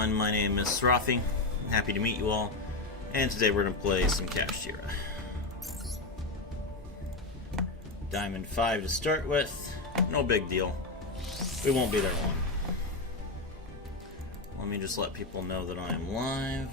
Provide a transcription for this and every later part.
everyone, my name is Srafi. Happy to meet you all. And today we're going to play some Kashtira. Diamond 5 to start with. No big deal. We won't be there long. Let me just let people know that I am live.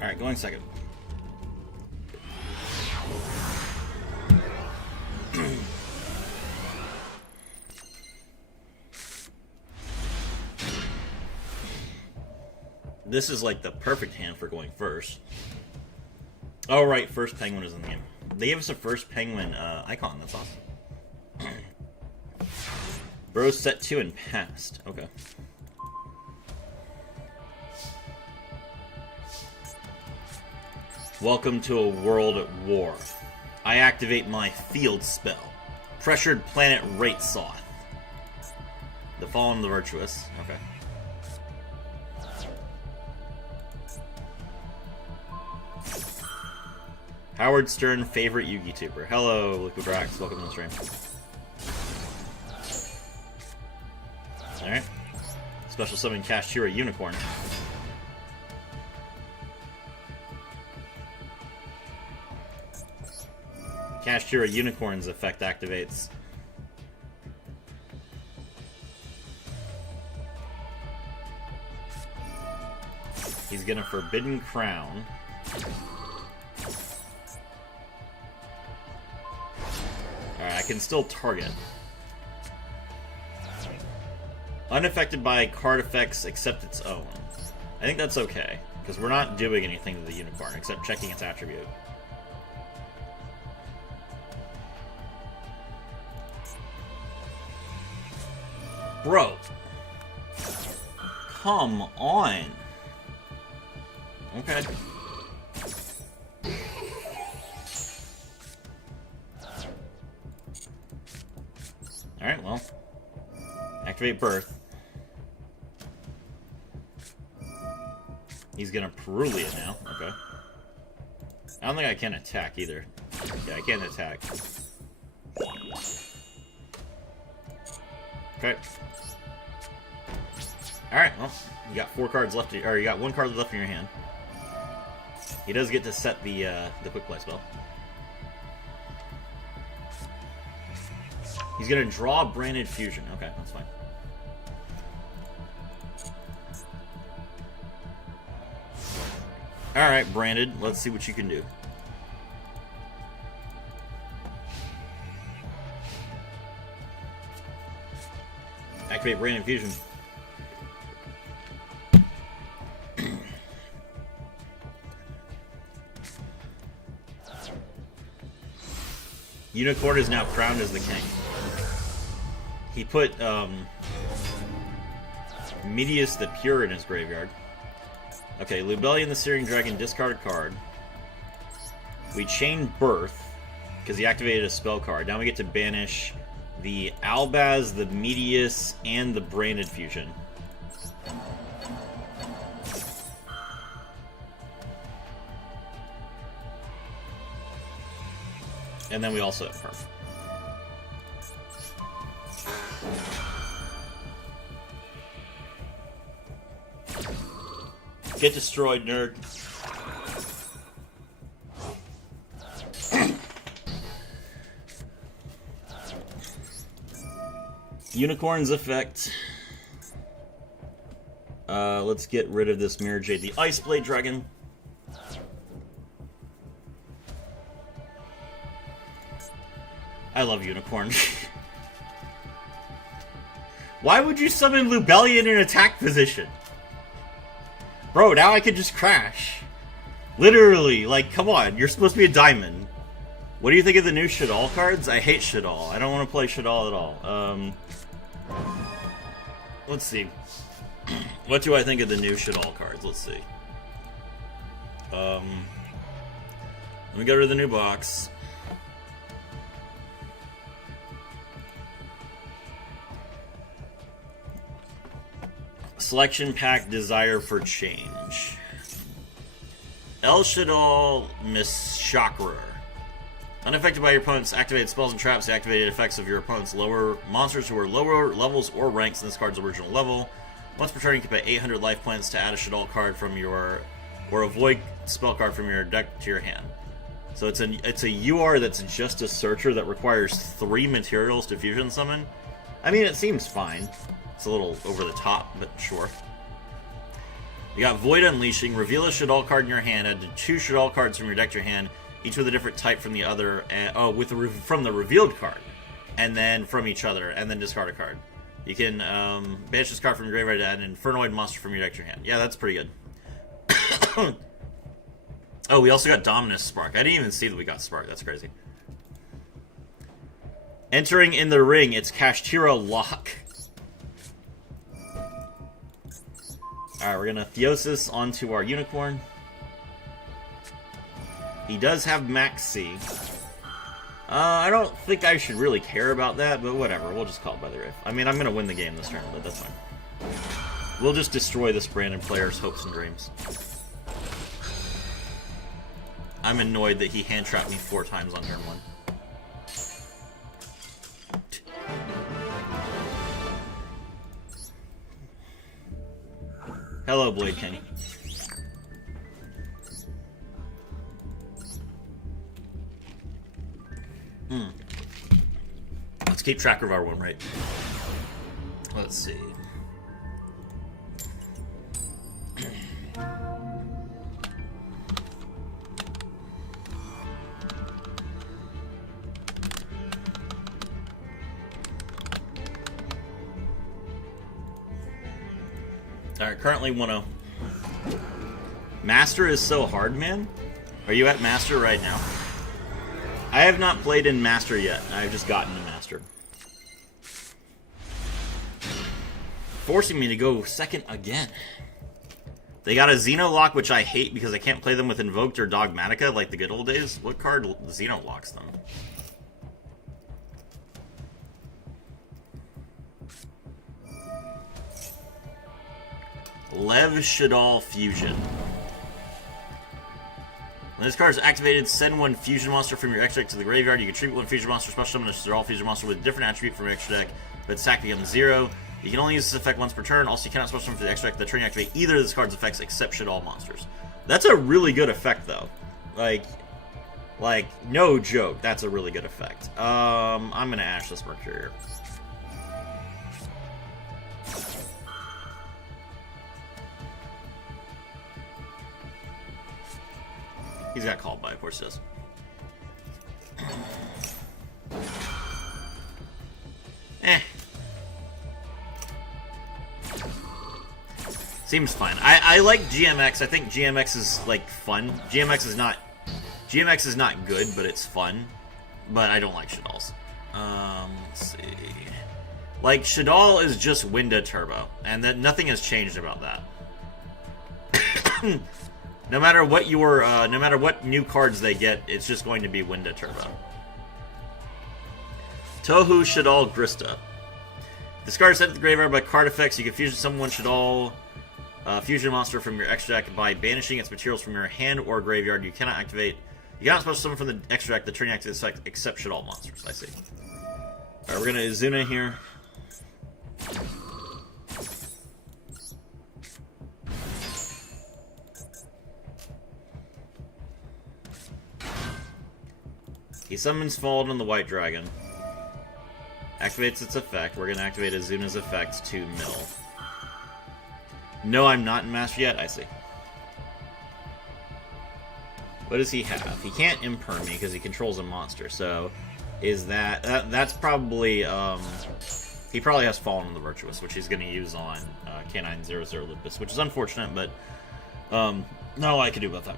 Alright, going second. This is like the perfect hand for going first. Oh right, first penguin is in the game. They gave us a first penguin icon, that's awesome. Bros set 2 and passed. Okay. Welcome to a world at war. I activate my field spell. Pressured planet Rate Soth. The Fallen the Virtuous. Okay. Howard Stern, favorite Yugi tuber. Hello, Liquid Rax. Welcome to the stream. Alright. Special summon Kashtira Unicorn. Kashtira Unicorn's effect activates. He's gonna Forbidden Crown. Alright, I can still target. Unaffected by card effects except its own. I think that's okay, because we're not doing anything to the unicorn except checking its attribute. Bro. Come on. Okay. Alright, well. Activate Birth. He's gonna Perulia now. Okay. I don't think I can attack either. Yeah, I can't attack. Okay. Alright, well, you got 4 cards left, or you got 1 card left in your hand. He does get to set the quick play spell. He's gonna draw Branded Fusion. Okay, that's fine. Alright, Branded, let's see what you can do. Activate Branded Fusion. Unicorn is now crowned as the king. He put Medius the Pure in his graveyard. Okay, Lubellion the Searing Dragon, discard a card. We chain Birth, because he activated a spell card. Now we get to banish the Albaz, the Medius, and the Branded Fusion. And then we also have Perf. Get destroyed, nerd. Unicorn's effect. Let's get rid of this Mirror Jade, the Ice Blade Dragon. I love Unicorn. Why would you summon Lubellion in attack position? Bro, now I can just crash. Literally, like, come on, you're supposed to be a diamond. What do you think of the new Shadal cards? I hate Shadal. I don't want to play Shadal at all. Let's see. What do I think of the new Shadal cards? Let's see. Let me go to the new box. Selection pack Desire for Change. El Shaddai Mishakrer. Unaffected by your opponent's activated spells and traps, the activated effects of your opponent's lower monsters who are lower levels or ranks than this card's original level. Once per turn, you can pay 800 life points to add a Shaddai card from your, or a void spell card from your deck to your hand. So it's a UR that's just a searcher that requires 3 materials to fusion summon. I mean, it seems fine. It's a little over the top, but sure. You got Void Unleashing. Reveal a Shaddai card in your hand. Add 2 Shaddai cards from your deck to your hand, each with a different type from the other. From the revealed card, and then from each other, and then discard a card. You can banish this card from your graveyard to add an Infernoid monster from your deck to your hand. Yeah, that's pretty good. Oh, we also got Dominus Spark. I didn't even see that we got Spark. That's crazy. Entering in the ring, it's Kashtira Lock. Alright, we're gonna Theosis onto our Unicorn. He does have Max C. I don't think I should really care about that, but whatever. We'll just call it by the riff. I mean, I'm gonna win the game this turn, but that's fine. We'll just destroy this Brandon player's hopes and dreams. I'm annoyed that he hand-trapped me 4 times on turn 1. Hello, Blade King. Let's keep track of our win rate. Let's see. Alright, currently 1-0. Master is so hard, man. Are you at Master right now? I have not played in Master yet. I've just gotten to Master. Forcing me to go second again. They got a Xeno Lock, which I hate because I can't play them with Invoked or Dogmatica like the good old days. What card Xeno Locks them? Lev Shaddai Fusion. When this card is activated, send 1 fusion monster from your extra deck to the graveyard. You contribute 1 fusion monster, special summon a Shaddai fusion monster with a different attribute from your extra deck, but its attack becomes 0. You can only use this effect once per turn. Also, you cannot special summon for the extra deck the turn you activate either of this card's effects except Shaddai monsters. That's a really good effect, though. Like, no joke. That's a really good effect. I'm gonna Ash this Mercurier. He's got called by, of course he does. Seems fine. I like GMX. I think GMX is like fun. GMX is not good, but it's fun. But I don't like Shaddai's. Let's see. Like Shaddai is just Winda Turbo, and that nothing has changed about that. No matter what no matter what new cards they get, it's just going to be Winda Turbo. Tohu Shaddai Grista. Discard is sent to the graveyard by card effects. You can fusion someone Shaddai fusion monster from your extra deck by banishing its materials from your hand or graveyard. You cannot activate. You cannot special summon from the extra deck the turn you activate effect except Shaddai monsters. I see. Alright, we're gonna Izuna here. He summons Fallen on the White Dragon. Activates its effect. We're going to activate Izuna's effect to mill. No, I'm not in Master yet. I see. What does he have? He can't imperm me because he controls a monster. So, is that's probably he probably has Fallen on the Virtuous, which he's going to use on K900 Lupus, which is unfortunate, but not a lot I can do about that.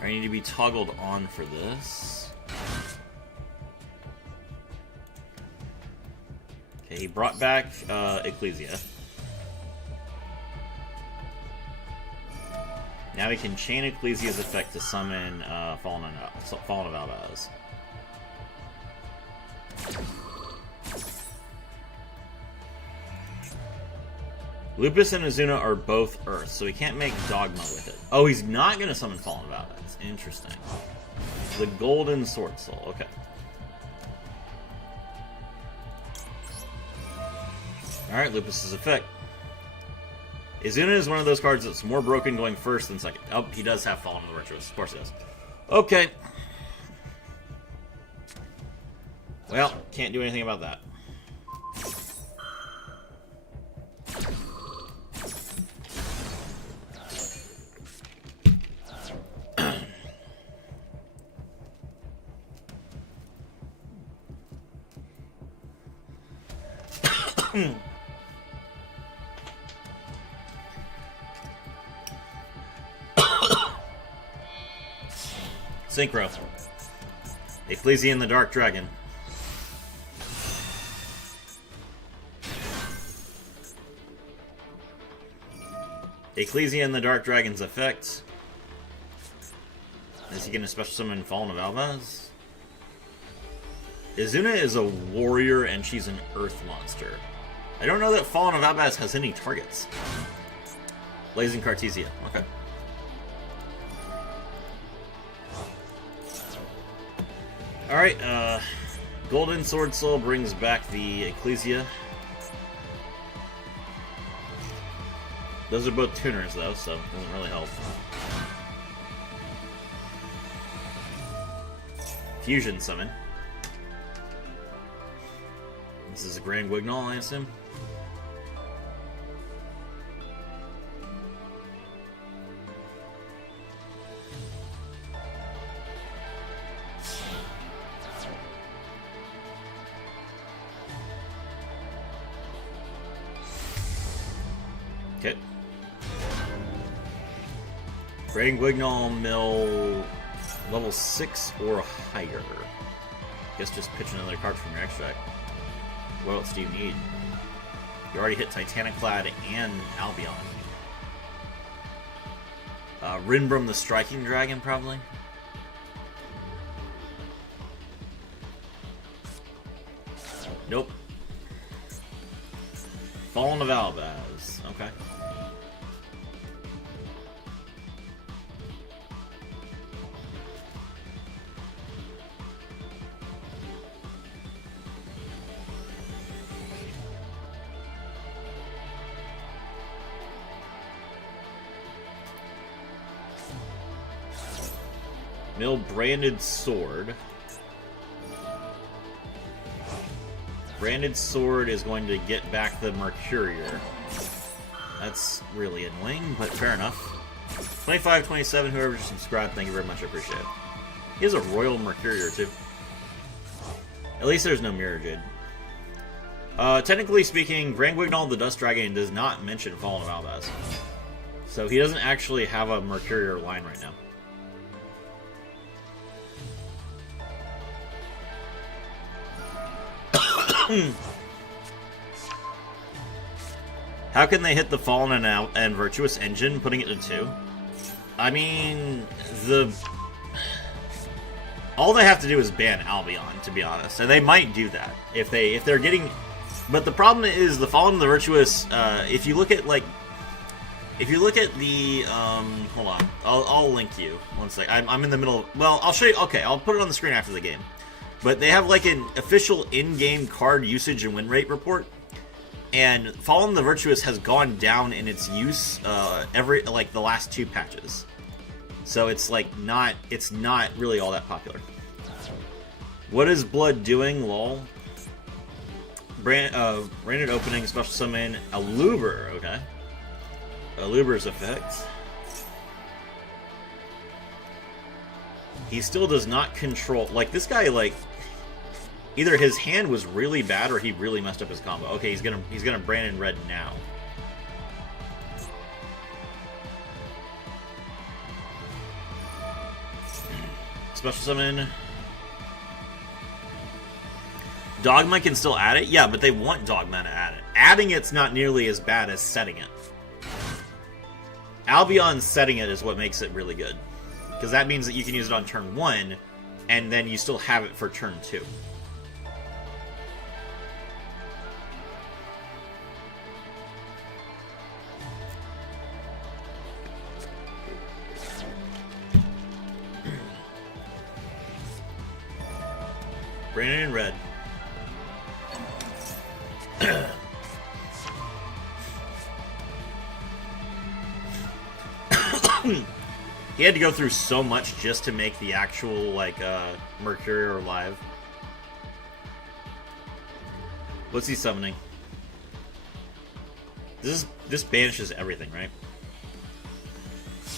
I need to be toggled on for this. Okay, he brought back Ecclesia. Now we can chain Ecclesia's effect to summon Fallen of Albaz. Lupus and Azuna are both Earth, so he can't make Dogma with it. Oh, he's not going to summon Fallen of Albaz. Interesting. The Golden Sword Soul. Okay. Alright, Lupus's effect. Azuna is one of those cards that's more broken going first than second. Oh, he does have Fallen of the Virtuous. Of course he does. Okay. Well, can't do anything about that. Synchro. Ecclesia and the Dark Dragon. Ecclesia and the Dark Dragon's effect. Is he going to special summon Fallen of Albaz? Azuna is a warrior and she's an earth monster. I don't know that Fallen of Albaz has any targets. Blazing Cartesia. Okay. Alright, Golden Sword Soul brings back the Ecclesia. Those are both tuners, though, so it doesn't really help. Fusion Summon. This is a Grand Wignall, I assume? Okay. Grand Wignall mill level 6 or higher. Guess just pitch another card from your extract. What else do you need? You already hit Titaniclad and Albion. Rinbrum the Striking Dragon, probably? Nope. Fallen of Albaz. Okay. Mill Branded Sword. Branded Sword is going to get back the Mercurier. That's really annoying, but fair enough. 25, 27, whoever just subscribed, thank you very much, I appreciate it. He has a Royal Mercurier, too. At least there's no Mirror Jade. Technically speaking, Grand Wignall the Dust Dragon does not mention Fallen of Albaz. So he doesn't actually have a Mercurier line right now. How can they hit the Fallen and Virtuous Engine, putting it to 2? I mean, all they have to do is ban Albion, to be honest, and they might do that if they're getting. But the problem is the Fallen and the Virtuous. If you look at the hold on, I'll link you one sec. I'm in the middle. Well, I'll show you. Okay, I'll put it on the screen after the game. But they have like an official in-game card usage and win rate report, and Fallen the Virtuous has gone down in its use the last 2 patches. So it's like not really all that popular. What is Blood doing? Lol. Branded opening, special summon Aluber. Okay. Aluber's effect. He still does not control. Like this guy, like either his hand was really bad or he really messed up his combo. Okay, he's gonna Brandon Red now. Special summon. Dogma can still add it? Yeah, but they want Dogma to add it. Adding it's not nearly as bad as setting it. Albion setting it is what makes it really good. Because that means that you can use it on turn 1, and then you still have it for turn 2. Brandon in red. He had to go through so much just to make the actual, like, Mercurial live. What's he summoning? This banishes everything, right?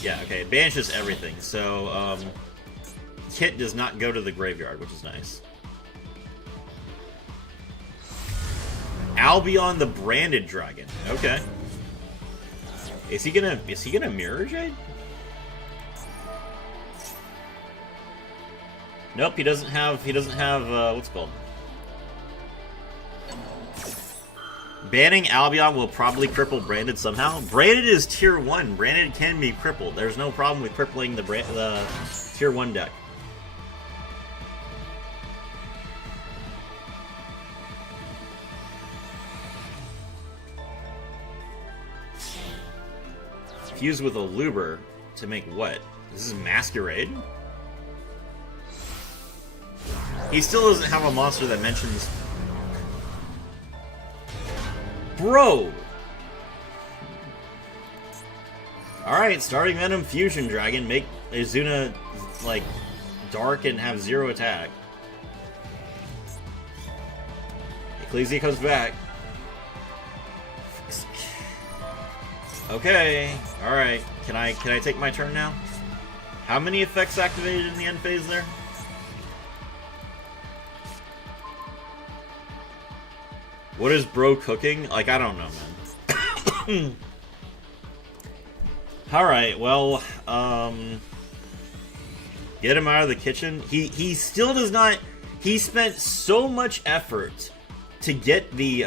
Yeah, okay, it banishes everything. So, Kit does not go to the graveyard, which is nice. Albion the Branded Dragon. Okay. Is he gonna Mirror Jade? Nope, he doesn't have what's it called? Banning Albion will probably cripple Branded somehow. Branded is tier 1. Branded can be crippled. There's no problem with crippling the tier 1 deck. Fuse with a Luber to make what? This is Masquerade? He still doesn't have a monster that mentions... Bro! Alright, Starving Venom Fusion Dragon. Make Izuna, like, dark and have 0 attack. Ecclesia comes back. Okay, alright. Can I take my turn now? How many effects activated in the end phase there? What is bro cooking? Like, I don't know, man. Alright, well, get him out of the kitchen. He still does not... He spent so much effort to get the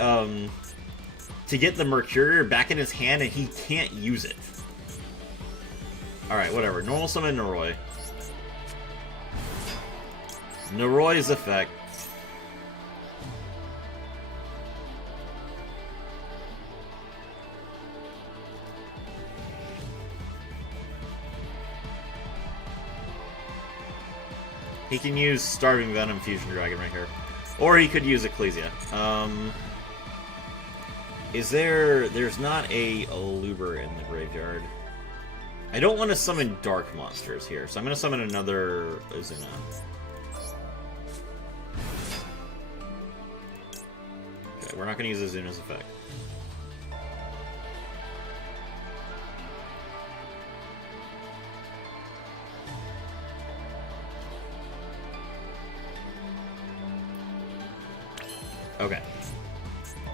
Mercurial back in his hand, and he can't use it. Alright, whatever. Normal summon Noroi. Noroi's effect. He can use Starving Venom Fusion Dragon right here. Or he could use Ecclesia. There's not a Luber in the graveyard. I don't want to summon dark monsters here, so I'm going to summon another Izuna. Okay, we're not going to use Izuna's effect. Okay.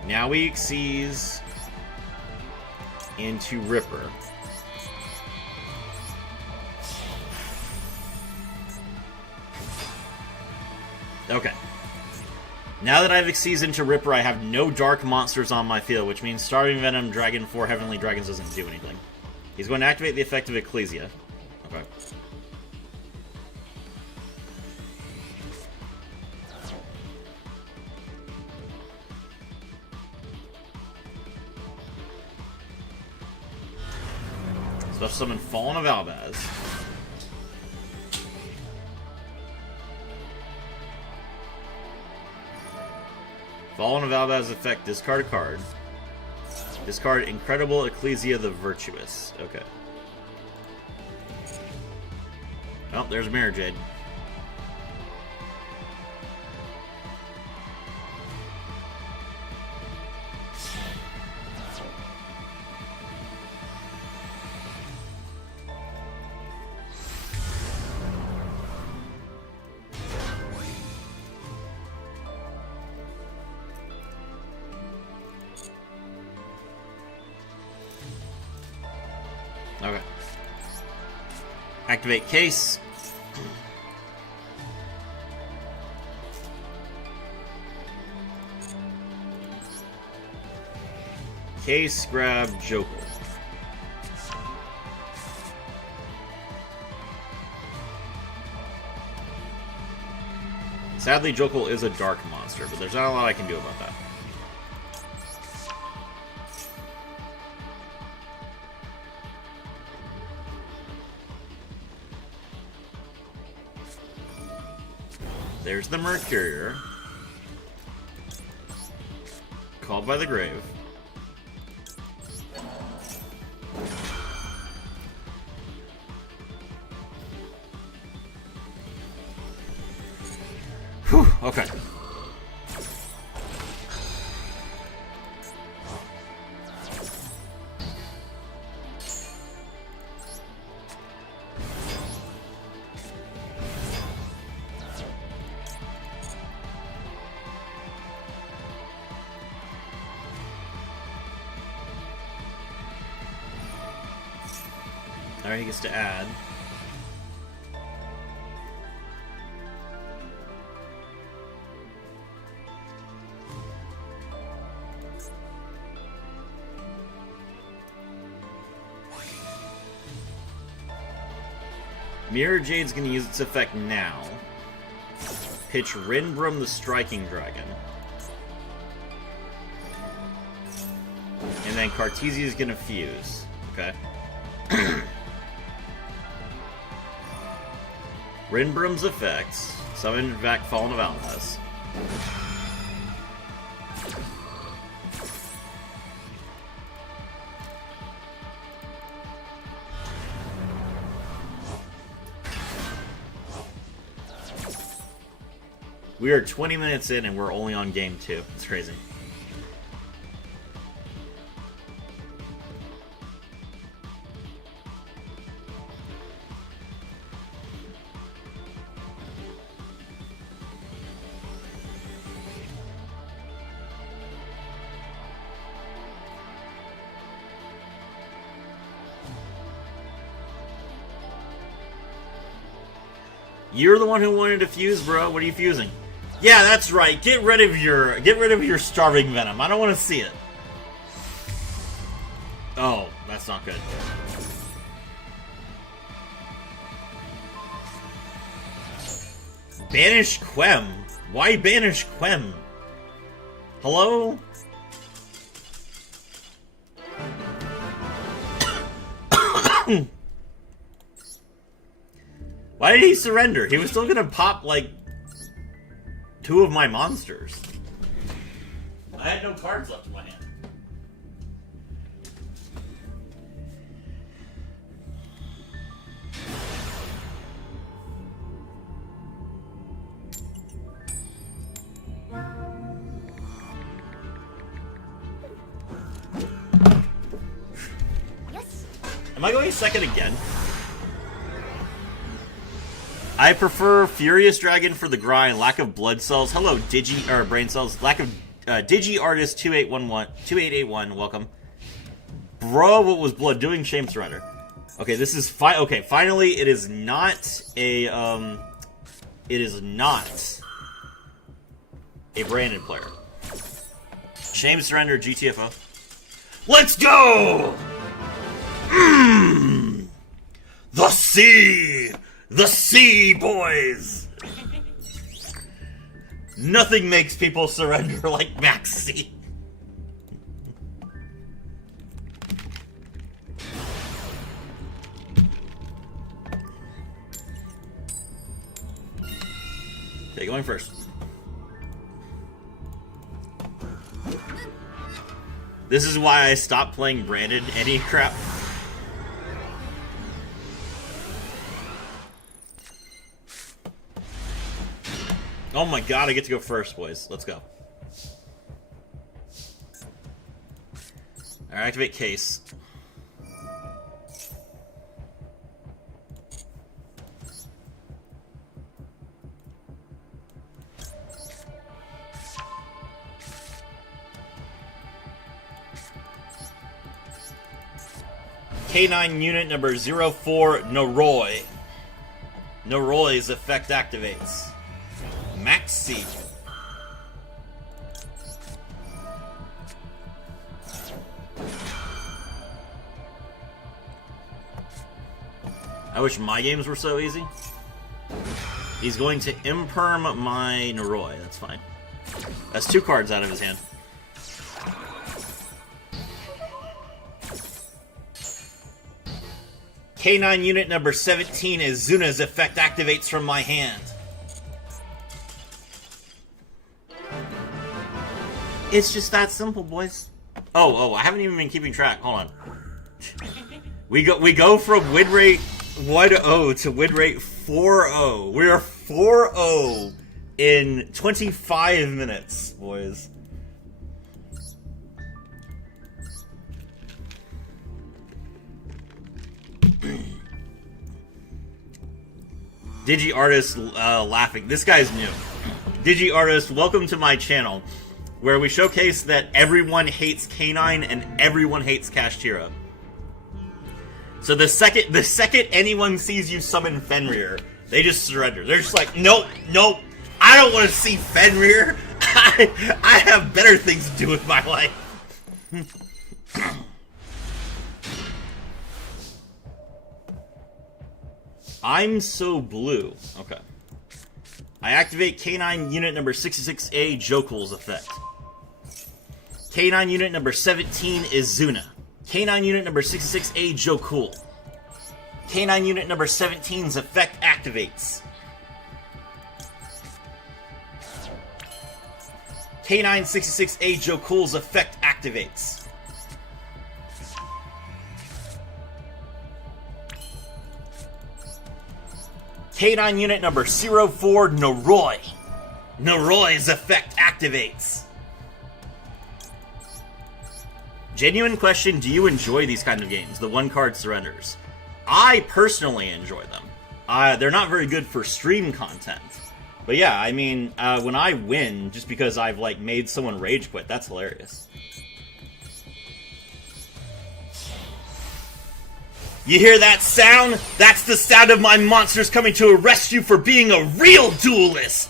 Now we Xyz into Ripper. Okay. Now that I've Xyz into Ripper, I have no dark monsters on my field, which means Starving Venom Dragon 4 Heavenly Dragons doesn't do anything. He's going to activate the effect of Ecclesia. Okay. Special summon Fallen of Albaz. Fallen of Albaz effect, discard a card. Discard Incredible Ecclesia the Virtuous. Okay. Oh, there's Mirror Jade. Okay. Activate Case. Case, grab Joker. Sadly, Jokul is a dark monster, but there's not a lot I can do about that. There's the Mercurier. Called by the grave. Whew, okay. Alright, he gets to add. Mirror Jade's gonna use its effect now. Pitch Rinbrum the Striking Dragon. And then Cartesia's gonna fuse. Okay. Rinbrum's effects. Summon back Fallen of Almas. We are 20 minutes in and we're only on game 2. It's crazy. You're the one who wanted to fuse, bro. What are you fusing? Yeah, that's right. Get rid of your starving venom. I don't want to see it. Oh, that's not good. Banish Quem. Why banish Quem? Hello? Why did he surrender? He was still gonna pop, like, 2 of my monsters. I had no cards left in my hand. Yes. Am I going second again? I prefer Furious Dragon for the grind. Lack of blood cells. Hello, brain cells. Lack of Digi Artist 2881. Welcome, bro. What was blood doing? Shame surrender. Okay, this is okay. Finally, it is not a It is not a branded player. Shame surrender. GTFO. Let's go. The sea. The sea, boys! Nothing makes people surrender like Maxi. Okay, going first. This is why I stopped playing branded any crap. Oh my god, I get to go first, boys. Let's go. Alright, activate case. K9 unit number 04, Noroi. Noroi's effect activates. Maxi. I wish my games were so easy. He's going to imperm my Noroi. That's fine. That's 2 cards out of his hand. K9 unit number 17 as Zuna's effect activates from my hand. It's just that simple, boys. Oh, I haven't even been keeping track. Hold on. We go from win rate 1-0 to win rate 4-0. We are 4-0 in 25 minutes, boys. Digi Artist laughing. This guy's new. Digi Artist, welcome to my channel, where we showcase that everyone hates K9 and everyone hates Kashtira. So the second anyone sees you summon Fenrir, they just surrender. They're just like, nope, I don't want to see Fenrir. I have better things to do with my life. I'm so blue. Okay. I activate K9 unit number 66A Jokul's effect. K9 unit number 17 is Zuna. K9 unit number 66A Jokul. K9 unit number 17's effect activates. K9 66A Jokul's effect activates. K9 unit number 04 Noroi. Noroi's effect activates. Genuine question, do you enjoy these kind of games, the one-card surrenders? I personally enjoy them. They're not very good for stream content. But yeah, I mean, when I win, just because I've, like, made someone rage quit, that's hilarious. You hear that sound? That's the sound of my monsters coming to arrest you for being a real duelist!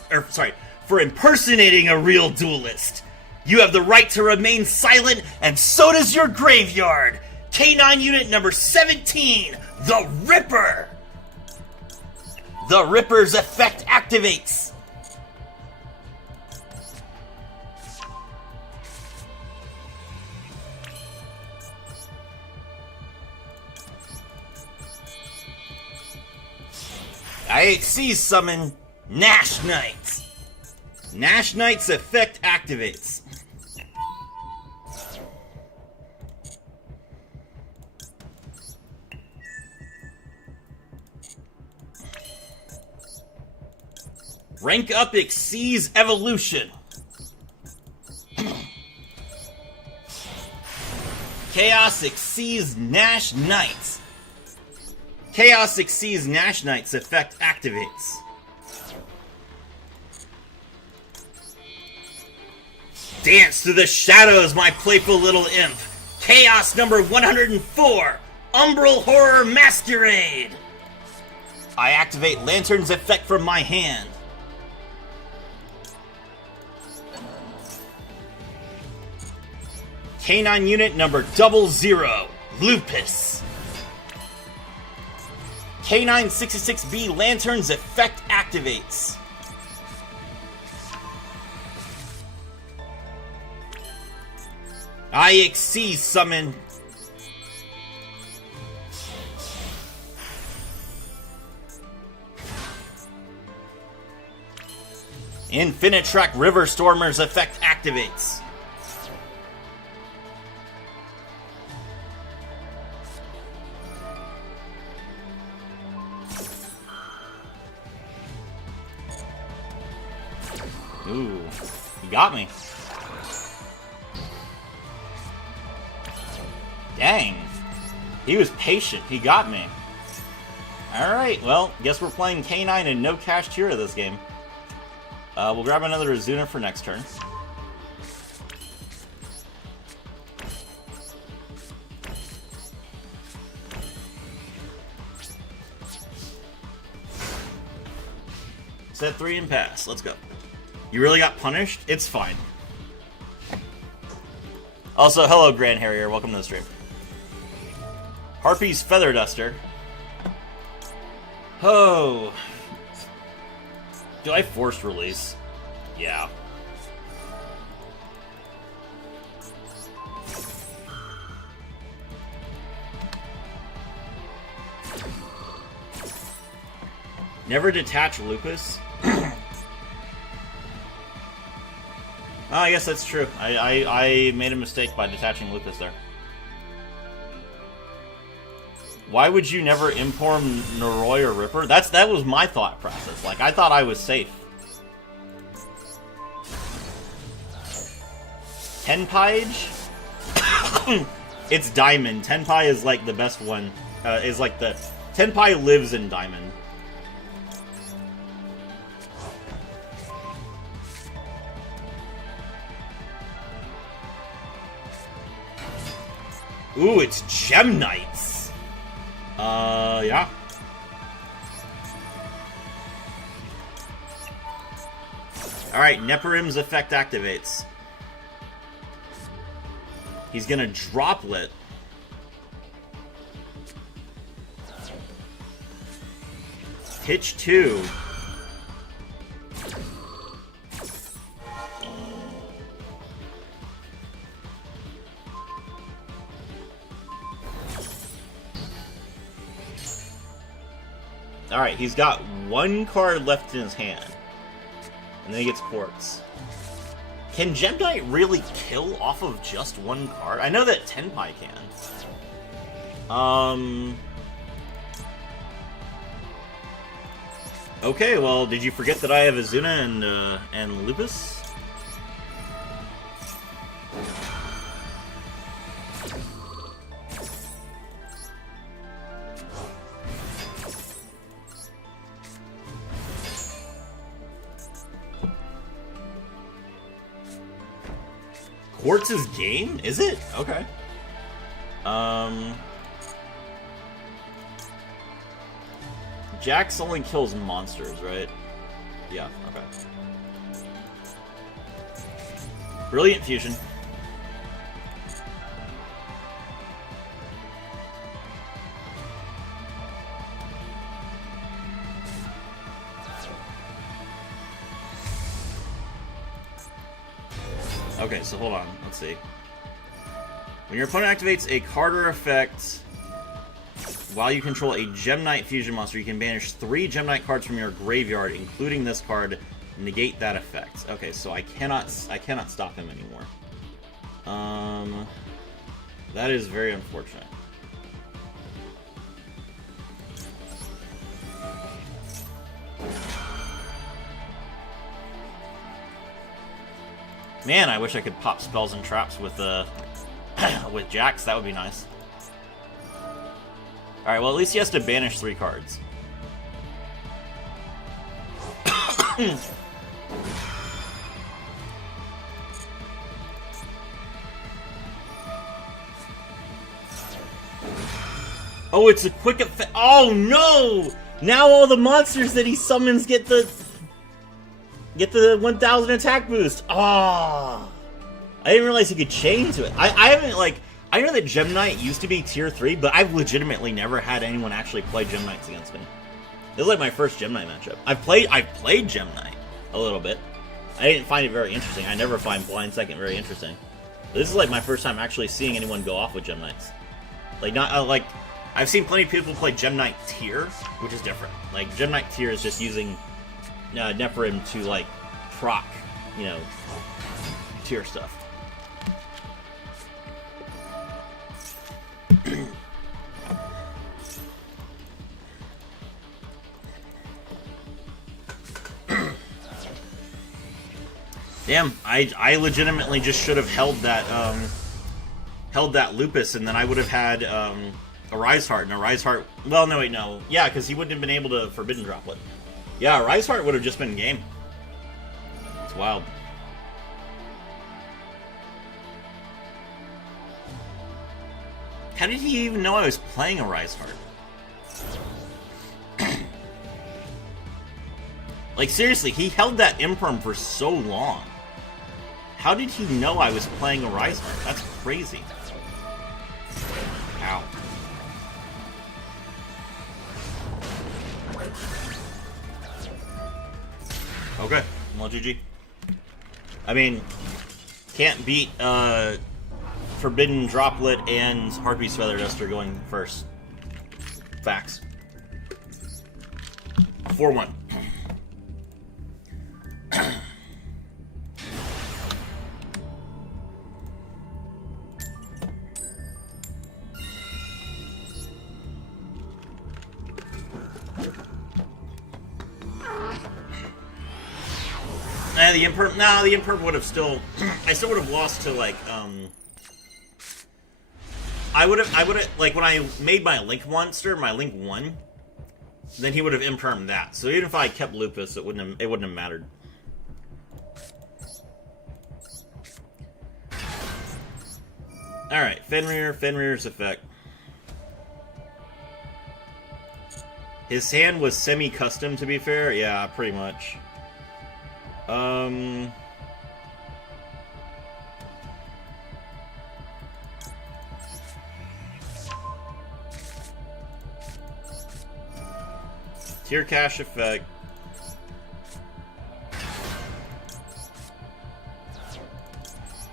For impersonating a real duelist. You have the right to remain silent, and so does your graveyard! K9 unit number 17, the Ripper! The Ripper's effect activates! IHC summon Nash Knight. Nash Knight's effect activates. Rank up exceeds evolution. Chaos exceeds Nash Knight. Chaos exceeds Nash Knight's effect activates. Dance through the shadows, my playful little imp. Chaos number 104, Umbral Horror Masquerade. I activate Lantern's effect from my hand. K9 unit number 00, Lupus. K9 66B Lantern's effect activates. IXC summon Infinitrack River Stormer's effect activates. Ooh, he got me. Dang. He was patient. He got me. Alright, well, guess we're playing K9 and no Kashtira this game. We'll grab another Azuna for next turn. Set 3 and pass. Let's go. You really got punished? It's fine. Also, hello, Grand Harrier. Welcome to the stream. Harpy's Feather Duster. Oh. Do I force release? Yeah. Never detach Lupus? Oh, I guess that's true. I made a mistake by detaching Lupus there. Why would you never import Noroi or Ripper? That was my thought process. Like, I thought I was safe. Tenpage? It's Diamond. Tenpai is like the best one. Tenpai lives in Diamond. Ooh, it's Gem Knights. Yeah. Alright, Neperim's effect activates. He's gonna Droplet. Pitch 2. Alright, he's got one card left in his hand. And then he gets Quartz. Can Gem Knight really kill off of just one card? I know that Tenpai can. Okay, well, did you forget that I have Azuna and Lupus? Quartz's game? Is it? Okay. Jax only kills monsters, right? Yeah, okay. Brilliant Fusion. Okay, so hold on. Let's see. When your opponent activates a card or effect while you control a Gem Knight fusion monster, you can banish 3 Gem Knight cards from your graveyard, including this card. Negate that effect. Okay, so I cannot stop him anymore. That is very unfortunate. Man, I wish I could pop spells and traps with with Jax. That would be nice. Alright, well, at least he has to banish 3 cards. Oh, it's a quick effect. Oh, no! Now all the monsters that he summons get the 1000 attack boost. Ah, I didn't realize he could chain to it. I haven't, like, I know that Gem Knight used to be tier 3, but I've legitimately never had anyone actually play Gem Knights against me. This is like my first Gem Knight matchup. I've played Gem Knight a little bit. I didn't find it very interesting. I never find Blind Second very interesting. But this is like my first time actually seeing anyone go off with Gem Knights. Like, not like, I've seen plenty of people play Gem Knight tier, which is different. Like, Gem Knight tier is just using Neperim to, like, proc, you know, tier stuff. Damn, I legitimately just should have held that Lupus, and then I would have had a Rise Heart, and a Rise Heart. Well, no, wait, no, yeah, because he wouldn't have been able to Forbidden Droplet. Yeah, a Rise Heart would have just been game. It's wild. How did he even know I was playing a Rise Heart? Like, seriously, he held that Imperm for so long. How did he know I was playing a Rise Heart? That's crazy. Ow. Okay, well, GG. I mean, can't beat Forbidden Droplet and Harpy's Feather Duster going first. Facts. 4-1. The Imperm. No, the Imperm would have still. I still would have lost to like. I would have like when I made my Link monster, my Link 1. Then he would have Impermed that. So even if I kept Lupus, it wouldn't have mattered. All right, Fenrir's effect. His hand was semi-custom, to be fair. Yeah, pretty much. Tier Cash effect.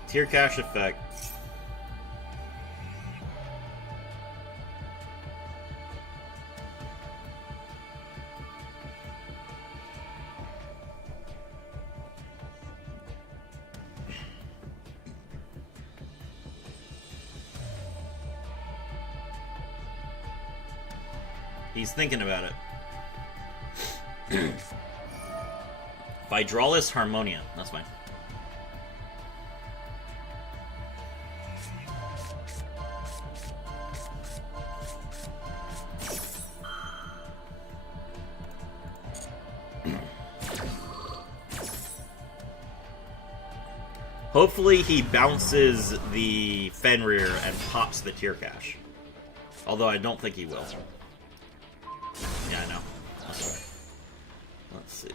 Tier Cash effect. He's thinking about it. Hydraulis Harmonia. That's fine. Hopefully he bounces the Fenrir and pops the Tier Cash. Although I don't think he will. Yeah, I know. Let's see.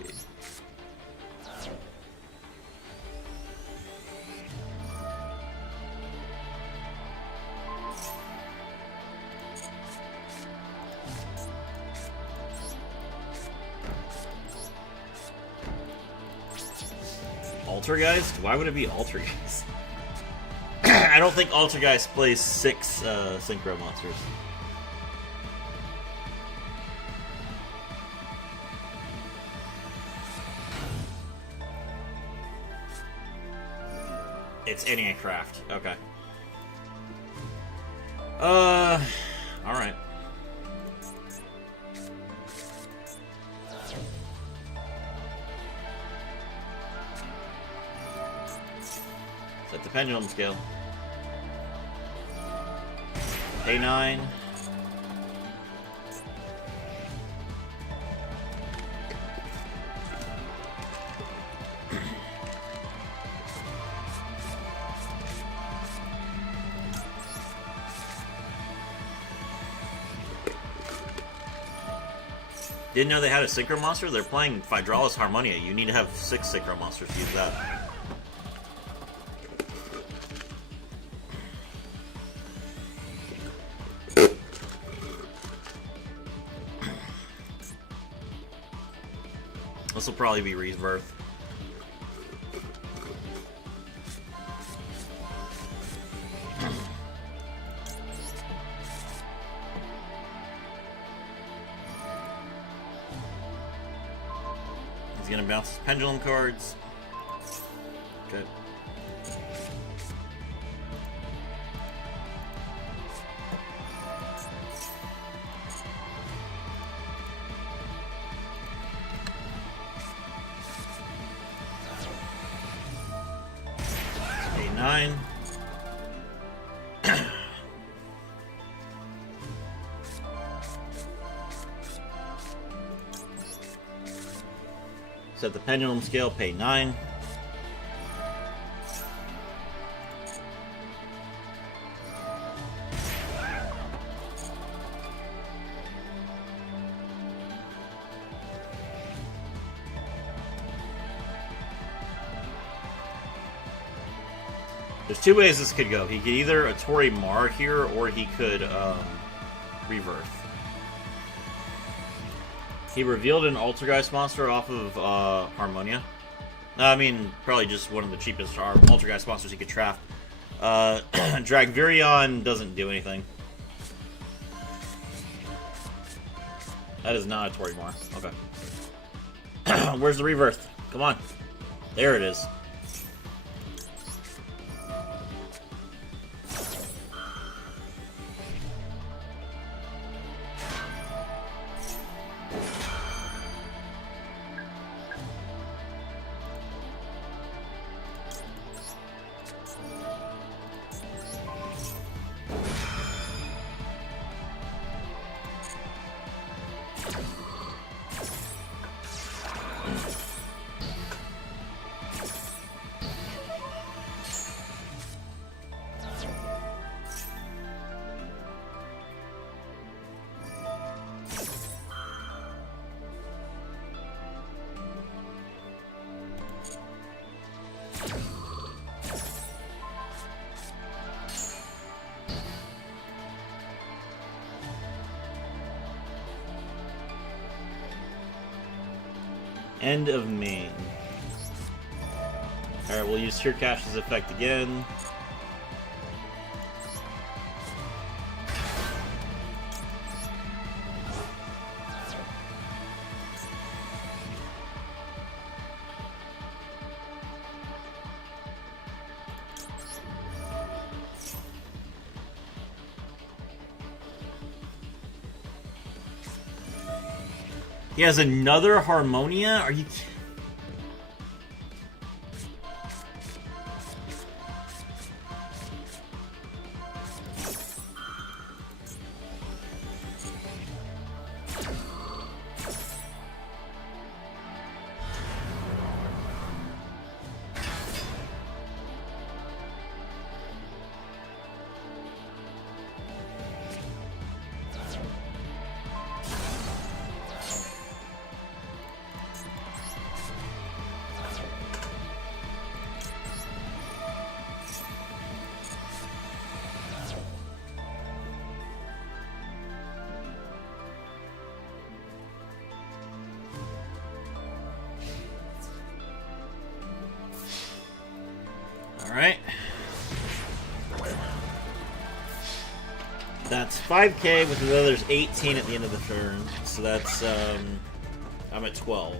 Altergeist? Why would it be Altergeist? I don't think Altergeist plays 6 Synchro monsters. It's Craft. Okay. Alright. Set the pendulum scale. A9. Didn't know they had a Synchro Monster? They're playing Hydraulis Harmonia. You need to have 6 Synchro Monsters to use that. This will probably be Rebirth. He's gonna bounce his pendulum cards. Good. A9. Set the pendulum scale, pay 9. There's 2 ways this could go. He could either Atori Mar here, or he could Rebirth. He revealed an Altergeist monster off of Harmonia. I mean, probably just one of the cheapest Altergeist monsters he could craft. Dragvirion doesn't do anything. That is not a Torimar. Okay. Where's the Rebirth? Come on. There it is. End of main. Alright, we'll use Tear Cash's effect again. He has another Harmonia? Are you kidding? Alright. That's 5k, with the others 18 at the end of the turn. So that's, I'm at 12.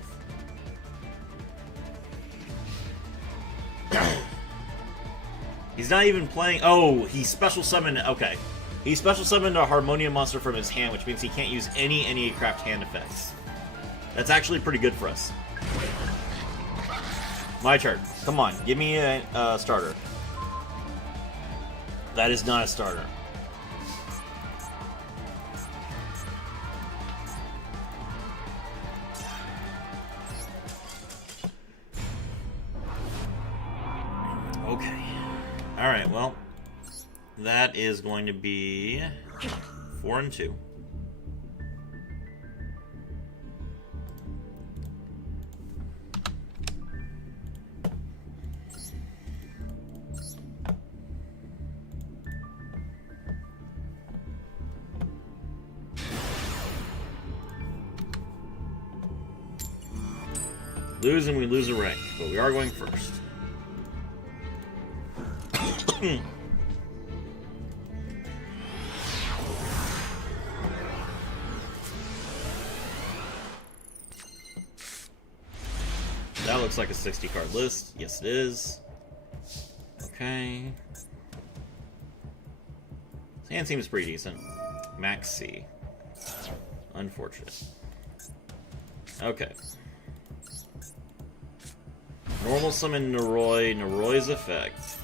He's not even playing... Oh, he special summoned... Okay. He special summoned a Harmonia monster from his hand, which means he can't use any craft hand effects. That's actually pretty good for us. My turn. Come on, give me a starter. That is not a starter. Okay. Alright, well, that is going to be 4 and 2. Lose and we lose a rank, but we are going first. That looks like a 60 card list. Yes, it is. Okay. His hand seems pretty decent. Max C. Unfortunate. Okay. Normal summon Noroi, Noroi's effect.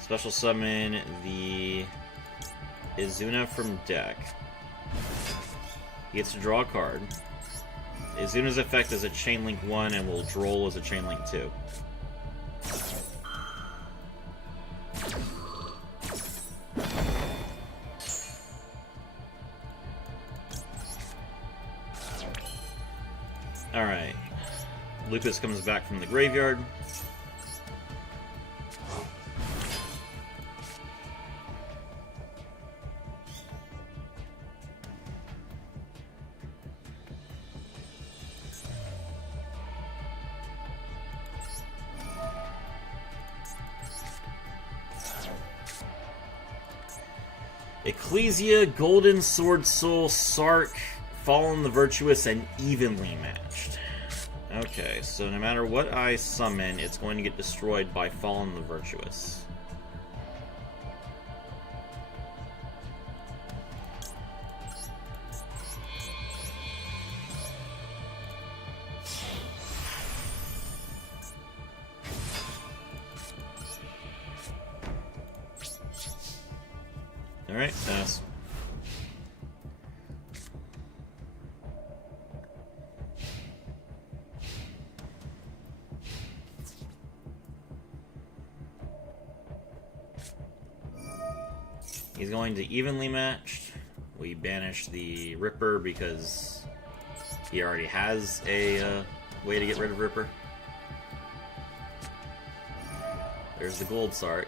Special summon the Izuna from deck. He gets to draw a card. Izuna's effect is a Chain Link 1 and will Droll as a Chain Link 2. Alright. Lupus comes back from the graveyard. Ecclesia, Golden Sword Soul, Sark, Fallen the Virtuous, and evenly matched. Okay, so no matter what I summon, it's going to get destroyed by Fallen the Virtuous. Alright, pass. He's going to evenly matched. We banish the Ripper because he already has a way to get rid of Ripper. There's the Gold Sark.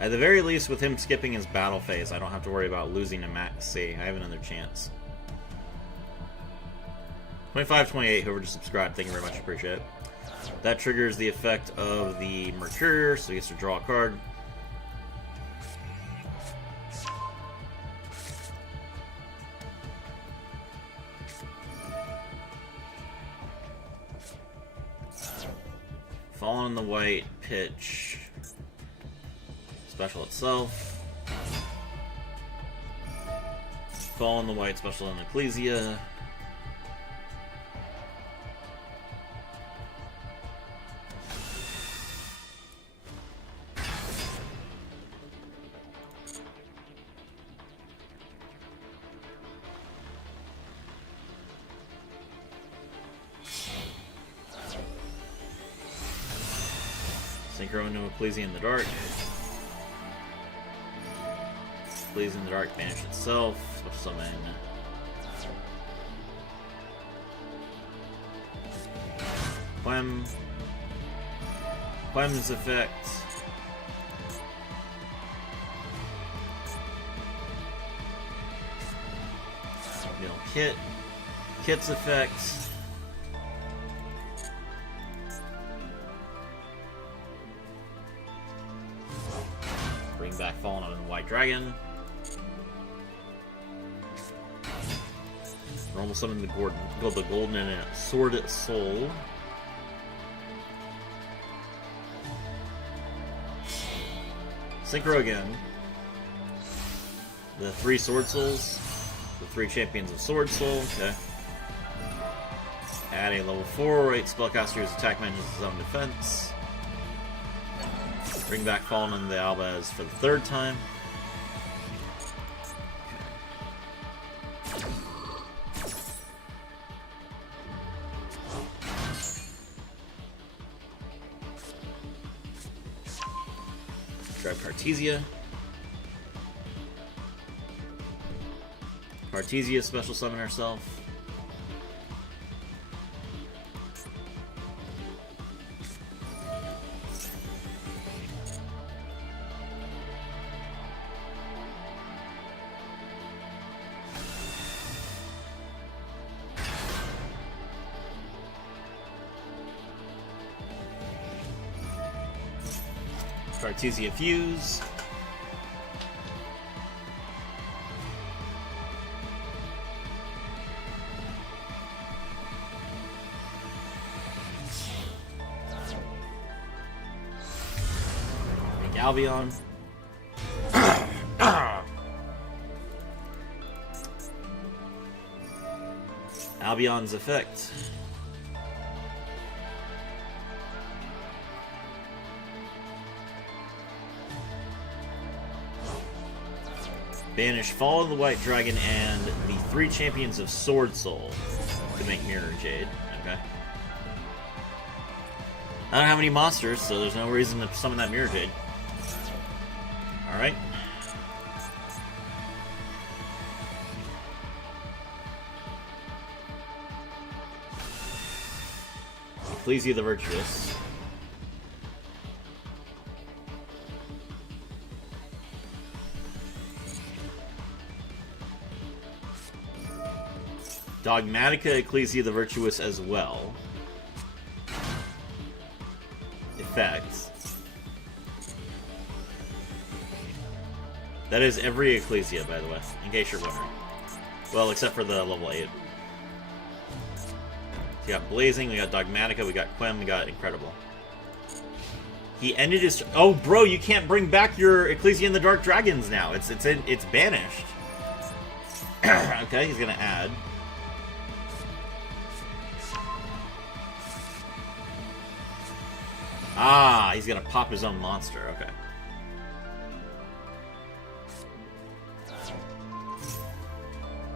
At the very least, with him skipping his battle phase, I don't have to worry about losing a Max C. I have another chance. 2528, whoever just subscribed, thank you very much, appreciate it. That triggers the effect of the Mercurier, so he gets to draw a card. Fallen in the White, pitch. Special itself. Fall in the White, special in Ecclesia. Synchro into Ecclesia in the dark. Ecclesia in the dark, banish itself. Special summon. Clem's effect. Mill Kit. Kit's effect. Bring back Fallen on White Dragon. Normal summon the Golden and a Sword Soul. Synchro again. The 3 Sword Souls. The 3 Champions of Sword Soul. Okay. Add a level 4. 8 spellcaster's attack manages his own defense. Bring back Fallen on the Albaz for the 3rd time. Grab Cartesia. Cartesia special summon herself. Cartesia Fuse. Make Albion. Albion's effect. Banish Fall of the White Dragon and the 3 Champions of Sword Soul to make Mirror Jade. Okay. I don't have any monsters, so there's no reason to summon that Mirror Jade. Alright. Ecclesia the Virtuous. Dogmatica Ecclesia the Virtuous as well. Effects. That is every Ecclesia, by the way, in case you're wondering. Well, except for the level 8. We got Blazing, we got Dogmatica, we got Quem, we got Incredible. He ended his... Oh, bro, you can't bring back your Ecclesia and the Dark Dragons now. It's banished. Okay, he's gonna add. Ah, he's gonna pop his own monster. Okay.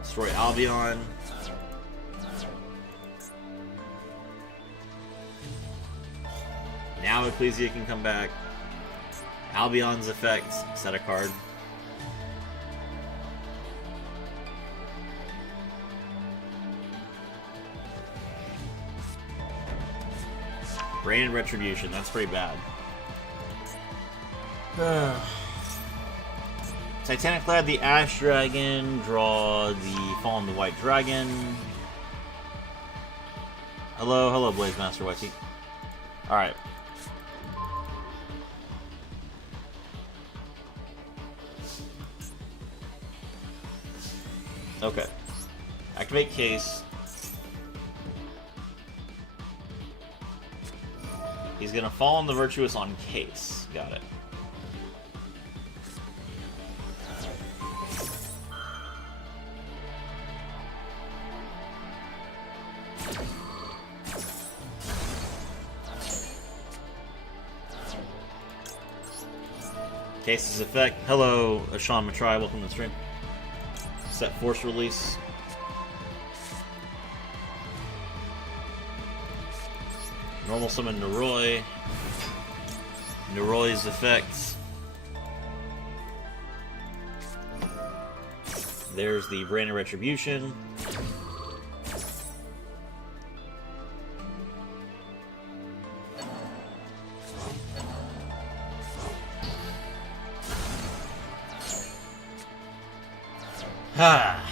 Destroy Albion. Now Ecclesia can come back. Albion's effect. Set a card. Brain and Retribution. That's pretty bad. Titanic Lad, the Ash Dragon. Draw the Fallen the White Dragon. Hello, Blaze Master Whitey. Alright. Okay. Activate Case. He's gonna fall on the Virtuous on Case. Got it. Case's effect. Hello, Sean Matrai. Welcome to the stream. Set Force Release. Normal Summon Noroi. Noroi's effects. There's the Brand of Retribution.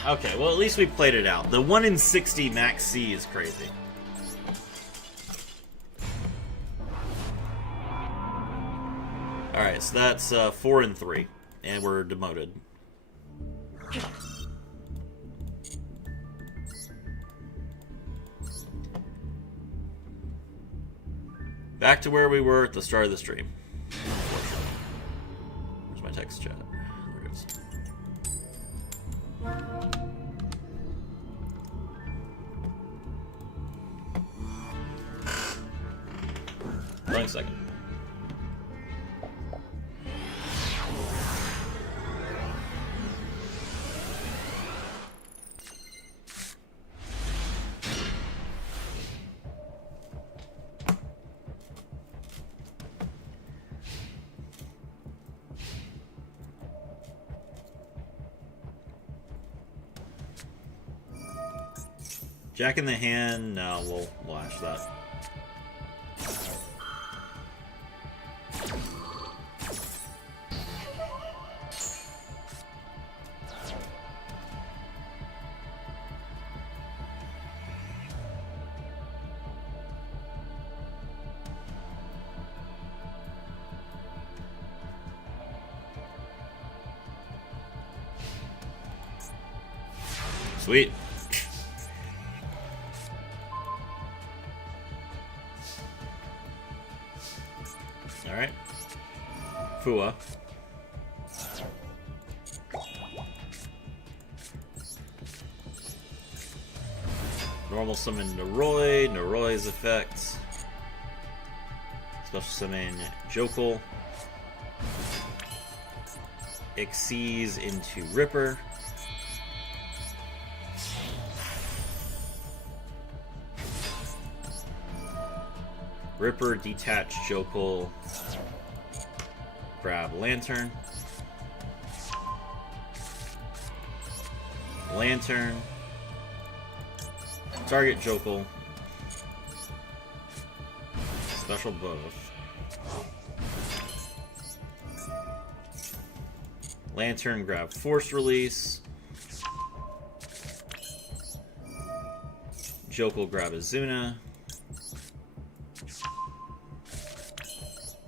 Okay, well at least we played it out. The 1 in 60 max C is crazy. Alright, so that's 4 and 3, and we're demoted. Back to where we were at the start of the stream. Where's my text chat? There it goes. Wait a second. Jack in the Hand, no, we'll ash that. Sweet. Alright. Fua. Normal summon Noroi, Noroi's effects. Special summon Jokul. Exceeds into Ripper. Ripper, detach Jokul, grab Lantern. Lantern. Target Jokul. Special buff. Lantern, grab Force Release. Jokul, grab Azuna.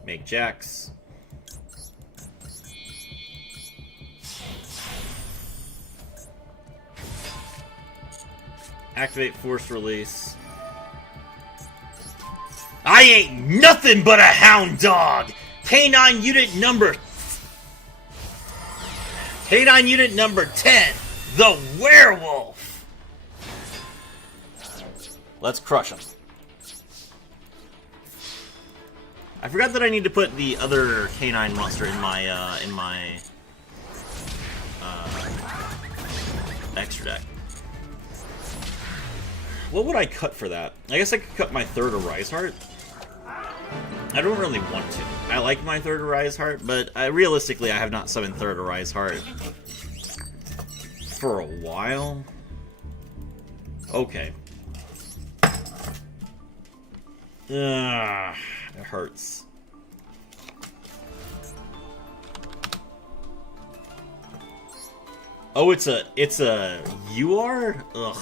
Make Jax. Activate Force Release. I ain't nothing but a hound dog! Canine unit number 10, the werewolf! Let's crush him. I forgot that I need to put the other canine monster in my extra deck. What would I cut for that? I guess I could cut my third Arise Heart. I don't really want to. I like my third Arise Heart, but realistically I have not summoned third Arise Heart for a while. Okay. It hurts. Oh, it's a UR? Ugh.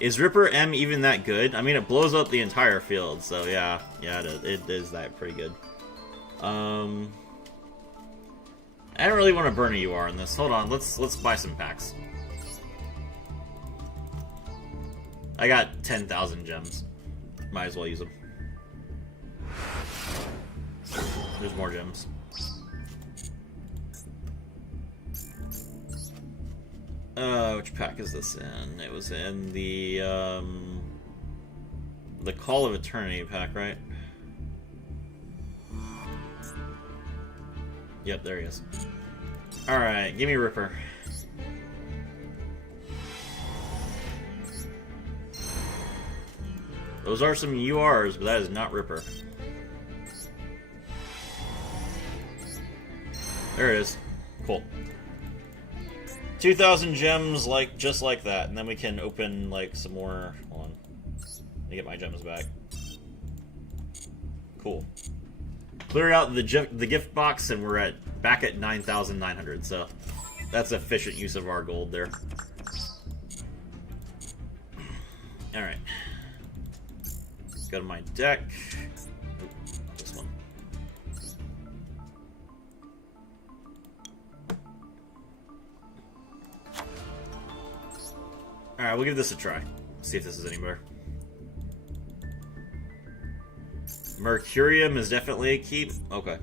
Is Ripper M even that good? I mean, it blows up the entire field, so yeah, it is that pretty good. I don't really want to burn a UR in this. Hold on, let's buy some packs. I got 10,000 gems. Might as well use them. There's more gems. Which pack is this in? It was in the Call of Eternity pack, right? Yep, there he is. Alright, give me Ripper. Those are some URs, but that is not Ripper. There it is. Cool. 2,000 gems, just like that, and then we can open like some more. Hold on, let me get my gems back. Cool. Clear out the gift box, and we're back at 9,900. So that's efficient use of our gold there. All right. Go to my deck. Oop, not this one. Alright, we'll give this a try. See if this is any better. Mercurium is definitely a keep. Okay.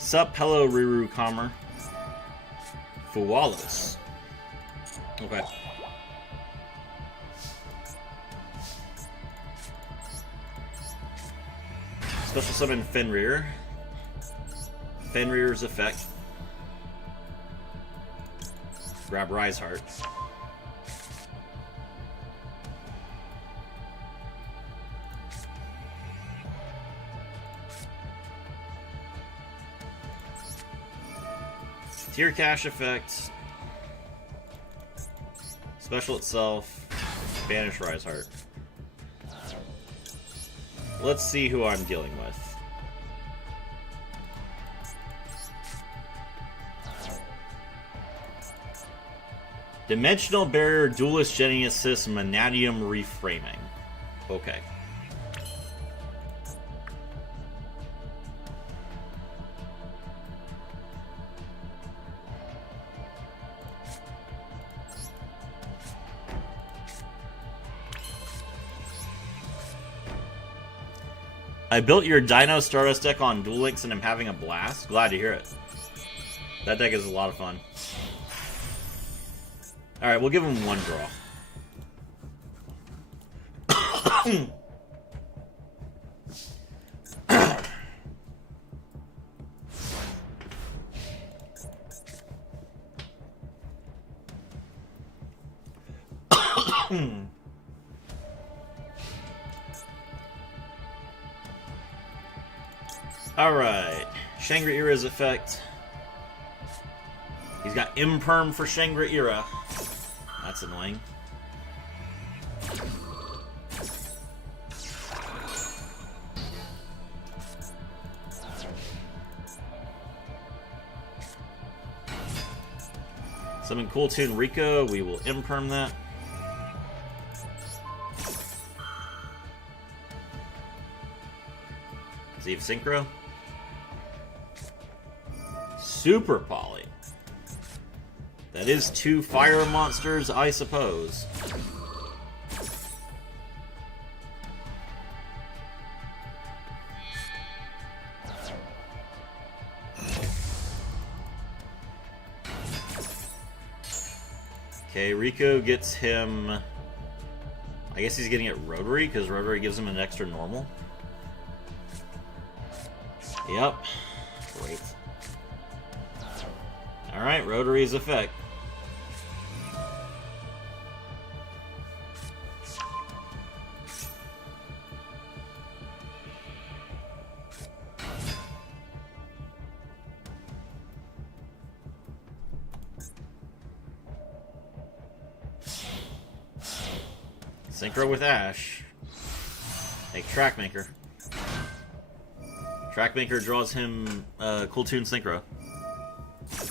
Sup, hello, Riru Kamer. Fuwalos. Okay. Special summon Fenrir. Fenrir's effect. Grab Rise Heart. Tier Cash effect. Special itself. Banish Rise Heart. Let's see who I'm dealing with. Dimensional Barrier, Duelist Genesis, Manadium Reframing. Okay. I built your Dino Stardust deck on Duel Links and I'm having a blast. Glad to hear it. That deck is a lot of fun. Alright, we'll give him one draw. Alright. Shangri-Ira's effect. He's got Imperm for Shangri-Ira. That's annoying. Summon Cool Toon Rico. We will Imperm that. Does he have Synchro? Super Poly. That is 2 fire monsters, I suppose. Okay, Rico gets him... I guess he's getting it Rotary, because Rotary gives him an extra normal. Yep. Great. Alright, Rotary's effect. Synchro with Ash. Make Trackmaker. Trackmaker draws him Cool Toon Synchro.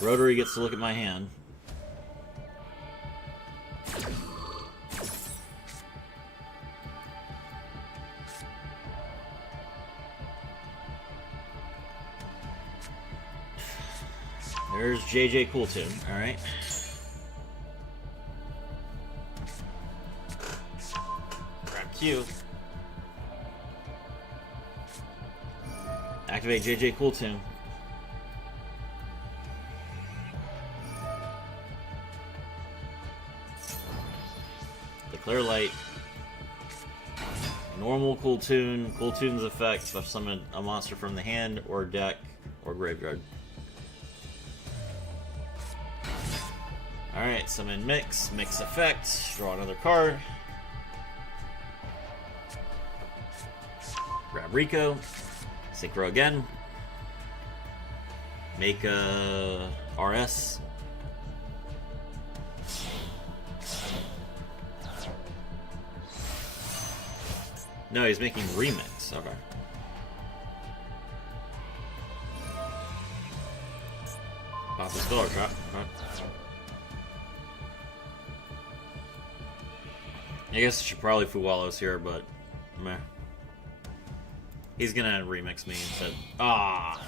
Rotary gets to look at my hand. There's JJ Cool Toon, alright. Grab Q. Activate JJ Cool Toon. Declare Light. Normal Cool Toon. Cool Toon's effect. So summon a monster from the hand or deck or graveyard. Alright, summon Mix. Mix effect. Draw another card. Grab Rico. Synchro again. Make a RS. No, he's making Remix. Okay. Pop the spell or trap. Okay. I guess I should probably Fuwalos here, but meh. He's gonna remix me instead. Ah.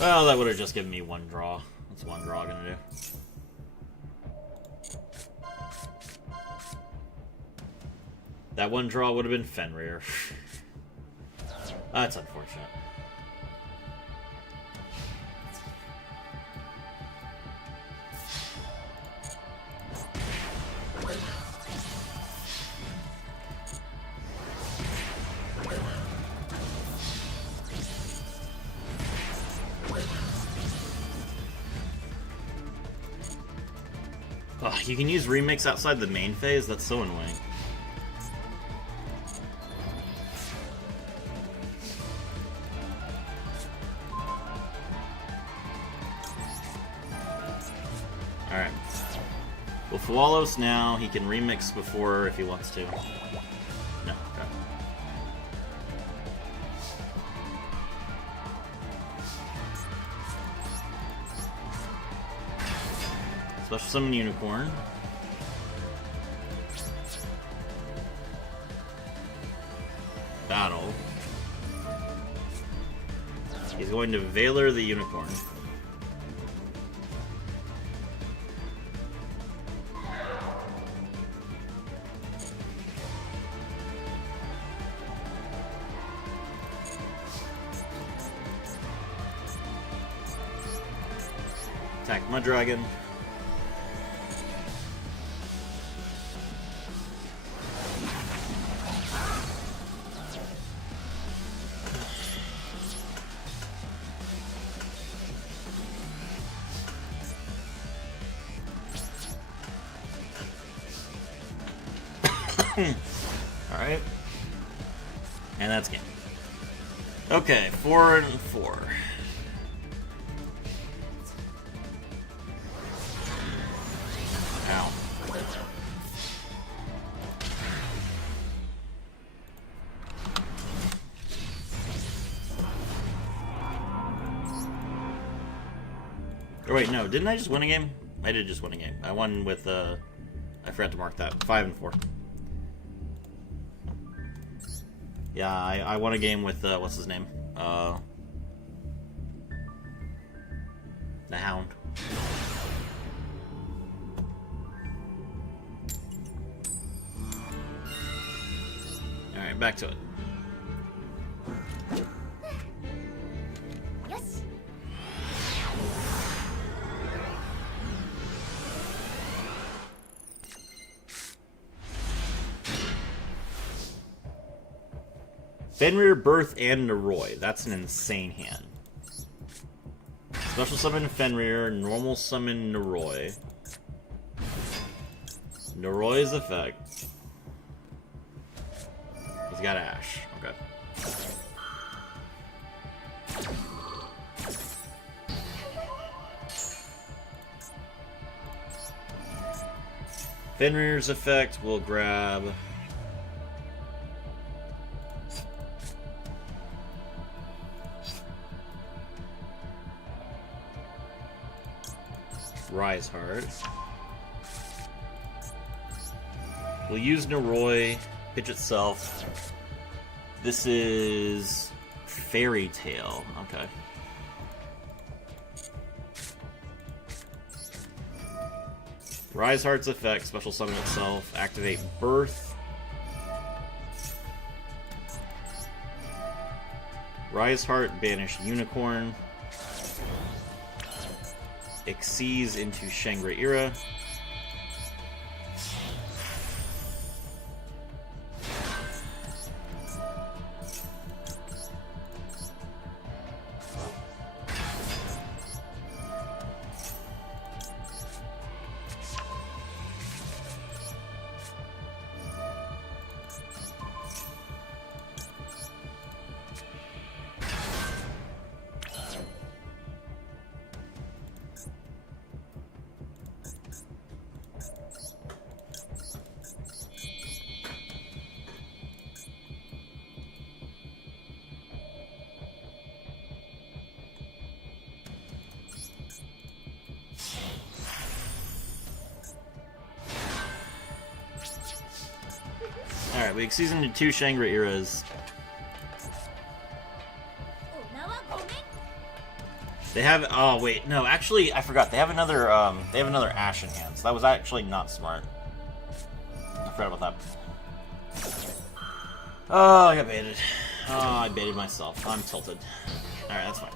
Well, that would have just given me one draw. What's one draw gonna do? That one draw would have been Fenrir. That's unfortunate. Oh, you can use Remix outside the main phase? That's so annoying. Alright. Well, Fuwalos now, he can Remix before if he wants to. No, okay. Special Summon Unicorn. Battle. He's going to Valor the Unicorn. Attack Muddragon. Alright. And that's game. Okay, 4 and 4. Ow. Oh wait, no, didn't I just win a game? I did just win a game. I won with, I forgot to mark that. 5 and 4. Yeah, I won a game with, what's his name? The Hound. Alright, back to it. Yes. Fenrir, Birth, and Noroi. That's an insane hand. Special summon Fenrir, normal summon Noroi. Noroi's effect. He's got Ash. Okay. Fenrir's effect will grab... Rise Heart. We'll use Noroi, pitch itself. This is Fairy Tale. Okay. Rise Heart's effect, special summon itself, activate Birth. Rise Heart, banish Unicorn. Exceeds into Shangri-Ira. Alright, we exceed into 2 Shangri-Iras. They have... Oh, wait. No, actually, I forgot. They have another Ash in hand. So that was actually not smart. I forgot about that. Oh, I got baited. Oh, I baited myself. I'm tilted. Alright, that's fine.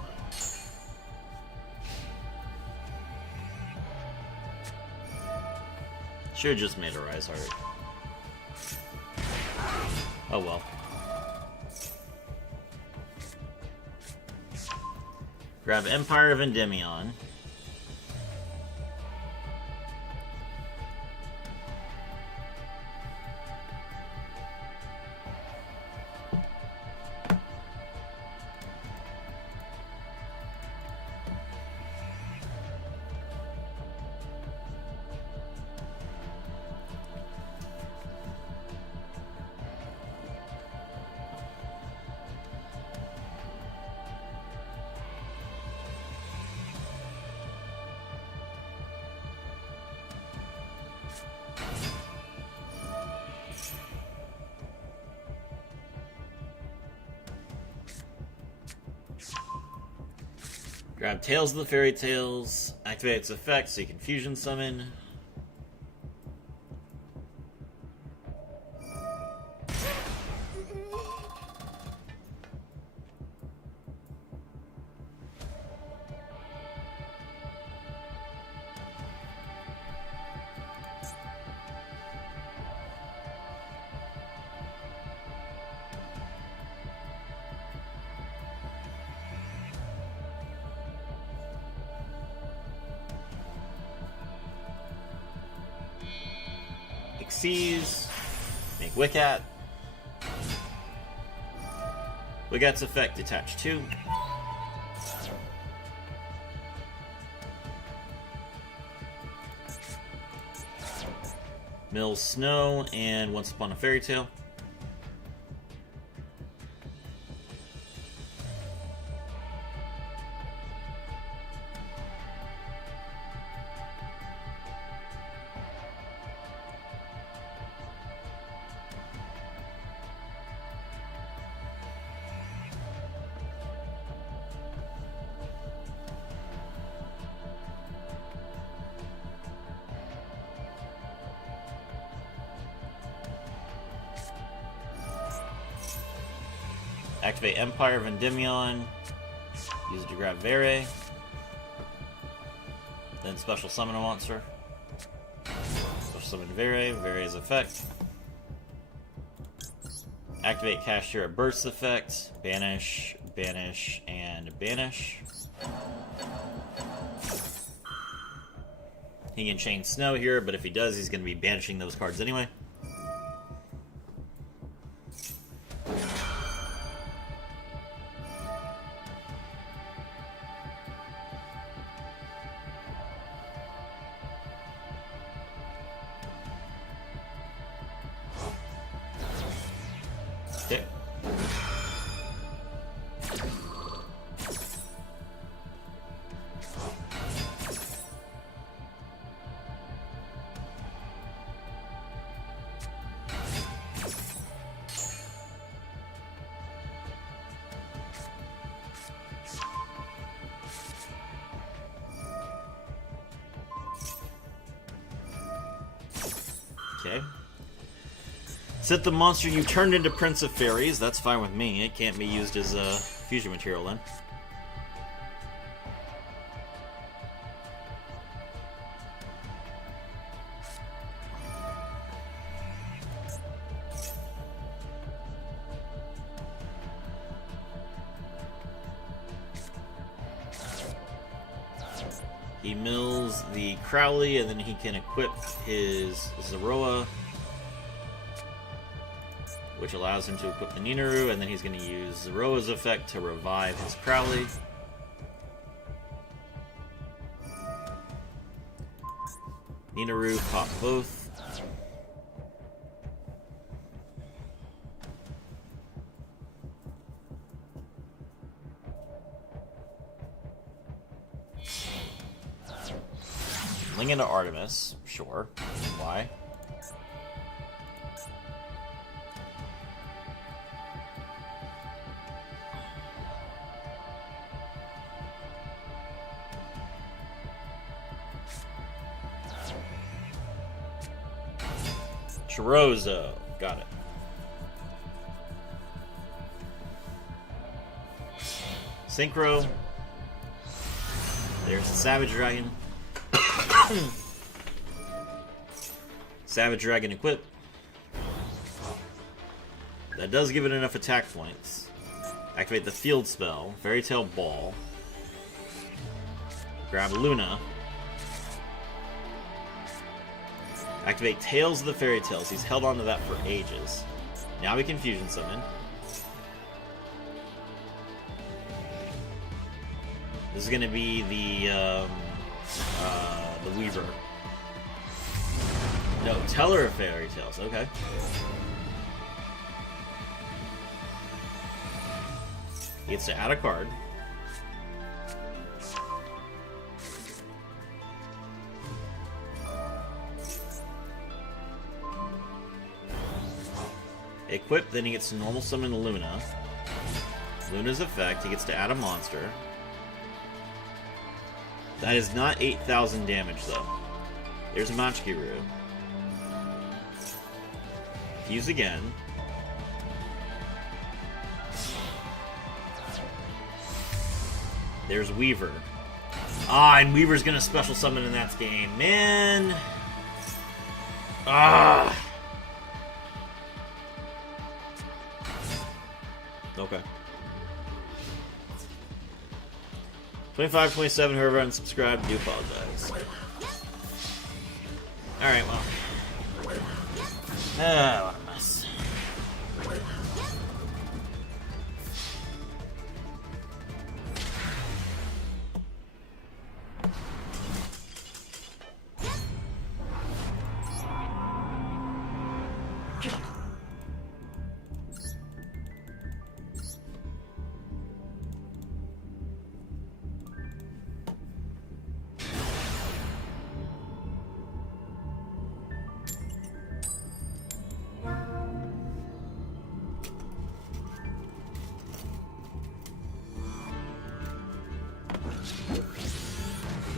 Should've just made a Rise Heart. Oh well. Grab Empire of Endymion. Grab Tales of the Fairy Tales, activate its effect so you can fusion summon. Exceeds Make Wiccat. Wickat's effect, detach 2. Mill Snow, and Once Upon a Fairy Tale. Activate Empire of Endymion. Use it to grab Vere. Then special summon a monster. Special summon Vere. Vere's effect. Activate Kashtira Burst effect. Banish, banish, and banish. He can chain Snow here, but if he does, he's going to be banishing those cards anyway. Okay. Okay. Set the monster you turned into Prince of Fairies. That's fine with me. It can't be used as a fusion material then. He mills the Crowley, and then he can equip his Zeroa, which allows him to equip the Ninaru, and then he's going to use Zeroa's effect to revive his Crowley. Ninaru pop both. Ling into Artemis, sure. Why? Chorozo, got it. Synchro. There's the Savage Dragon. Savage Dragon equip. That does give it enough attack points. Activate the field spell, Fairy Tale Ball. Grab Luna. Activate Tales of the Fairy Tales. He's held on to that for ages. Now we can fusion summon. This is going to be the Weaver. No, Teller of Fairy Tales. Okay. He gets to add a card. Equip, then he gets to normal summon Luna. Luna's effect, he gets to add a monster. That is not 8,000 damage, though. There's a Machkiru. Fuse again. There's Weaver. Ah, and Weaver's gonna special summon in that game. Man! Ah! Okay. 25, 27, whoever unsubscribed, do apologize. Alright, well. Ah, what a mess.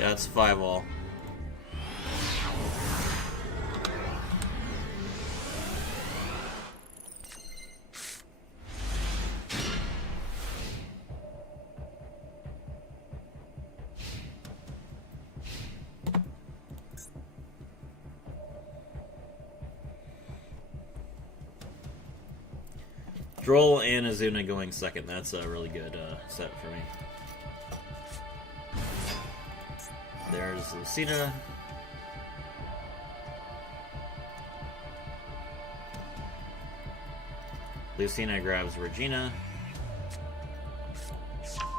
That's 5 all. Droll and Azuna going second. That's a really good set for me. There's Lucina. Lucina grabs Regina.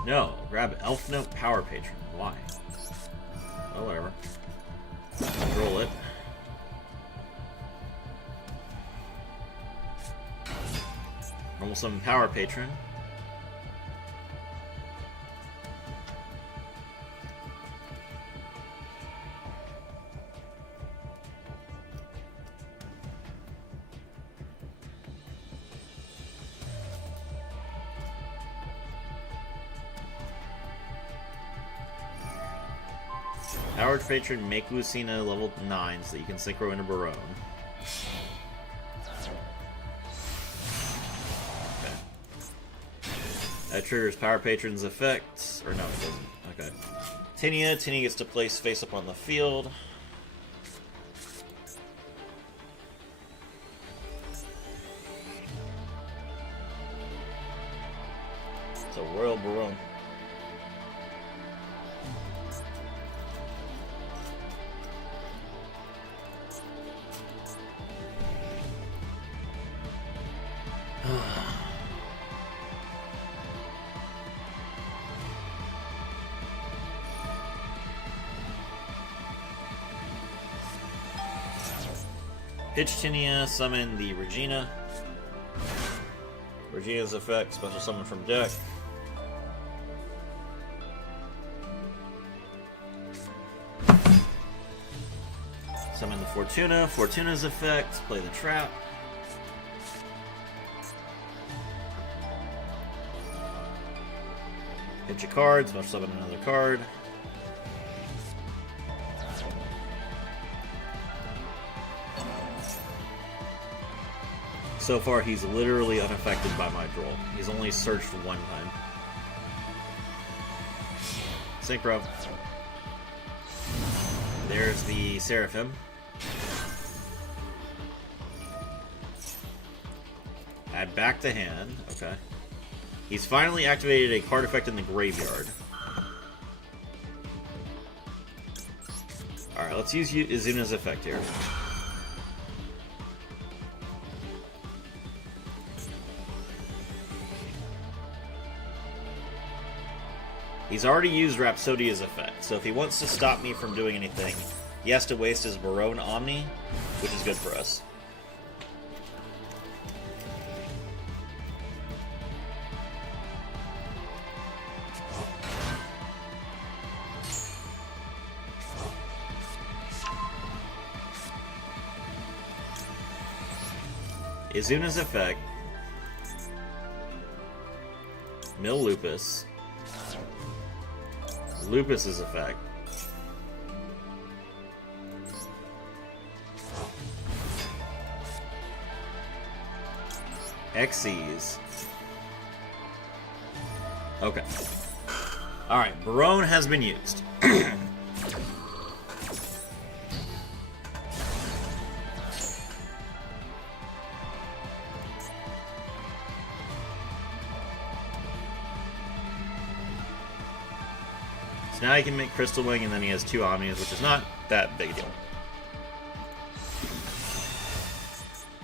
No, grab Elf Note Power Patron. Why? Oh, whatever. Roll it. Normal summon Power Patron. Power Patron, make Lucina level 9 so that you can synchro into Barone. That triggers Power Patron's effect. Or no, it doesn't. Okay. Tinia. Tinia gets to place face up on the field. It's a Royal Barone. Pitch Tinia, summon the Regina. Regina's effect, special summon from deck. Summon the Fortuna. Fortuna's effect, play the trap. Pitch a card, special summon another card. So far, he's literally unaffected by my draw. He's only searched one time. Synchro. There's the Seraphim. Add back to hand. Okay. He's finally activated a card effect in the graveyard. Alright, let's use Izuna's effect here. He's already used Rhapsodia's effect, so if he wants to stop me from doing anything, he has to waste his Barone Omni, which is good for us. Izuna's effect. Mill Lupus. Lupus's effect. Xyz. Okay. Alright, Barone has been used. So now he can make Crystal Wing, and then he has 2 Omnis, which is not that big a deal.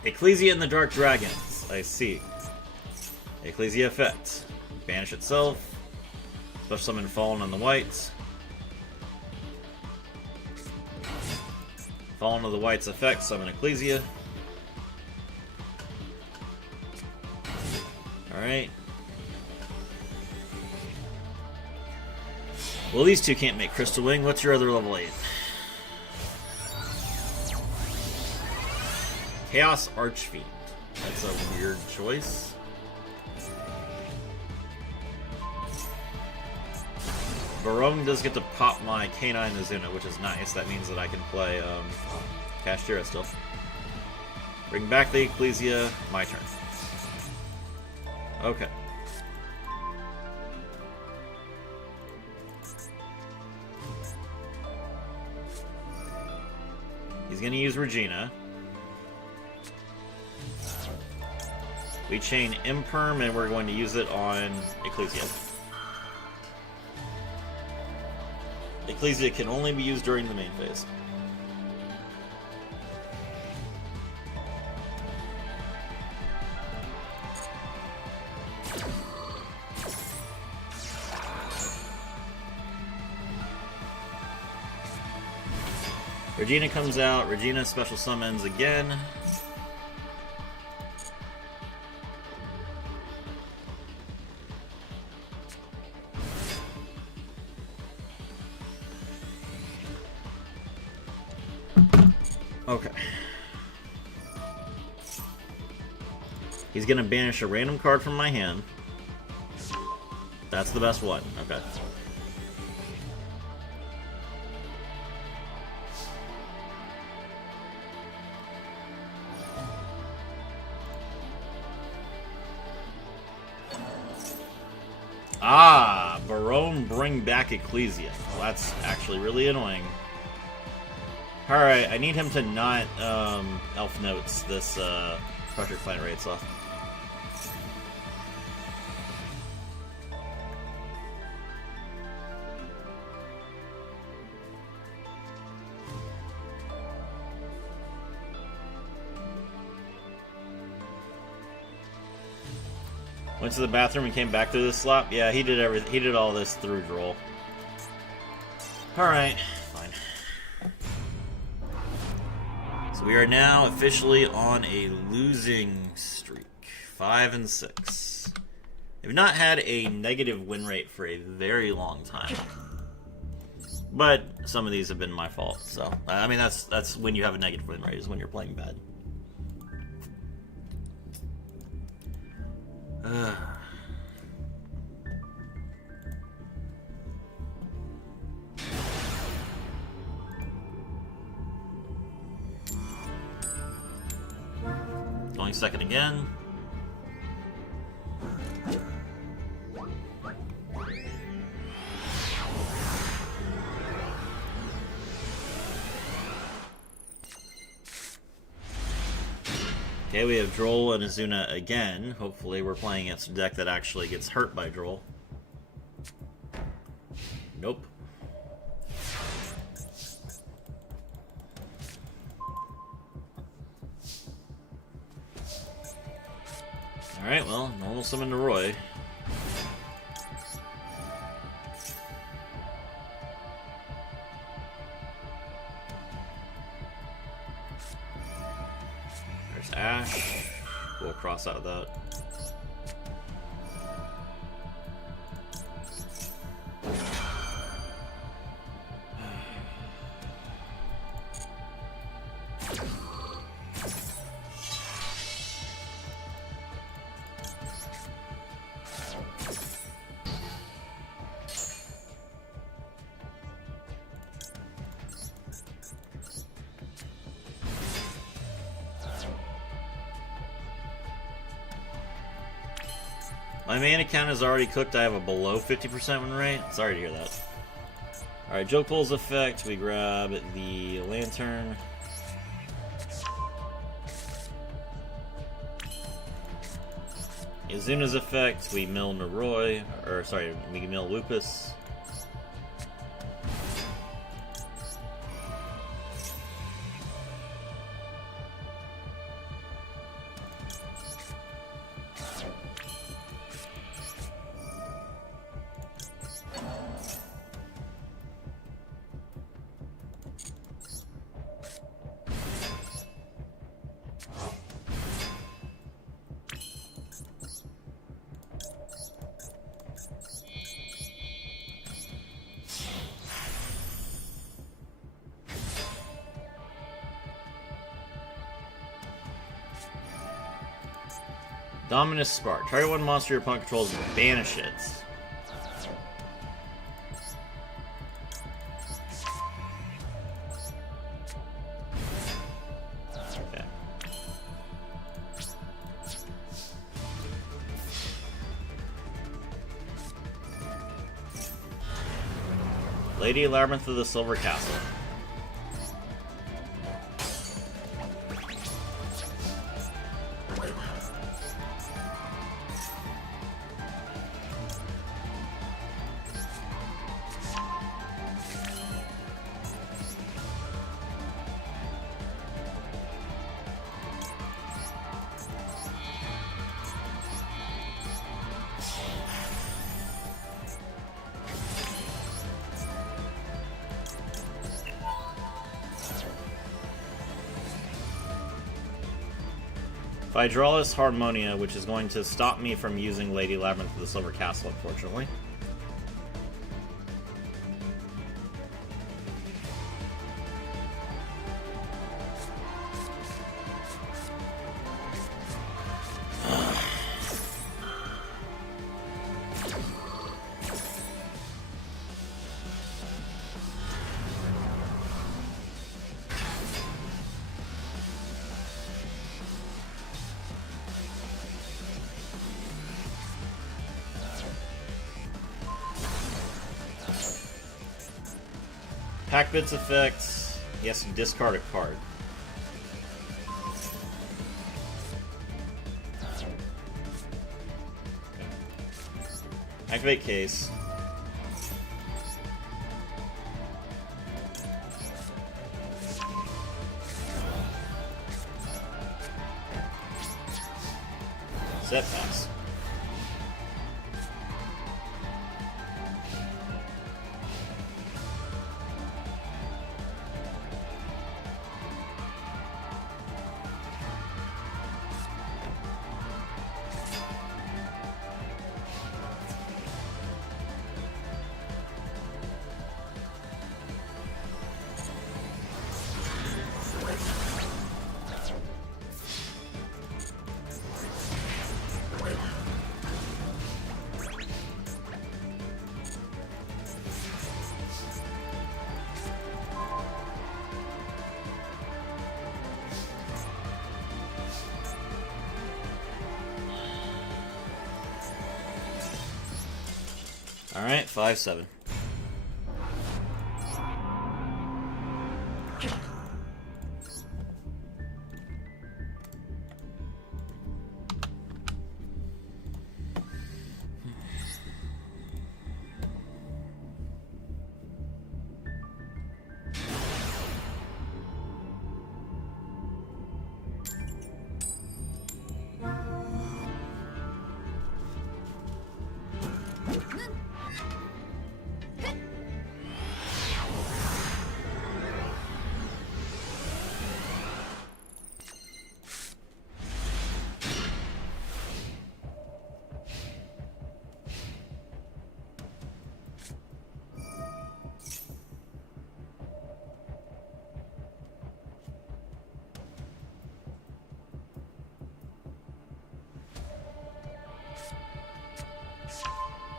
Ecclesia and the Dark Dragons. I see. Ecclesia effect. Banish itself. Special summon Fallen on the Whites. Fallen on the Whites effect. Summon Ecclesia. Alright. Well, these two can't make Crystal Wing. What's your other level 8? Chaos Archfiend. That's a weird choice. Barone does get to pop my K9 Azuna, which is nice. That means that I can play Kashtira still. Bring back the Ecclesia. My turn. Okay. He's going to use Regina. We chain Imperm, and we're going to use it on Ecclesia. Ecclesia can only be used during the main phase. Regina comes out. Regina special summons again. Okay. He's gonna banish a random card from my hand. That's the best one. Okay. Ah, Barone bring back Ecclesia. Well, that's actually really annoying. Alright, I need him to not Elf Notes this Pressure Planet Raid off. Went to the bathroom and came back to this slop? Yeah, he did everything. He did all this through Droll. Alright, fine. So we are now officially on a losing streak. 5 and 6. We've not had a negative win rate for a very long time. But some of these have been my fault, so I mean that's when you have a negative win rate, is when you're playing bad. Going second again. Okay, we have Droll and Azuna again. Hopefully we're playing against a deck that actually gets hurt by Droll. Nope. Alright, well, normal summon to Roy. There's Ash. We'll cross out that. My main account is already cooked. I have a below 50% win rate. Sorry to hear that. Alright, Joe pulls effect. We grab the lantern. Azuna's effect. We mill Naroi. Or, sorry, we mill Lupus. Dominus Spark. Target one monster your opponent controls, banish it. Lady Labyrinth of the Silver Castle. If I draw this Harmonia, which is going to stop me from using Lady Labyrinth of the Silver Castle, unfortunately. Pack Bits effects. He has to discard a card. Activate case. Set pass. Alright, 5-7.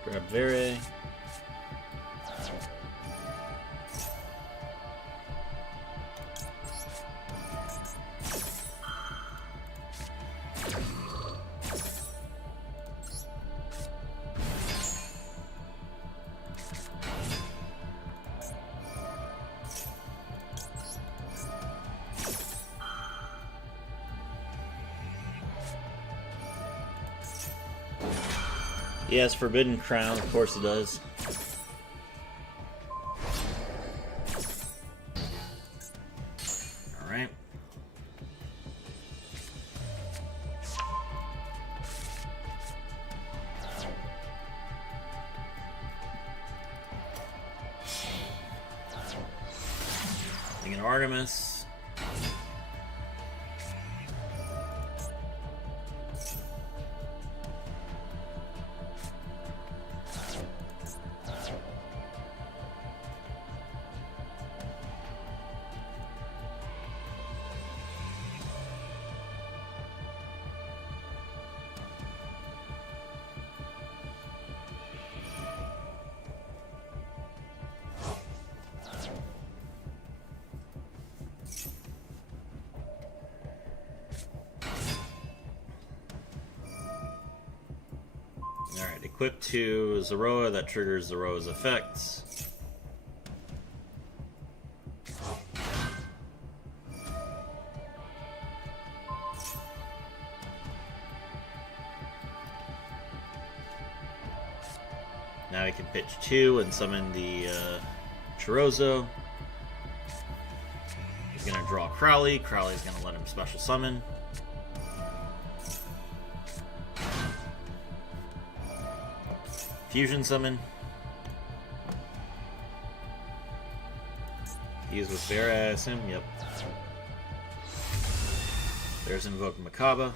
Grab Vere. He has Forbidden Crown, of course he does. Alright. Thinking Artemis. Alright, equip to Zeroa, that triggers Zeroa's effects. Now he can pitch 2 and summon the Chorozo. He's going to draw Crowley. Crowley's going to let him special summon. Fusion summon. Fuse with Bear, I assume. Yep. There's Invoke Makaba.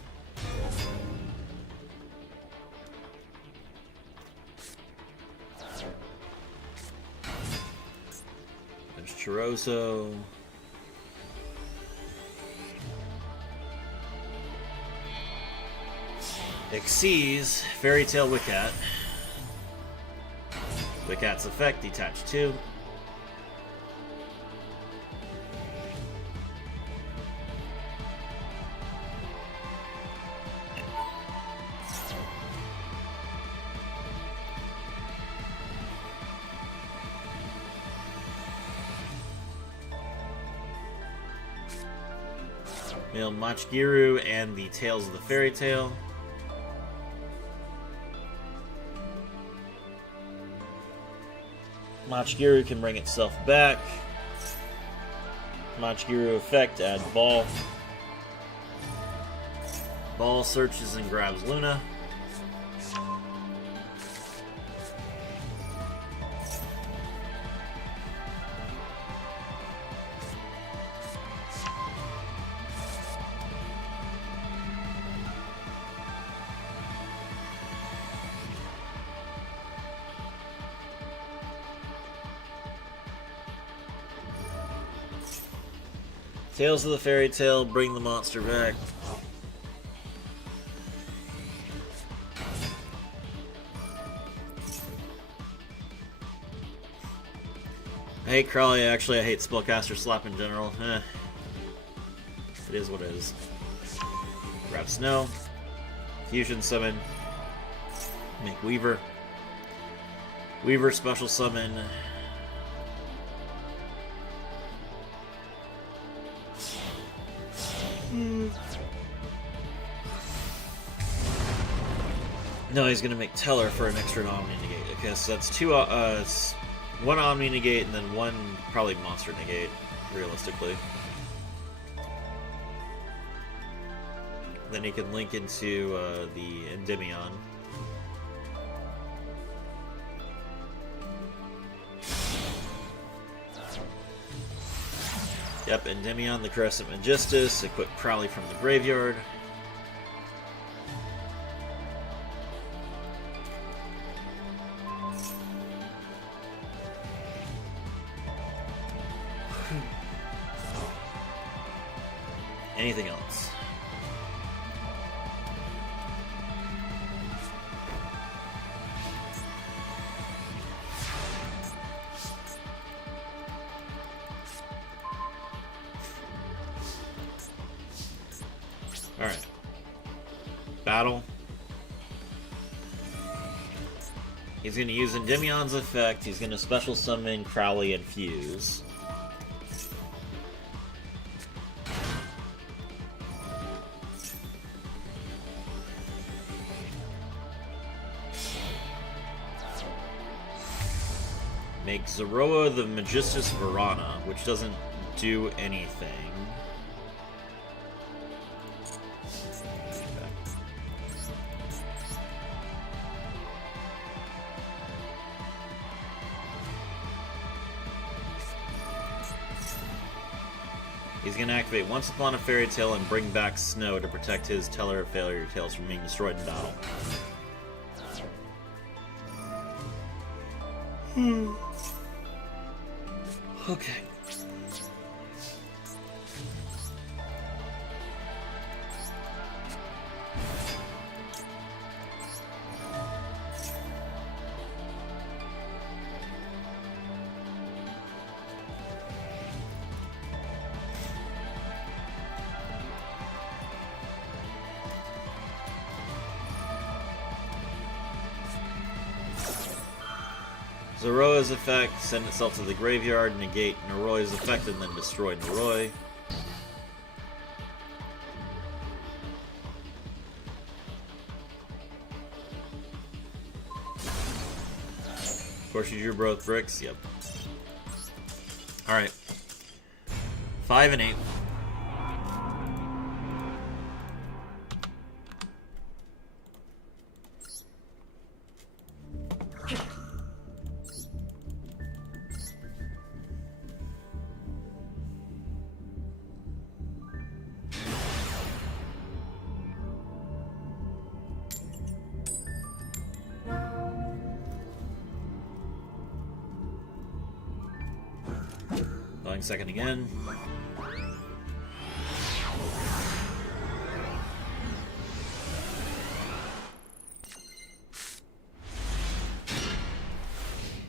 There's Chorozo. Xyz, Fairy Tail Wiccat. Wiccat's effect, detach 2. Mail Machgiru and the Tales of the Fairy Tale. Machgiru can bring itself back. Machgiru effect, add Ball. Ball searches and grabs Luna. Tales of the Fairy Tale, bring the monster back. I hate Crowley, actually I hate Spellcaster Slap in general. It is what it is. Grab Snow. Fusion summon. Make Weaver. Weaver special summon. No, he's gonna make Teller for an extra Omni Negate. Okay, so that's it's one Omni Negate and then one probably Monster Negate, realistically. Then he can link into the Endymion. Yep, Endymion, the Crescent Magistus, equip Crowley from the graveyard. Anything else? Alright. Battle. He's going to use Endymion's effect. He's going to special summon Crowley and Fuse. Make Zeroa the Magistus Varana, which doesn't do anything. He's going to activate Once Upon a Fairy Tale and bring back Snow to protect his Teller of Failure Tales from being destroyed in battle. Okay. Zeroa's effect, send itself to the graveyard, negate Neroy's effect, and then destroy Neroy. course you drew both bricks. Yep. Alright. 5 and 8. Going second again.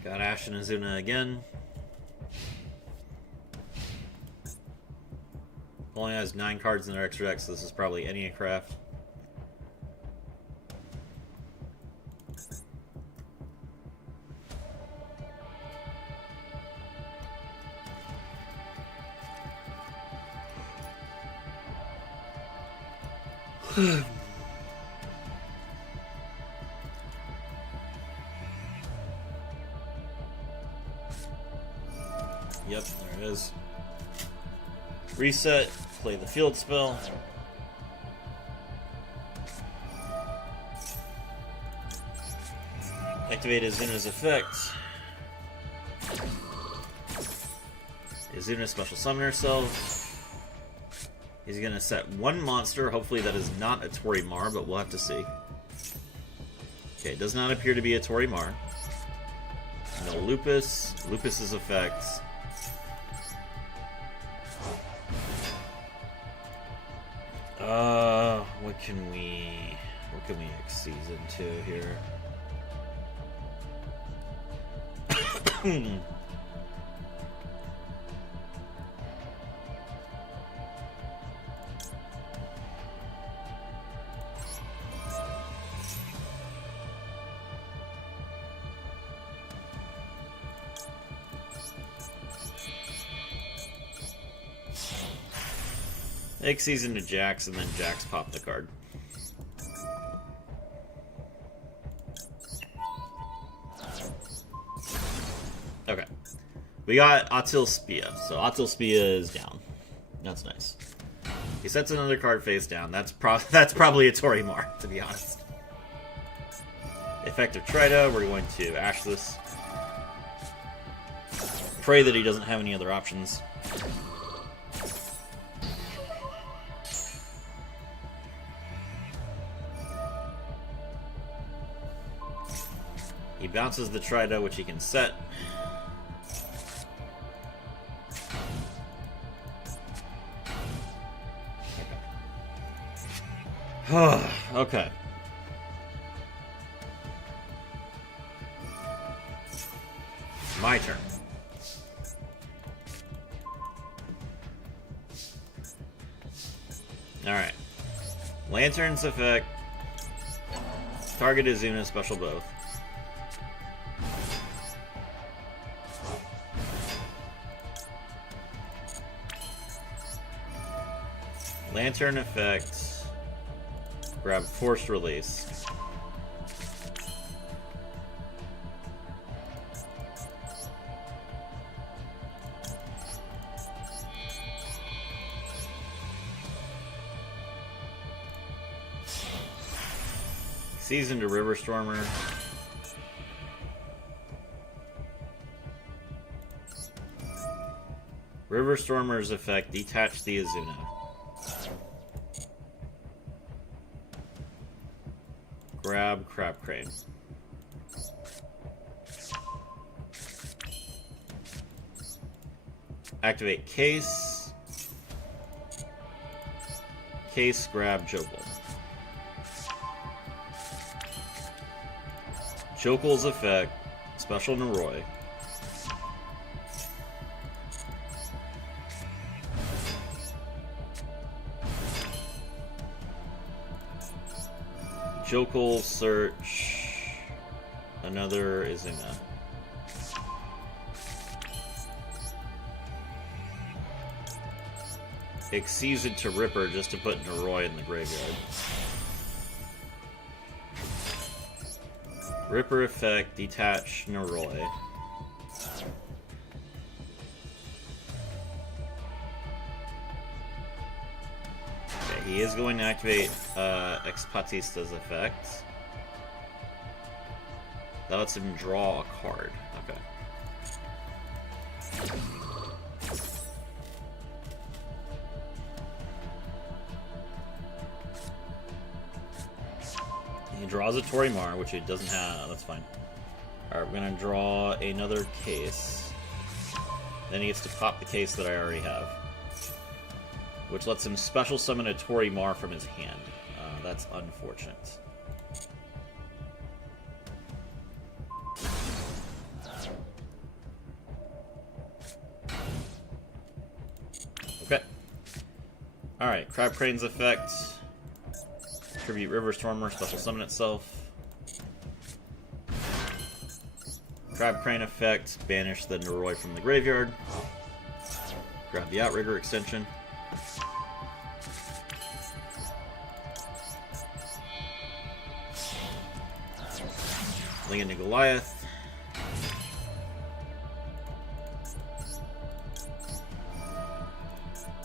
Got Ash and Azuna again. Only has 9 cards in their extra deck, so this is probably any craft. Yep, there it is. Reset, play the field spell. Activate Azuna's effect. Azuna special summon herself. He's gonna set 1 monster. Hopefully that is not a Torimar, but we'll have to see. Okay, it does not appear to be a Torimar. No Lupus. Lupus's effect. What can we exceed into here? Xyz into Jax, and then Jax pop the card. Okay. We got Atil Spia, so Atil Spia is down. That's nice. He sets another card face down. That's probably a Torimar, to be honest. Effective Trida, we're going to Ash this. Pray that he doesn't have any other options. He bounces the Trida, which he can set. Okay. My turn. Alright. Lantern's effect. Target Azuna, special both. Lantern effect. Grab forced release. Season to River Stormer. River Stormer's effect, detach the Azuna. Grab Crab Crane. Activate Case. Case, grab Jokul. Jokul's effect, special Noroi. Jokul, search another Azuna. Xyz it to Ripper just to put Noroi in the graveyard. Ripper effect, detach Noroi. Okay, he is going to activate Expatista's effect. That lets him draw a card. Okay. He draws a Torimar, which he doesn't have. That's fine. Alright, we're going to draw another case. Then he gets to pop the case that I already have, which lets him special summon a Torimar from his hand. That's unfortunate. Okay. Alright, Crab Crane's effect. Tribute River Stormer, special summon itself. Crab Crane effect, banish the Noroi from the graveyard. Grab the Outrigger extension. Link into Goliath.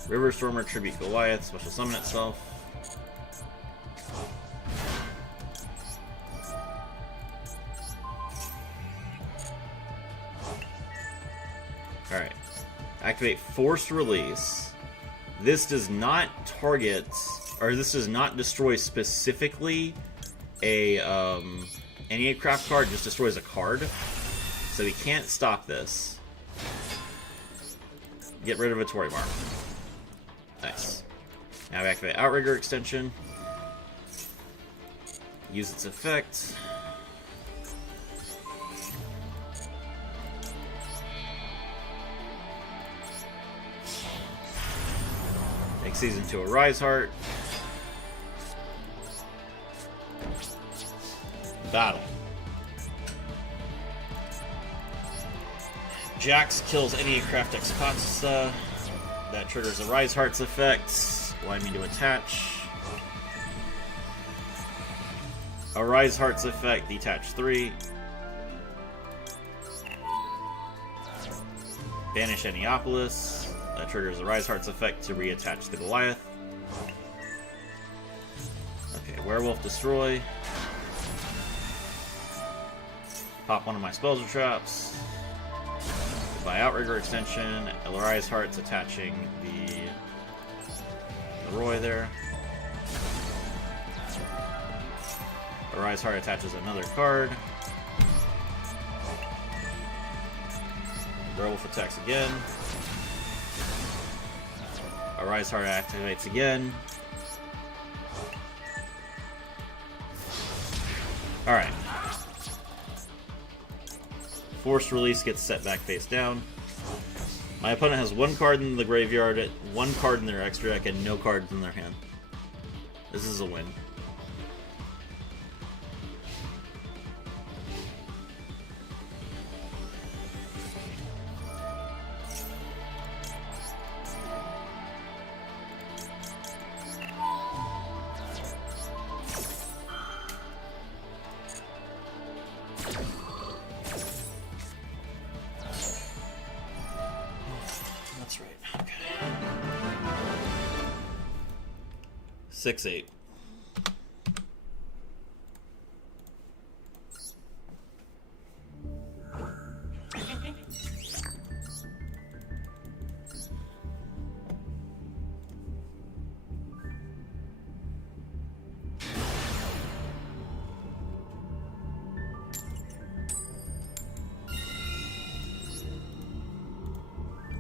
River Stormer, tribute Goliath, special summon itself. Alright. Activate Force Release. This does not target, or this does not destroy specifically a any craft card, just destroys a card. So we can't stop this. Get rid of a Torimar. Nice. Now we activate Outrigger extension. Use its effect. Make season to a Rise Heart. Battle. Jax kills any craft Expatista. That triggers a Rise Heart's effect, allowing me to attach. A Rise Heart's effect, detach 3. Banish Aniopolis. That triggers a Rise Heart's effect to reattach the Goliath. Okay, Werewolf Destroy. Pop one of my spells or traps. By Outrigger extension, Rise Heart's attaching the Roy there. Rise Heart attaches another card. Werewolf attacks again. Rise Heart activates again. Alright. Force Release gets set back face down. My opponent has one card in the graveyard, one card in their extra deck, and no cards in their hand. This is a win. That's right. Okay. 6-8.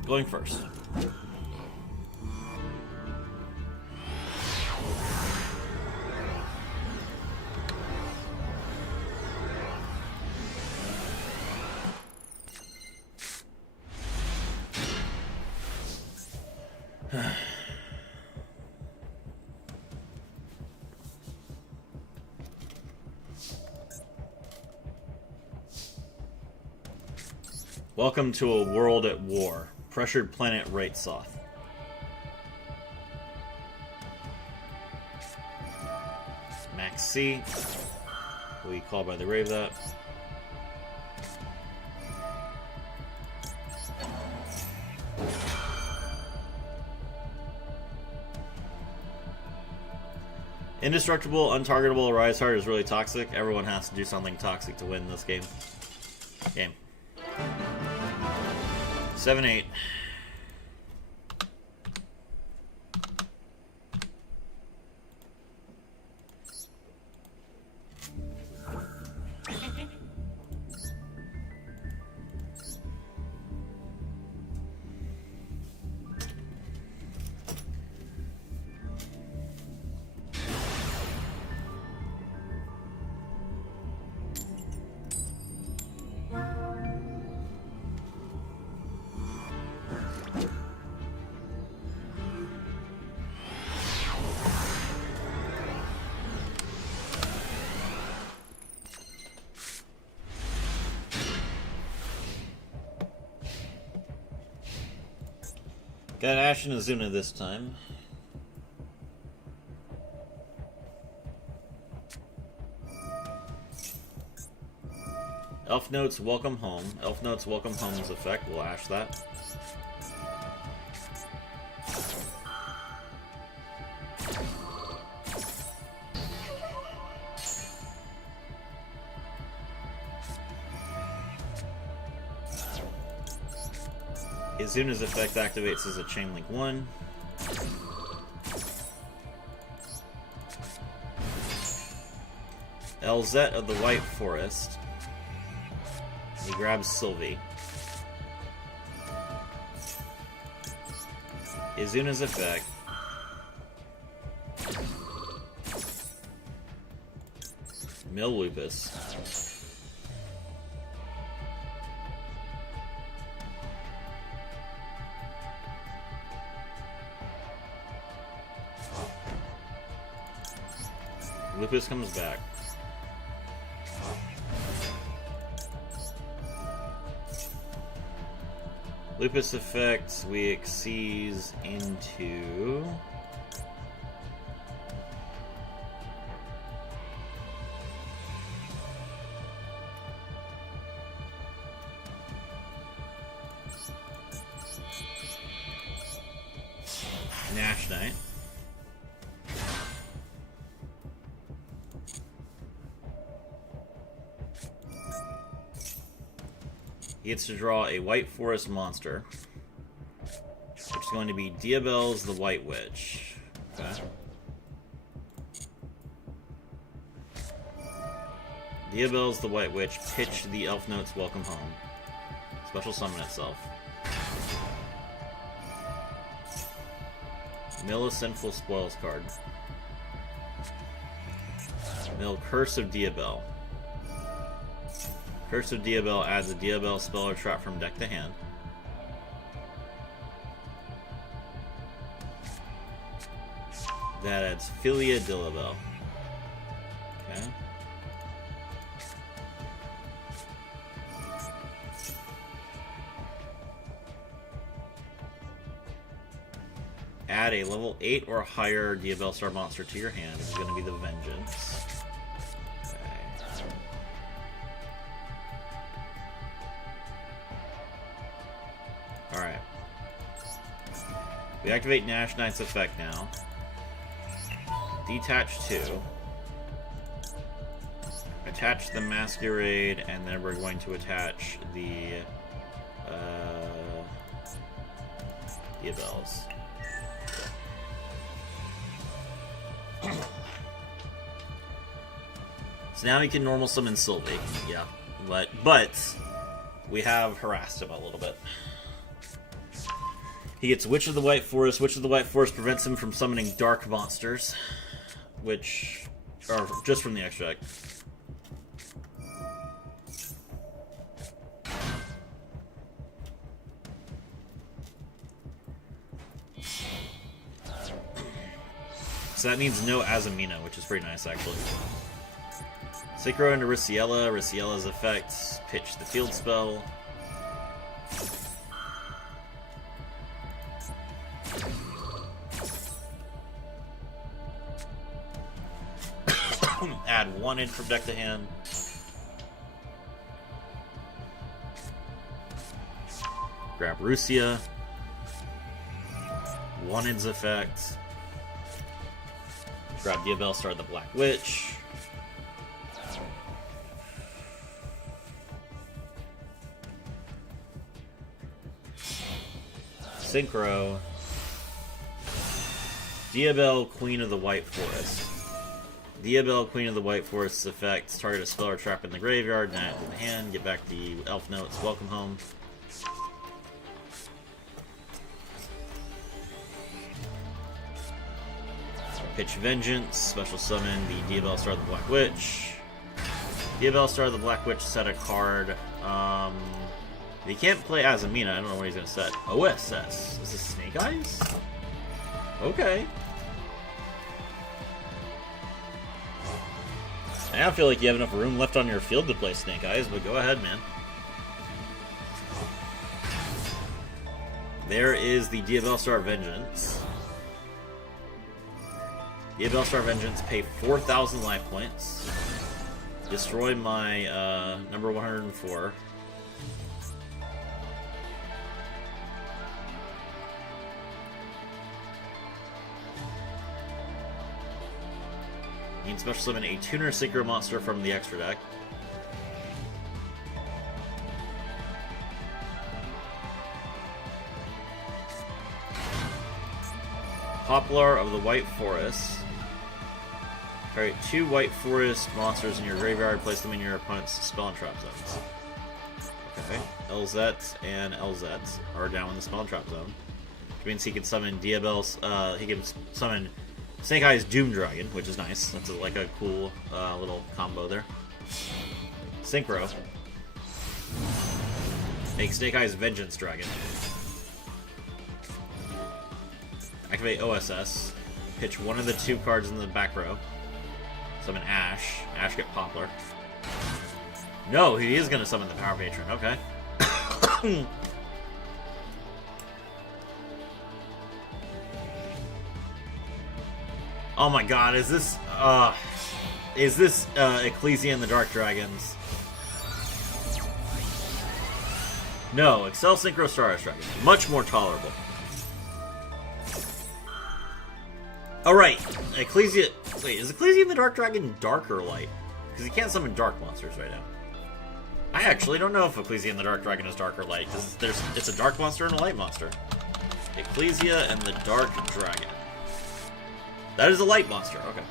Going first. Welcome to a world at war. Pressured planet Raitsoth. Max C. We Call by the Grave that. Indestructible, untargetable, Rise Heart is really toxic. Everyone has to do something toxic to win this game. 7-8. Got Ash and Azuna this time. Elf Notes Welcome Home. Elf Notes Welcome Home's effect. We'll Ash that. Izuna's effect activates as a Chain Link 1. Elzette of the White Forest. He grabs Sylvie. Izuna's effect. Mill Lupus. Lupus comes back. Lupus effects, we exceeds into... Nash Knight. He gets to draw a White Forest monster, which is going to be Diabelle's the White Witch. Okay. Diabelle's the White Witch, pitch the Elf Notes Welcome Home. Special summon itself. Mill a Sinful Spoils card. Mill Curse of Diabelle. Curse of Diabelle adds a Diabelle spell or trap from deck to hand. That adds Filia Dilabelle. Okay. Add a level 8 or higher Diabelle Star monster to your hand. This is going to be the Vengeance. Alright. We activate Nash Knight's effect now. Detach 2. Attach the Masquerade, and then we're going to attach the Diabelles. So now we can normal summon Sylvie. Yeah. But we have harassed him a little bit. He gets Witch of the White Forest. Witch of the White Forest prevents him from summoning dark monsters, which are just from the extract. So that means no Azamina, which is pretty nice, actually. Synchro into Riciella. Riciella's effects. Pitch the field spell. add 1 in from deck to hand. Grab Rusia. 1-in's effect. Grab Diabell, start the Black Witch. Synchro. Diabell, Queen of the White Forest. Diabell, Queen of the White Forest's effect. Target a spell or trap in the graveyard, add it to the hand, get back the elf notes, welcome home. Pitch Vengeance, special summon the Diabell, Star of the Black Witch. Diabell, Star of the Black Witch, set a card. He can't play Azamina, I don't know what he's going to set. OSS. Is this Snake Eyes? Okay. I don't feel like you have enough room left on your field to play Snake Eyes, but go ahead, man. There is the Diabell Star Vengeance. Diabell Star Vengeance, pay 4,000 life points. Destroy my number 104. You can special summon a tuner synchro monster from the extra deck. Poplar of the White Forest. Alright, 2 White Forest monsters in your graveyard, place them in your opponent's spell and trap zones. Okay, LZ and LZ are down in the spell and trap zone. Which means he can summon Diabell's, he can summon Snake Eyes Doom Dragon, which is nice. That's like a cool little combo there. Synchro. Make Snake Eyes Vengeance Dragon. Activate OSS. Pitch 1 of the 2 cards in the back row. Summon Ash. Ash get Poplar. No, he is going to summon the Power Patron. Okay. Oh my god, is this Ecclesia and the Dark Dragons? No, Excel Synchro Stardust Dragon. Much more tolerable. Alright, Ecclesia... Wait, is Ecclesia and the Dark Dragon dark or light? Because he can't summon dark monsters right now. I actually don't know if Ecclesia and the Dark Dragon is dark or light, because it's a dark monster and a light monster. Ecclesia and the Dark Dragon. That is a light monster, okay.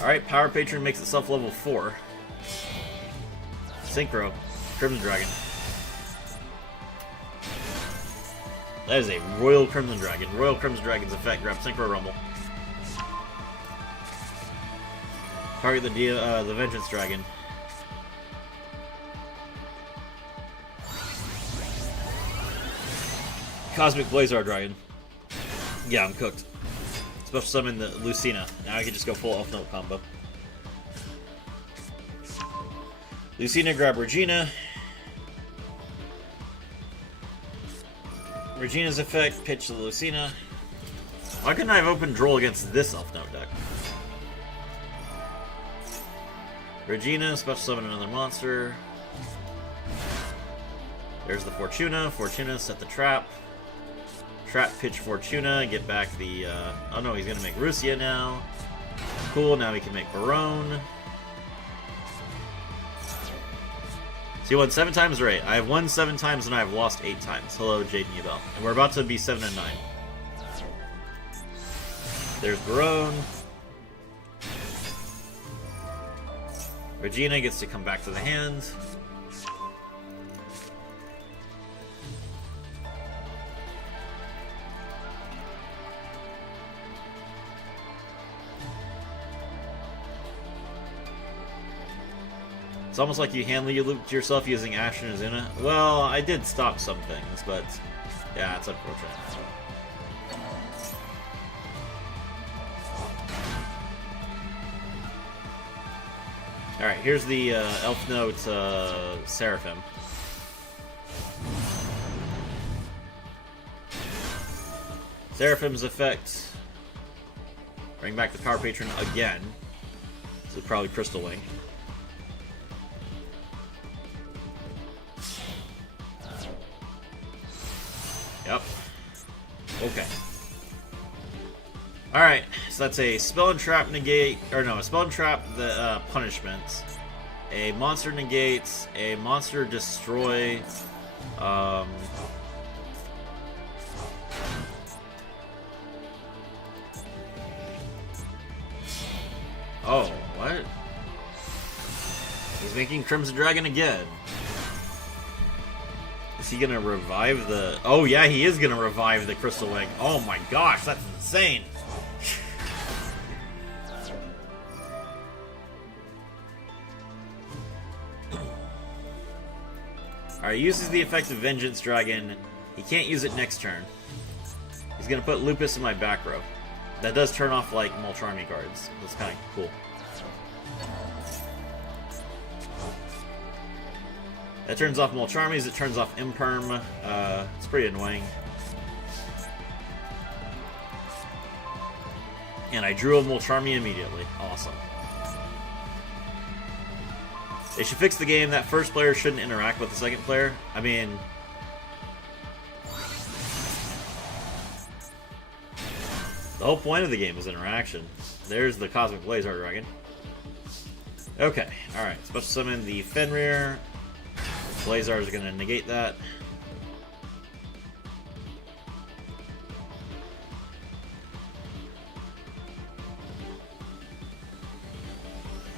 Alright, Power Patron makes itself level 4. Synchro, Crimson Dragon. That is a Royal Crimson Dragon. Royal Crimson Dragon's effect, grab Synchro Rumble. Target the Vengeance Dragon. Cosmic Blazar Dragon. Yeah, I'm cooked. Special summon the Lucina. Now I can just go full Elf Note combo. Lucina, grab Regina. Regina's effect, pitch the Lucina. Why couldn't I have opened Droll against this Elf Note deck? Regina, special summon another monster. There's the Fortuna. Fortuna, set the trap. Trap, pitch Fortuna, get back the... oh no, he's going to make Rusia now. Cool, now he can make Barone. So you won 7 times or 8. I have won 7 times and I have lost 8 times. Hello, Jaden Yubel. And we're about to be 7 and 9. There's Barone. Regina gets to come back to the hand. It's almost like you handily looped yourself using Ash and Azuna. Well, I did stop some things, but yeah, it's unfortunate. Alright, here's the Elf Note Seraphim. Seraphim's effect. Bring back the Power Patron again. So probably Crystal Wing. Yep. Okay. Alright, so that's a Spell and Trap negate, or no, a Spell and Trap the punishments. A Monster negates, a Monster destroy, oh, what? He's making Crimson Dragon again. Is he gonna revive the... Oh yeah, he is gonna revive the Crystal Wing. Oh my gosh, that's insane. Alright, uses the effect of Vengeance Dragon. He can't use it next turn. He's gonna put Lupus in my back row. That does turn off, like, Molcharmy cards. That's kind of cool. That turns off Molcharmies, it turns off Imperm. It's pretty annoying. And I drew a Molcharmy immediately. Awesome. They should fix the game. That first player shouldn't interact with the second player. I mean... the whole point of the game is interaction. There's the Cosmic Blazar Dragon. Okay, alright. Special summon the Fenrir. Blazar is going to negate that.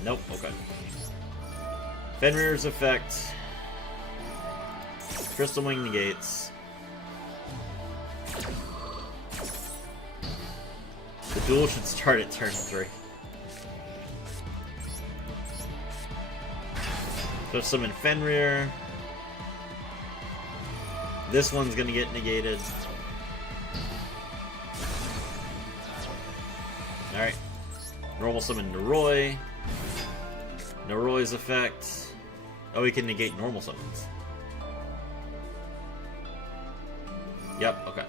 Nope, okay. Fenrir's effect. Crystal Wing negates. The duel should start at turn 3. So summon Fenrir. This one's gonna get negated. Alright. Normal summon Noroi. Noroi's effect. Oh, he can negate normal summons. Yep, okay.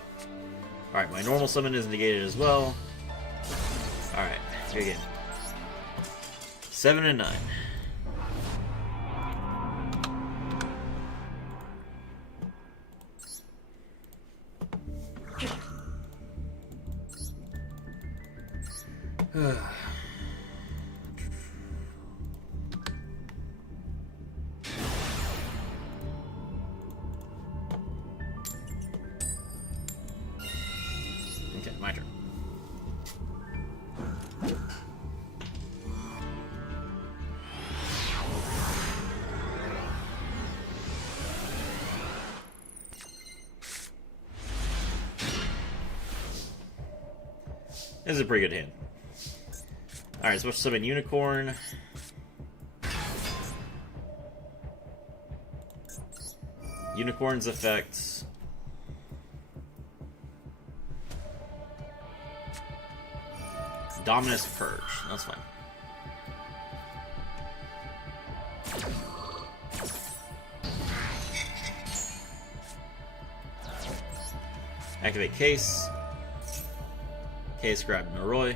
Alright, my normal summon is negated as well. Alright, here again. 7 and 9. Okay, my turn. This is a pretty good hand. Alright, so we'll summon Unicorn. Unicorn's effects. Dominus Purge. That's fine. Activate Case. Case grab Noroi.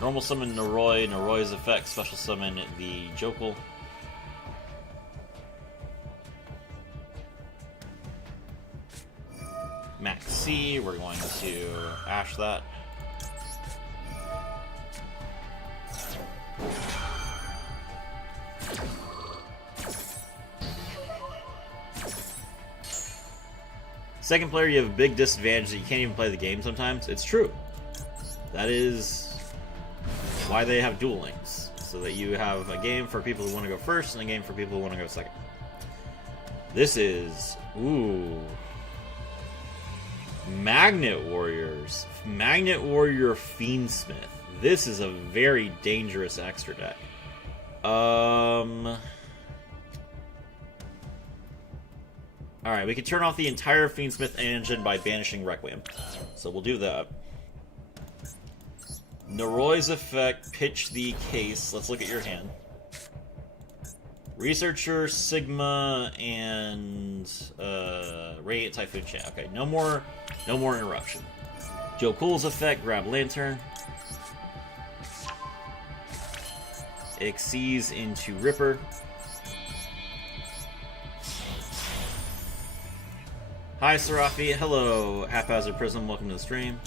Normal summon Noroi. Noroi's effect. Special summon the Jokul. Max C. We're going to Ash that. Second player, you have a big disadvantage that you can't even play the game sometimes. It's true. That is why they have duel links. So that you have a game for people who want to go first and a game for people who want to go second. This is... ooh... Magnet Warriors. Magnet Warrior Fiendsmith. This is a very dangerous extra deck. Alright, we can turn off the entire Fiendsmith engine by banishing Requiem. So we'll do that. Noroy's effect, pitch the case. Let's look at your hand. Researcher, Sigma, and Radiant Typhoon Chat. Okay, no more interruption. Joe Cool's effect, grab Lantern. Exceeds into Ripper. Hi, Serafi. Hello, Haphazard Prism. Welcome to the stream.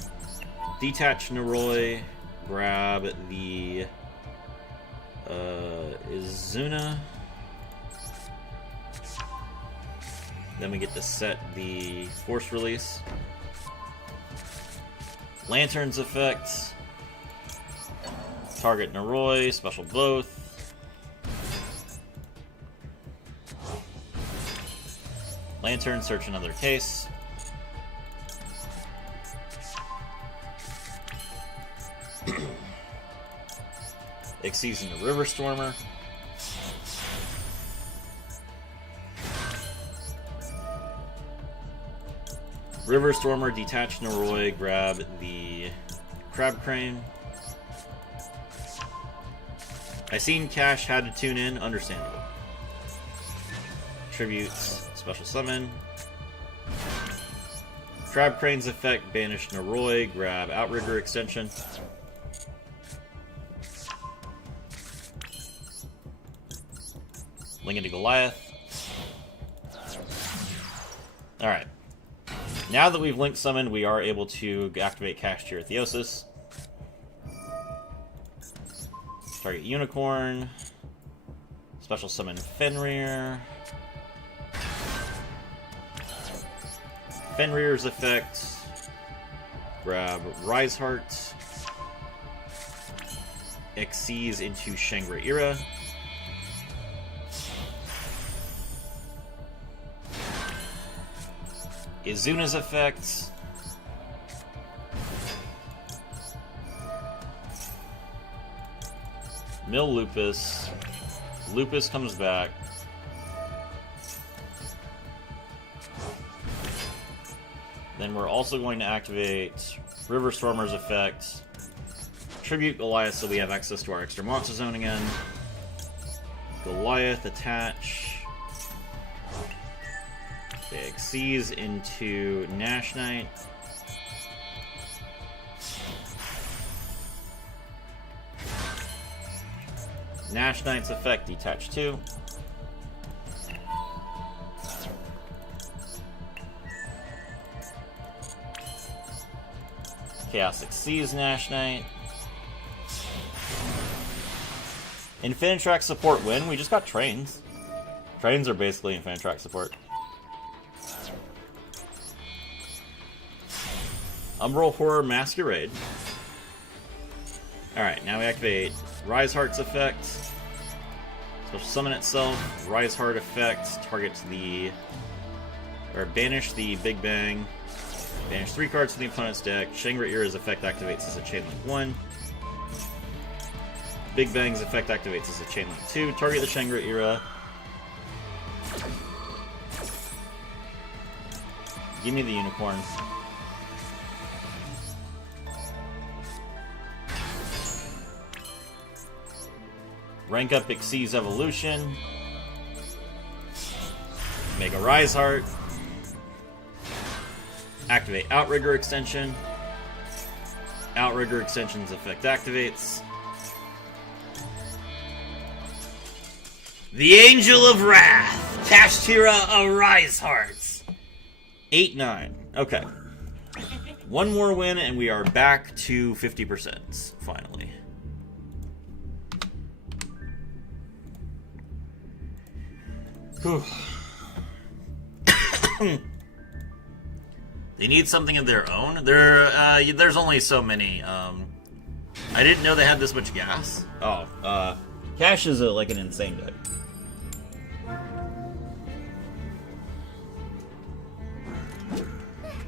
Detach Noroi. Grab the Izuna. Then we get to set the Force Release. Lantern's effect. Target Noroi, special both. Lantern, search another case. Exceeds into River Stormer. River Stormer, detach Noroi, grab the Crab Crane. I seen Cash had to tune in, understandable. Tributes, special summon. Crab Crane's effect, banish Noroi, grab Outrigger extension. Link into Goliath. Alright. Now that we've link summoned, we are able to activate Kashtira Theosis. Target Unicorn. Special summon Fenrir. Fenrir's effect. Grab Rise Heart. Exceeds into Shangri-Ira. Izuna's effect. Mill Lupus. Lupus comes back. Then we're also going to activate River Stormer's effect. Tribute Goliath so we have access to our extra monster zone again. Goliath attach. Okay, exceeds into Nash Knight. Nash Knight's effect, detach 2. Chaos exceeds Nash Knight. Infinitrack support win. We just got trains. Trains are basically Infinitrack support. Umbral Horror Masquerade. Alright, now we activate Rise Heart's effect. Special summon itself. Rise Heart effect targets the... or banish the Big Bang. Banish 3 cards from the opponent's deck. Shangri-Ira's effect activates as a Chain Link 1. Big Bang's effect activates as a Chain Link 2. Target the Shangri-Ira. Give me the Unicorn. Rank up Exceeds Evolution. Mega Rise Heart. Activate Outrigger extension. Outrigger extension's effect activates. The Angel of Wrath! Kashtira a Rise Heart! 8-9. Okay. One more win and we are back to 50%, finally. They need something of their own. There's only so many. I didn't know they had this much gas. Oh, Cash is like an insane deck.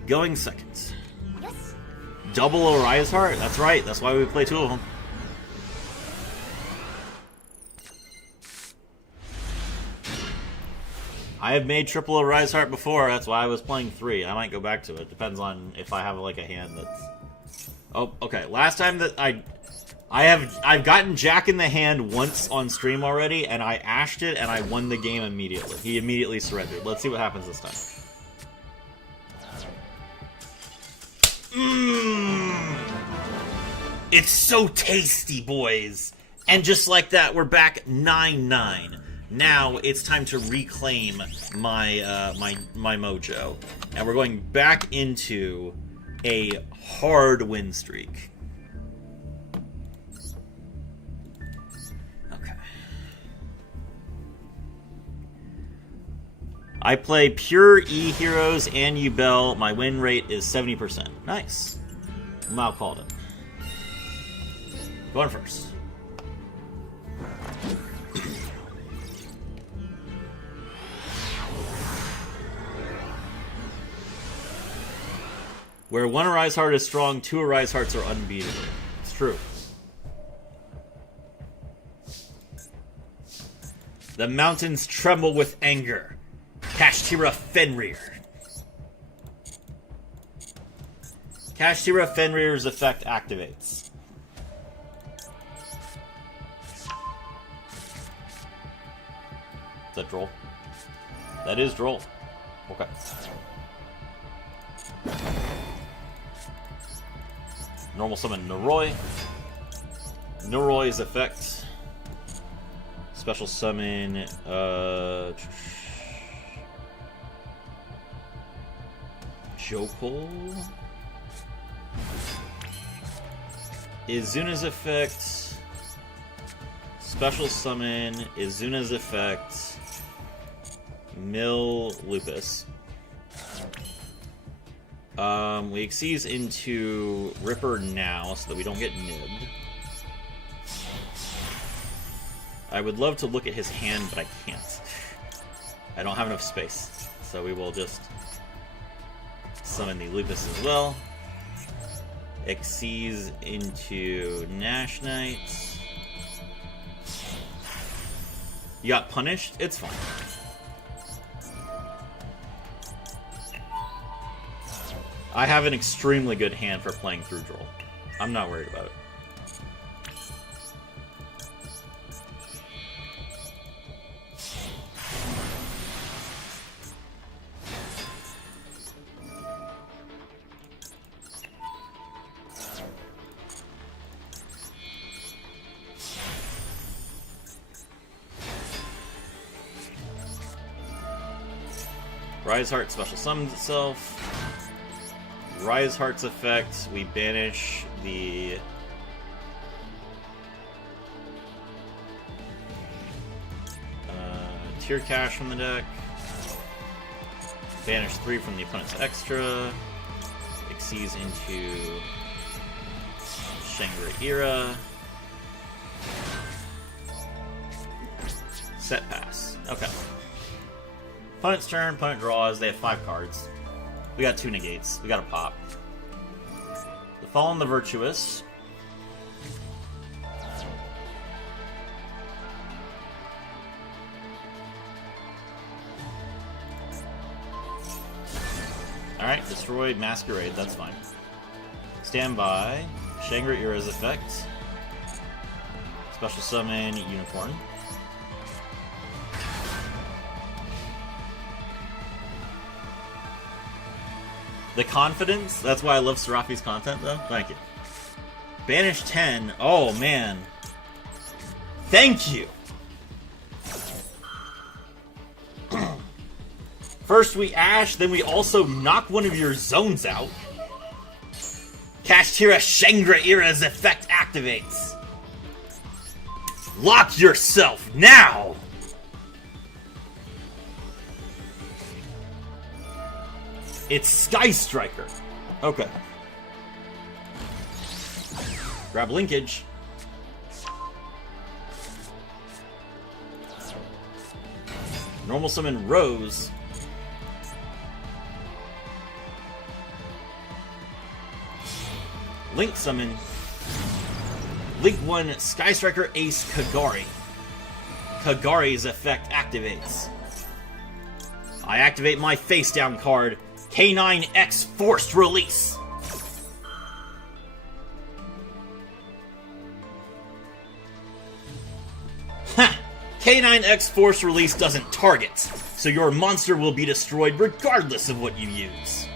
Going seconds. Yes. Double a Rise Heart. That's right. That's why we play 2 of them. I have made triple a Rise Heart before, that's why I was playing 3. I might go back to it. Depends on if I have like a hand that's... Oh, okay. Last time that I I've gotten Jack in the hand once on stream already, and I ashed it, and I won the game immediately. He immediately surrendered. Let's see what happens this time. Mmm! It's so tasty, boys! And just like that, we're back 9-9. Now it's time to reclaim my my mojo, and we're going back into a hard win streak. Okay. I play pure E heroes and Yubel. My win rate is 70%. Nice. Mal called it. Going first. Where one Arise Heart is strong, two Arise Hearts are unbeatable. It's true. The mountains tremble with anger. Kashtira Fenrir. Kashtira Fenrir's effect activates. Is that Droll? That is Droll. Okay. Normal summon Noroi. Noroi's effect. Special summon Jokol. Izuna's effect. Special summon Izuna's effect. Mill Lupus. We Exceeds into Ripper now so that we don't get nibbed. I would love to look at his hand, but I can't. I don't have enough space. So we will just summon the Lupus as well. Exceeds into Nash Knight. You got punished? It's fine. I have an extremely good hand for playing through Droll. I'm not worried about it. Rise Heart special summons itself. Rise Heart's effect, we banish the Tier Cash from the deck. Banish 3 from the opponent's extra. Exceeds into Shangri-Ira. Set pass. Okay. Opponent's turn, opponent draws, they have 5 cards. We got 2 negates. We got a pop. The Fallen the Virtuous. Alright, destroyed Masquerade, that's fine. Stand by. Shangri-Ira's effect. Special summon Unicorn. The confidence? That's why I love Serafi's content, though? Thank you. Banish 10. Oh, man. Thank you! First we Ash, then we also knock one of your zones out. Kashtira Shangri-Ira's effect activates. Lock yourself now! It's Sky Striker. Okay. Grab linkage. Normal summon Rose. Link summon. Link 1 Sky Striker Ace Kagari. Kagari's effect activates. I activate my face down card. K9X Forced Release. K9X Force Release doesn't target, so your monster will be destroyed regardless of what you use.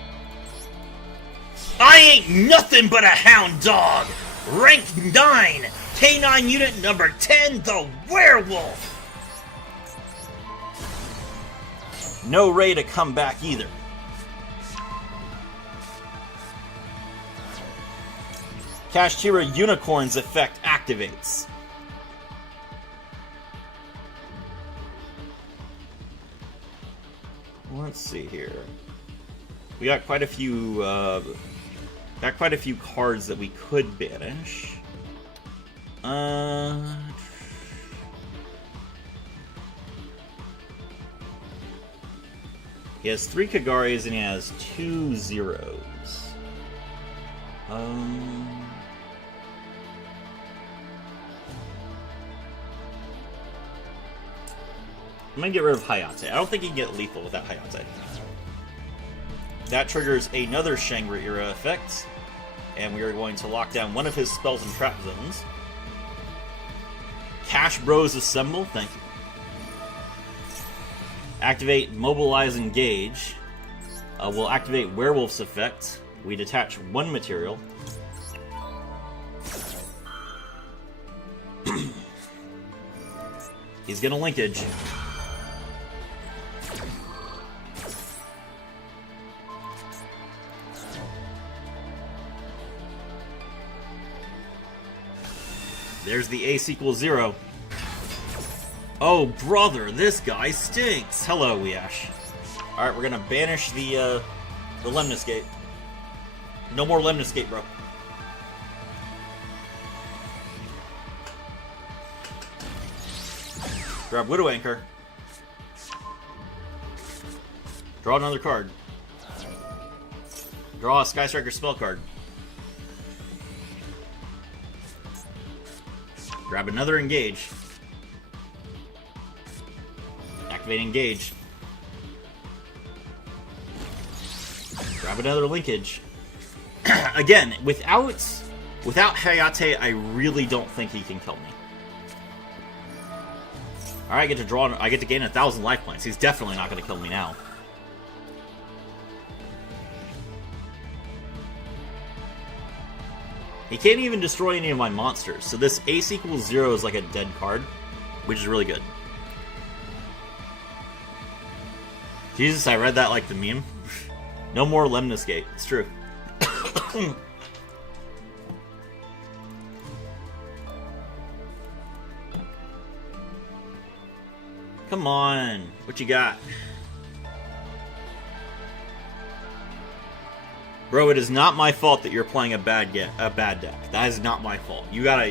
I ain't nothing but a hound dog! Rank 9! K9 unit number 10, the Werewolf! No Ray to come back either. Kashtira Unicorn's effect activates. Let's see here. We got quite a few cards that we could banish. He has 3 Kagaris and he has 2 zeros. I'm gonna get rid of Hayate. I don't think he can get lethal without Hayate. That triggers another Shangri-Era effect, and we are going to lock down one of his spells and trap zones. Cash Bros Assemble, thank you. Activate Mobilize Engage. We'll activate Werewolf's effect. We detach 1 material. He's gonna linkage. There's the ace equals 0. Oh, brother, this guy stinks. Hello, Weash. Alright, we're gonna banish the Lemnis Gate. No more Lemnis Gate, bro. Grab Widow Anchor. Draw another card. Draw a Sky Striker spell card. Grab another Engage. Activate Engage. Grab another Linkage. Again, without Hayate, I really don't think he can kill me. Alright, I get to gain 1,000 life points. He's definitely not going to kill me now. He can't even destroy any of my monsters, so this ace equals 0 is like a dead card, which is really good. Jesus, I read that like the meme. No more Lemnis Gate. It's true. Come on. What you got? Bro, it is not my fault that you're playing a bad deck. That is not my fault. You gotta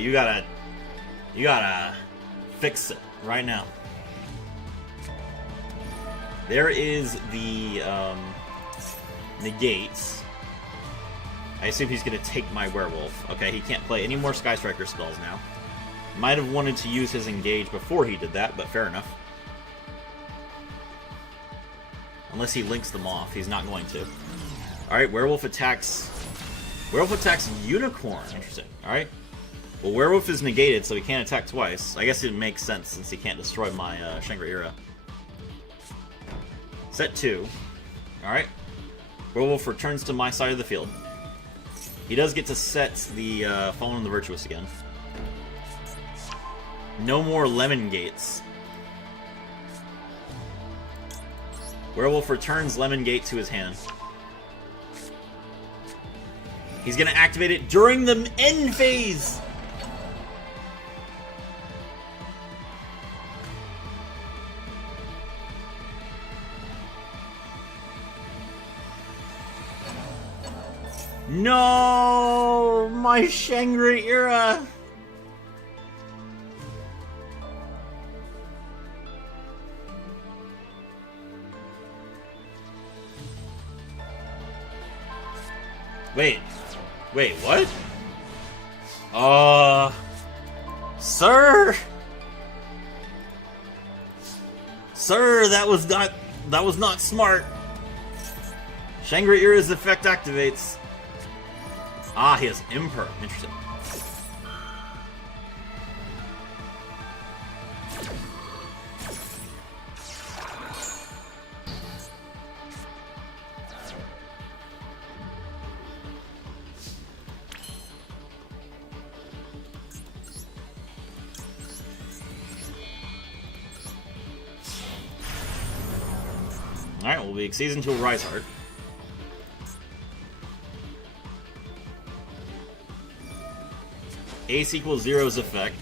fix it right now. There is the negates. I assume he's gonna take my werewolf. Okay, he can't play any more Sky Striker spells now. Might have wanted to use his engage before he did that, but fair enough. Unless he links them off, he's not going to. Alright, Werewolf attacks... Werewolf attacks Unicorn. Interesting. Alright. Well, Werewolf is negated, so he can't attack twice. I guess it makes sense since he can't destroy my Shangri-Era. Set 2. Alright. Werewolf returns to my side of the field. He does get to set the Fallen and the Virtuous again. No more Lemon Gates. Werewolf returns Lemon Gate to his hand. He's gonna activate it during the end phase! No! My Shangri-Era! Wait, what? Sir? Sir, that was not smart. Shangri-Era's effect activates. Ah, he has Imperm. Interesting. Alright, we'll be season to a Rise Heart. Ace equals zero's effect.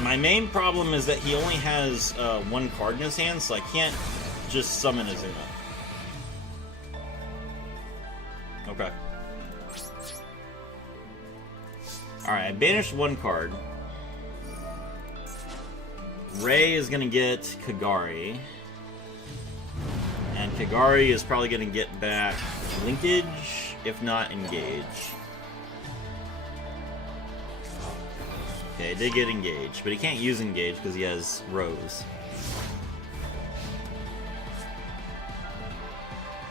My main problem is that he only has one card in his hand, so I can't just summon a Zuna. Okay. Alright, I banished one card. Ray is gonna get Kagari. And Kagari is probably gonna get back Linkage, if not Engage. Okay, I did get Engage, but he can't use Engage because he has Rose.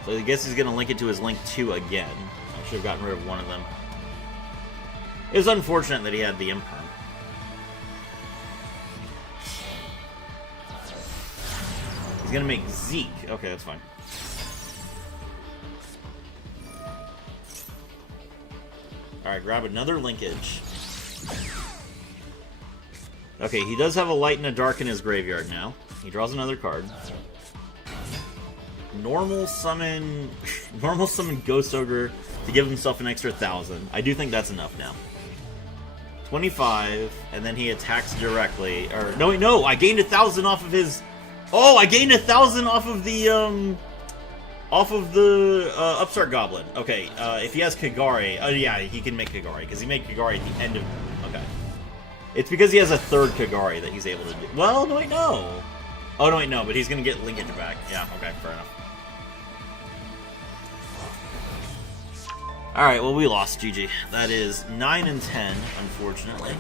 So I guess he's going to link it to his Link 2 again. I should have gotten rid of one of them. It was unfortunate that he had the Imperm. He's going to make Zeke. Okay, that's fine. Alright, grab another linkage. Okay, he does have a Light and a Dark in his graveyard now. He draws another card. Normal summon Ghost Ogre to give himself an extra 1,000. I do think that's enough now. 25, and then he attacks directly. Or no, no, I gained 1,000 off of his. Oh, I gained 1,000 off of the Upstart Goblin. Okay, if he has Kagari, yeah, he can make Kagari because he made Kagari at the end of. Okay, it's because he has a third Kagari that he's able to do. Well, no, wait, no. Oh no, wait, no, but he's gonna get linkage back. Yeah, okay, fair enough. Alright, well, we lost, GG. That is 9 and 10, unfortunately.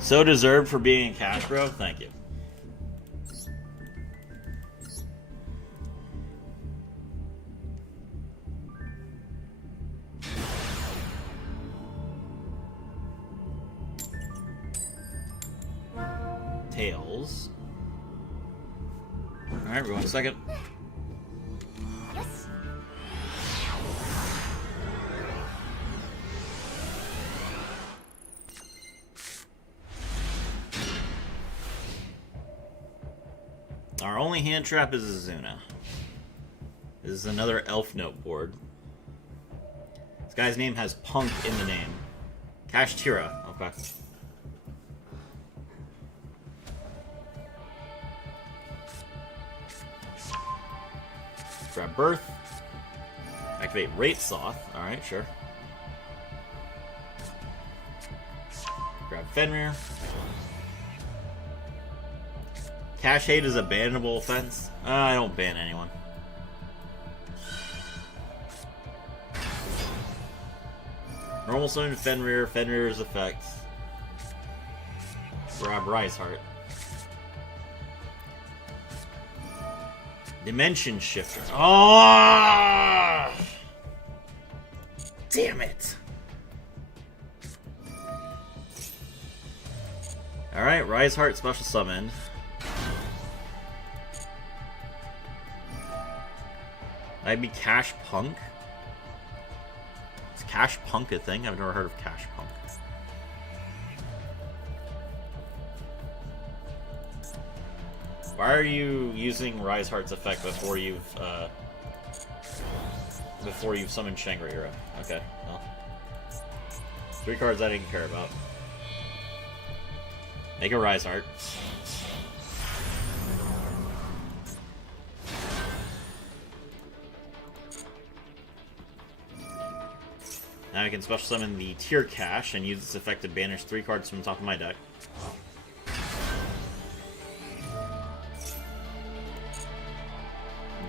So deserved for being a cash bro. Thank you. Tails. All right, we're going second. Yes. Our only hand trap is a Zuna. This is another Elf Note board. This guy's name has Punk in the name. Kashtira. Okay. Grab Birth. Activate Rate Soth. Alright, sure. Grab Fenrir. Cash hate is a bannable offense? I don't ban anyone. Normal summon Fenrir, Fenrir's effect. Grab Rise Heart. Dimension Shifter. Oh! Damn it! Alright, Rise Heart special summoned. I'd be Cash Punk. Is Cash Punk a thing? I've never heard of Cash Punk. Why are you using Rise Heart's effect before you've summoned Shangri-La? Okay, well. 3 cards I didn't care about. Make a Rise Heart. Now I can special summon the Tier Cache and use this effect to banish 3 cards from the top of my deck.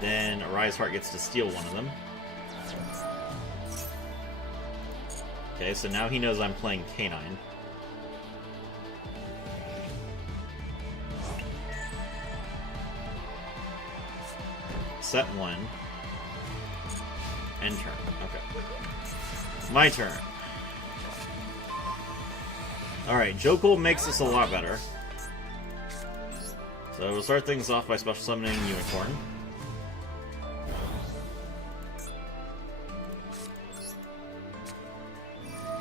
Then a Rise Heart gets to steal one of them. Okay, so now he knows I'm playing Canine. Set 1. End turn. Okay. My turn. Alright, Jokul makes this a lot better. So we'll start things off by special summoning Unicorn.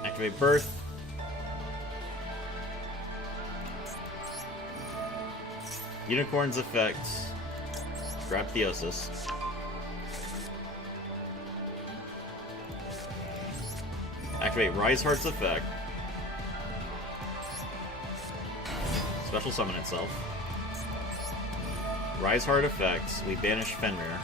Activate Birth. Unicorn's effect. Grab Theosis. Activate Rise Heart's effect. Special summon itself. Rise Heart effects. We banish Fenrir.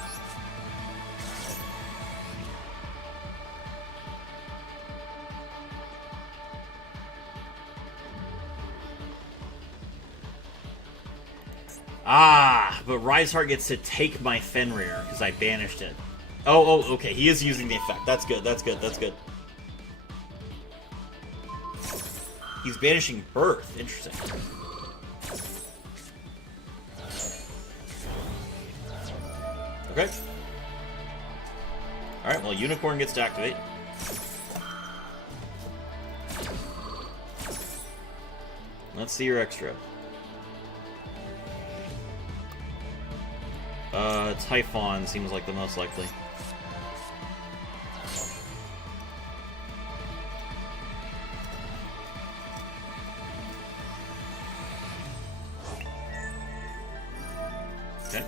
Ah, but Rise Heart gets to take my Fenrir because I banished it. Oh, okay. He is using the effect. That's good. That's good. That's good. He's banishing Birth. Interesting. Okay. Alright, well, Unicorn gets to activate. Let's see your extra. Typhon seems like the most likely. Okay.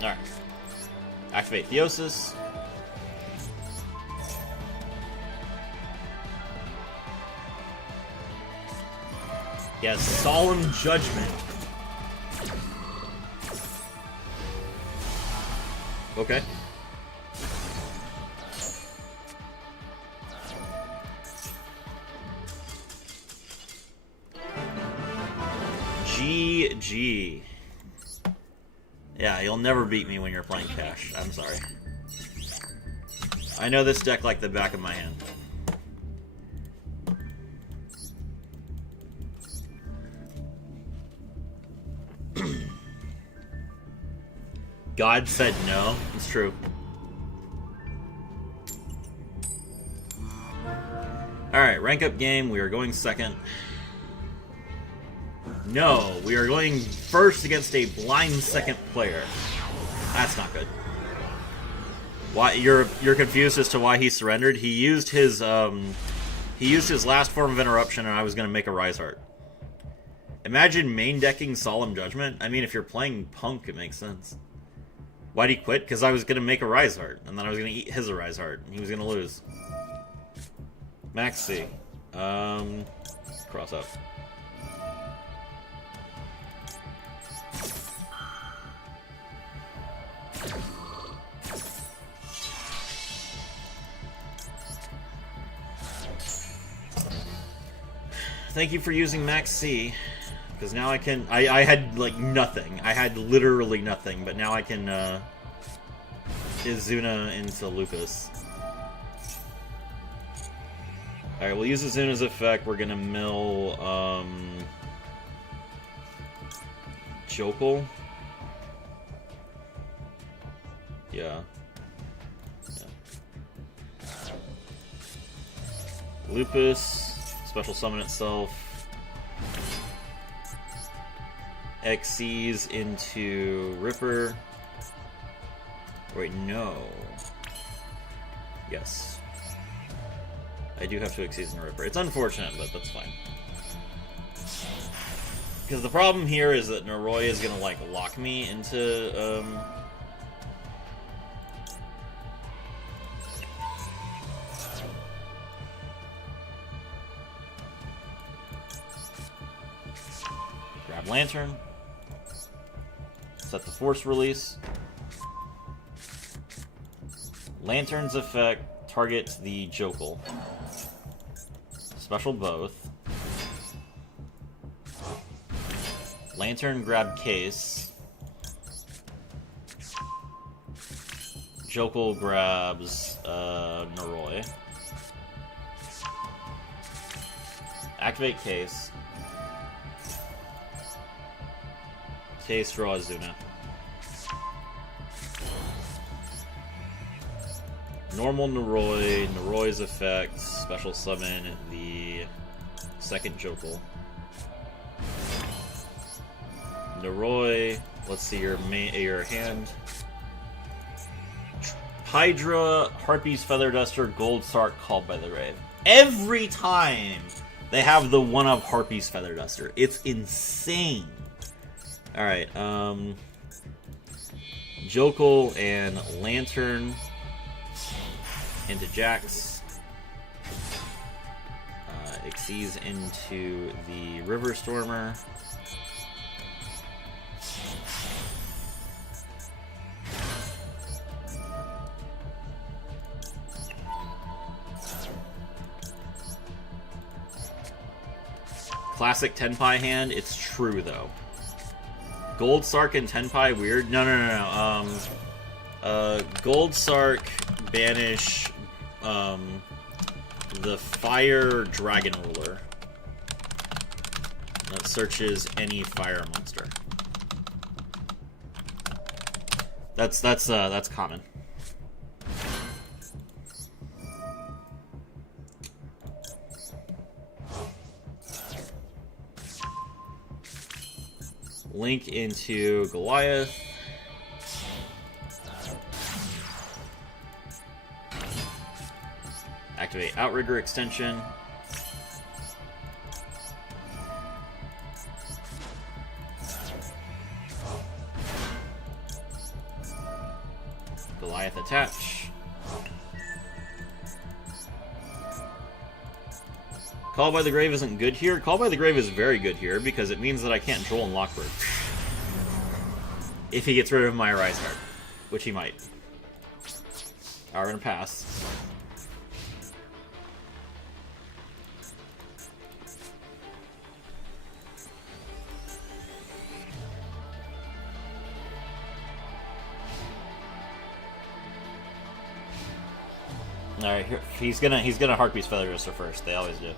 Alright. Activate Theosis. Yes, Solemn Judgment. Okay. GG. Yeah, you'll never beat me when you're playing Cash. I'm sorry. I know this deck like the back of my hand. God said no. It's true. Alright, rank up game. We are going second. No, we are going first against a blind second player. That's not good. Why you're confused as to why he surrendered? He used his last form of interruption, and I was going to make a Rise Heart. Imagine main decking Solemn Judgment. I mean, if you're playing Punk, it makes sense. Why'd he quit? Because I was going to make a Rise Heart, and then I was going to eat his Rise Heart, and he was going to lose. Max C. Cross up. Thank you for using Max C, because now I can... I had, like, nothing. I had literally nothing, but now I can, Izuna into Lupus. Alright, we'll use Izuna's effect. We're gonna mill, Jokul. Yeah. Lupus. Special summon itself. Xyz into Ripper. Wait, no. Yes. I do have to Exceed and Ripper. It's unfortunate, but that's fine. Because the problem here is that Noroi is gonna, like, lock me into, grab Lantern. Set the Force Release. Lantern's effect targets the Jokul. Special both. Lantern grab Case. Jokul grabs Noroi. Activate Case. Case draw Azuna. Normal Noroi, Noroi's effect, special summon the second Jokul. Noroi, let's see your hand. Hydra, Harpy's Feather Duster, Gold Sark, Called by the Grave. Every time they have the one of Harpy's Feather Duster. It's insane. Alright, Jokul and Lantern into Jax. Exceeds into the River Stormer. Classic Tenpai hand, it's true though. Gold Sark and Tenpai weird? No. Gold Sark banish the Fire Dragon Ruler. That searches any fire monster. That's common. Link into Goliath. Activate Outrigger extension. Goliath attach. Call by the Grave isn't good here. Call by the Grave is very good here because it means that I can't Joel and Lockbird. If he gets rid of my Rise card, which he might. We're gonna pass. Alright, he's gonna Heartbeat's Feather Duster first. They always do.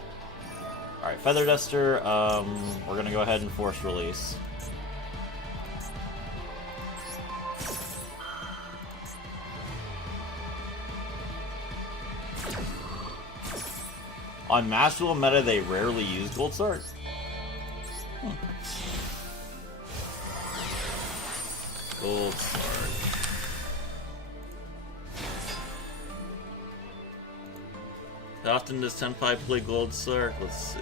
Alright, Feather Duster, we're gonna go ahead and Force Release. On Master Duel meta, they rarely use Gold Sark. Gold Sark. How often does Tenpai play Gold Sark? Let's see.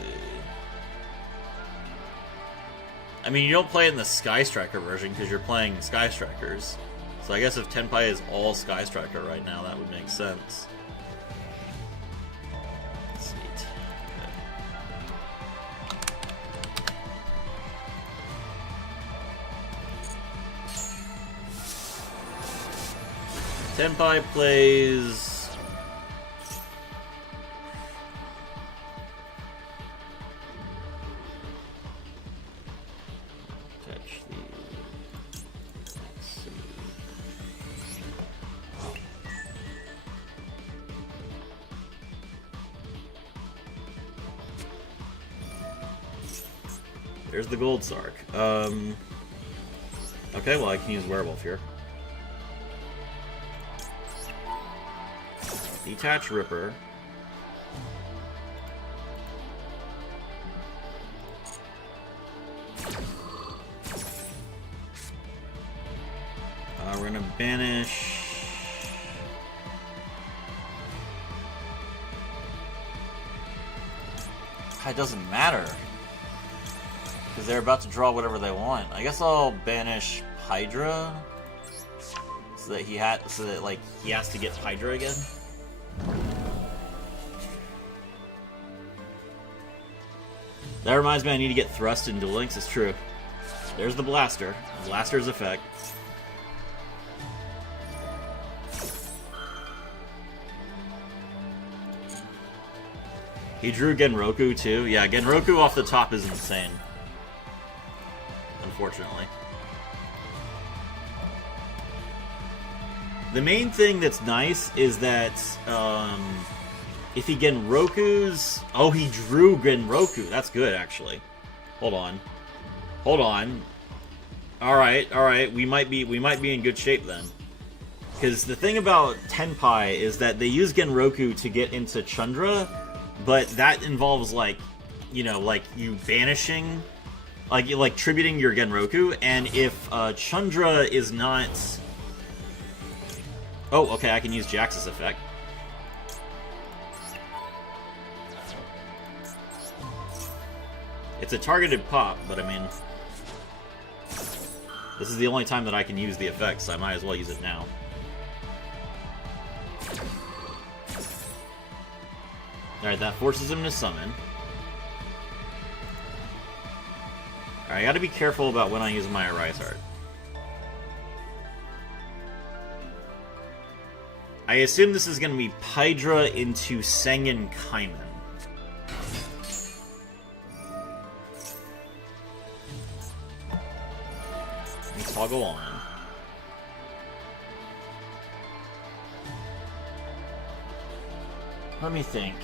I mean, you don't play it in the Sky Striker version because you're playing Sky Strikers. So I guess if Tenpai is all Sky Striker right now, that would make sense. Sweet. Okay. Tenpai plays... There's the Gold Sark. Okay, well I can use Werewolf here. Detach Ripper. We're gonna banish... It doesn't matter. Because they're about to draw whatever they want. I guess I'll banish Hydra. So that he has to get Hydra again. That reminds me I need to get Thrust in Duel Links. It's true. There's the Blaster. Blaster's effect. He drew Genroku too. Yeah, Genroku off the top is insane. Unfortunately. The main thing that's nice is that if he Genroku's... Oh, he drew Genroku. That's good, actually. Hold on. Hold on. Alright, alright. We might be in good shape then. Because the thing about Tenpai is that they use Genroku to get into Chundra, but that involves, like, you know, like, you banishing... Like tributing your Genroku, and if Chundra is not... Oh, okay, I can use Jax's effect. It's a targeted pop, but I mean... This is the only time that I can use the effect, so I might as well use it now. Alright, that forces him to summon. Alright, I gotta be careful about when I use my Arise Heart. I assume this is gonna be Hydra into Sengen Kaiman. Let me toggle on. Let me think.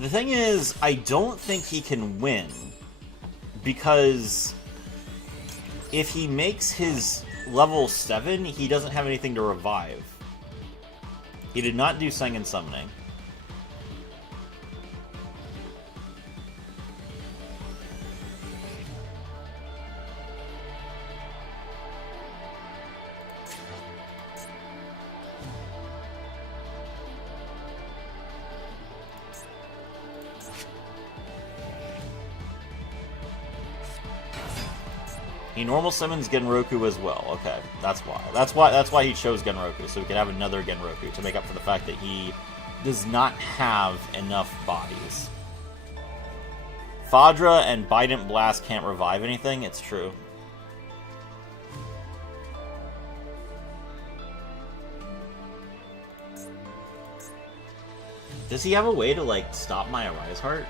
The thing is, I don't think he can win, because if he makes his level 7, he doesn't have anything to revive. He did not do Sengen Summoning. He normal summons Genroku as well. Okay, that's why. That's why he chose Genroku, so we could have another Genroku to make up for the fact that he does not have enough bodies. Fadra and Bident Blast can't revive anything. It's true. Does he have a way to, like, stop my Arise Heart?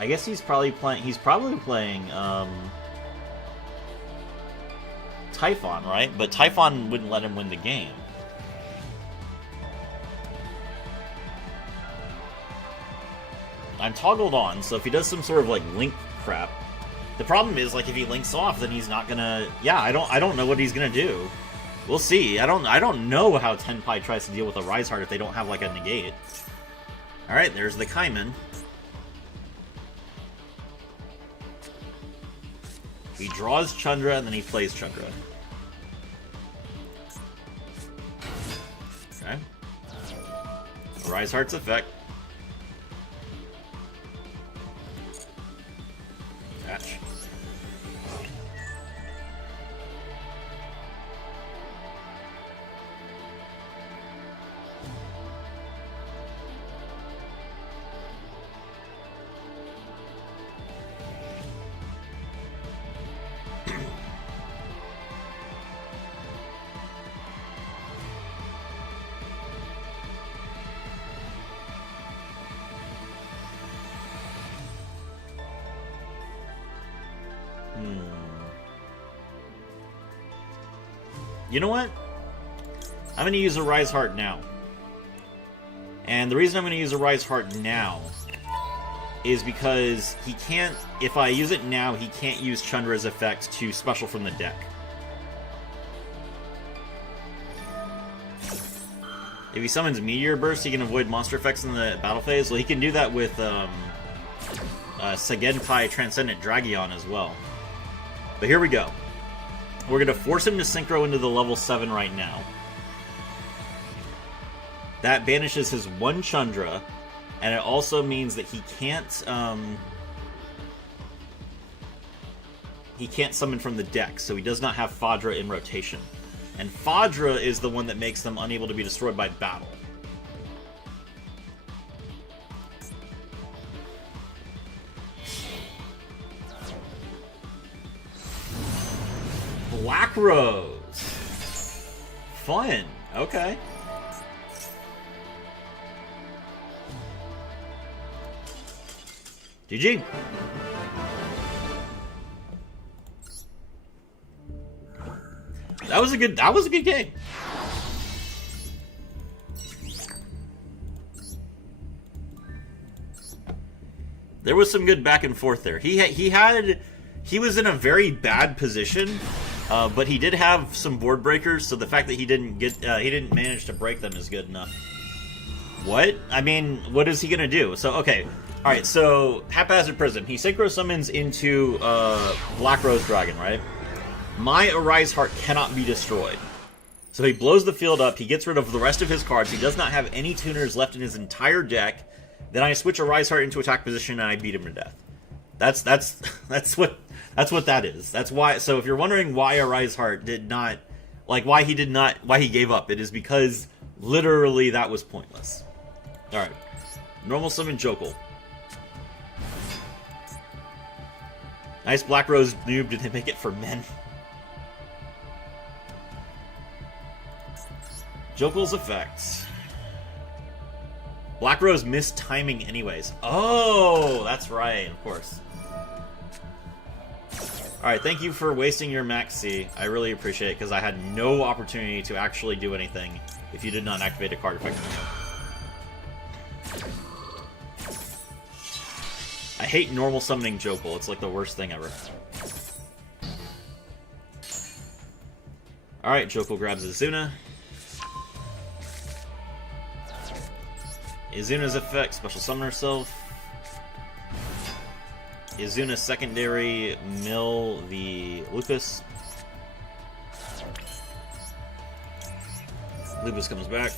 I guess he's probably playing. He's probably playing Typhon, right? But Typhon wouldn't let him win the game. I'm toggled on, so if he does some sort of like link crap, the problem is like if he links off, then he's not gonna. Yeah, I don't know what he's gonna do. We'll see. I don't know how Tenpai tries to deal with a Rise Heart if they don't have like a negate. All right, there's the Kaiman. He draws Chundra, and then he plays Chundra. Okay. Rise Heart's effect. Catch. You know what? I'm going to use a Rise Heart now. And the reason I'm going to use a Rise Heart now is because he can't... If I use it now, he can't use Chundra's effect to special from the deck. If he summons Meteor Burst, he can avoid monster effects in the battle phase. Well, he can do that with Segenpai Transcendent Dragion as well. But here we go. We're going to force him to Synchro into the level 7 right now. That banishes his one Chandra, and it also means that he can't summon from the deck, so he does not have Fadra in rotation. And Fadra is the one that makes them unable to be destroyed by battle. Black Rose. Fun. Okay. GG. That was a good game. There was some good back and forth there. He was in a very bad position, but he did have some board breakers. So the fact that he didn't manage to break them is good enough. What? I mean, what is he gonna do? So okay, all right. So Haphazard Prism. He synchro summons into Black Rose Dragon, right? My Arise Heart cannot be destroyed. So he blows the field up, he gets rid of the rest of his cards, he does not have any tuners left in his entire deck, then I switch Arise Heart into attack position and I beat him to death. That's what that is. That's why. So if you're wondering why Arise Heart did not, like why he gave up, it is because literally that was pointless. Alright. Normal summon Jokul. Nice Black Rose noob, did they make it for men? Jokul's effects. Black Rose missed timing anyways. Oh, that's right, of course. Alright, thank you for wasting your Max C. I really appreciate it, because I had no opportunity to actually do anything if you did not activate a card effectively. I hate normal summoning Jokul. It's like the worst thing ever. Alright, Jokul grabs Izuna. Izuna's effect, special summon herself. Izuna secondary, mill the Lupus. Lupus comes back.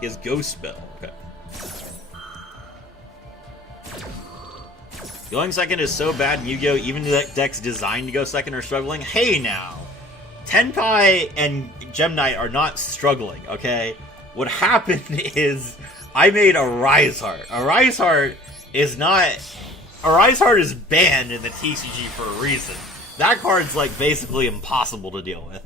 He has Ghost Spell. Okay. Going second is so bad in Yu-Gi-Oh! Even decks designed to go second are struggling. Hey now! Tenpai and Gem Knight are not struggling, okay? What happened is I made a Rise Heart. A Rise Heart is not... A Rise Heart is banned in the TCG for a reason. That card's like basically impossible to deal with.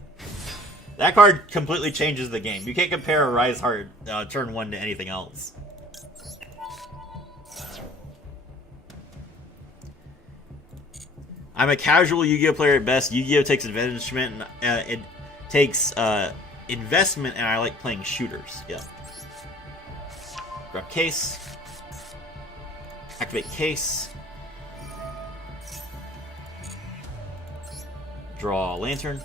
That card completely changes the game. You can't compare a Rise Heart turn 1 to anything else. I'm a casual Yu-Gi-Oh player at best. Yu-Gi-Oh takes investment, it takes investment, and I like playing shooters. Yeah. Grab case. Activate case. Draw Lantern.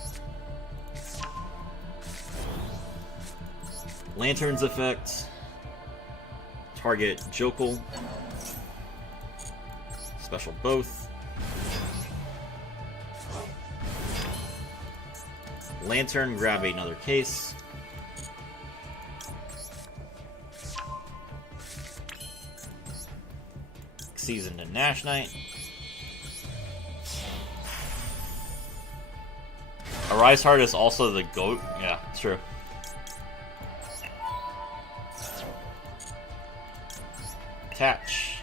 Lantern's effect. Target Jokul. Special both. Lantern, grab another case. Season to Nash Knight. Arise Heart is also the GOAT. Yeah, it's true. Attach.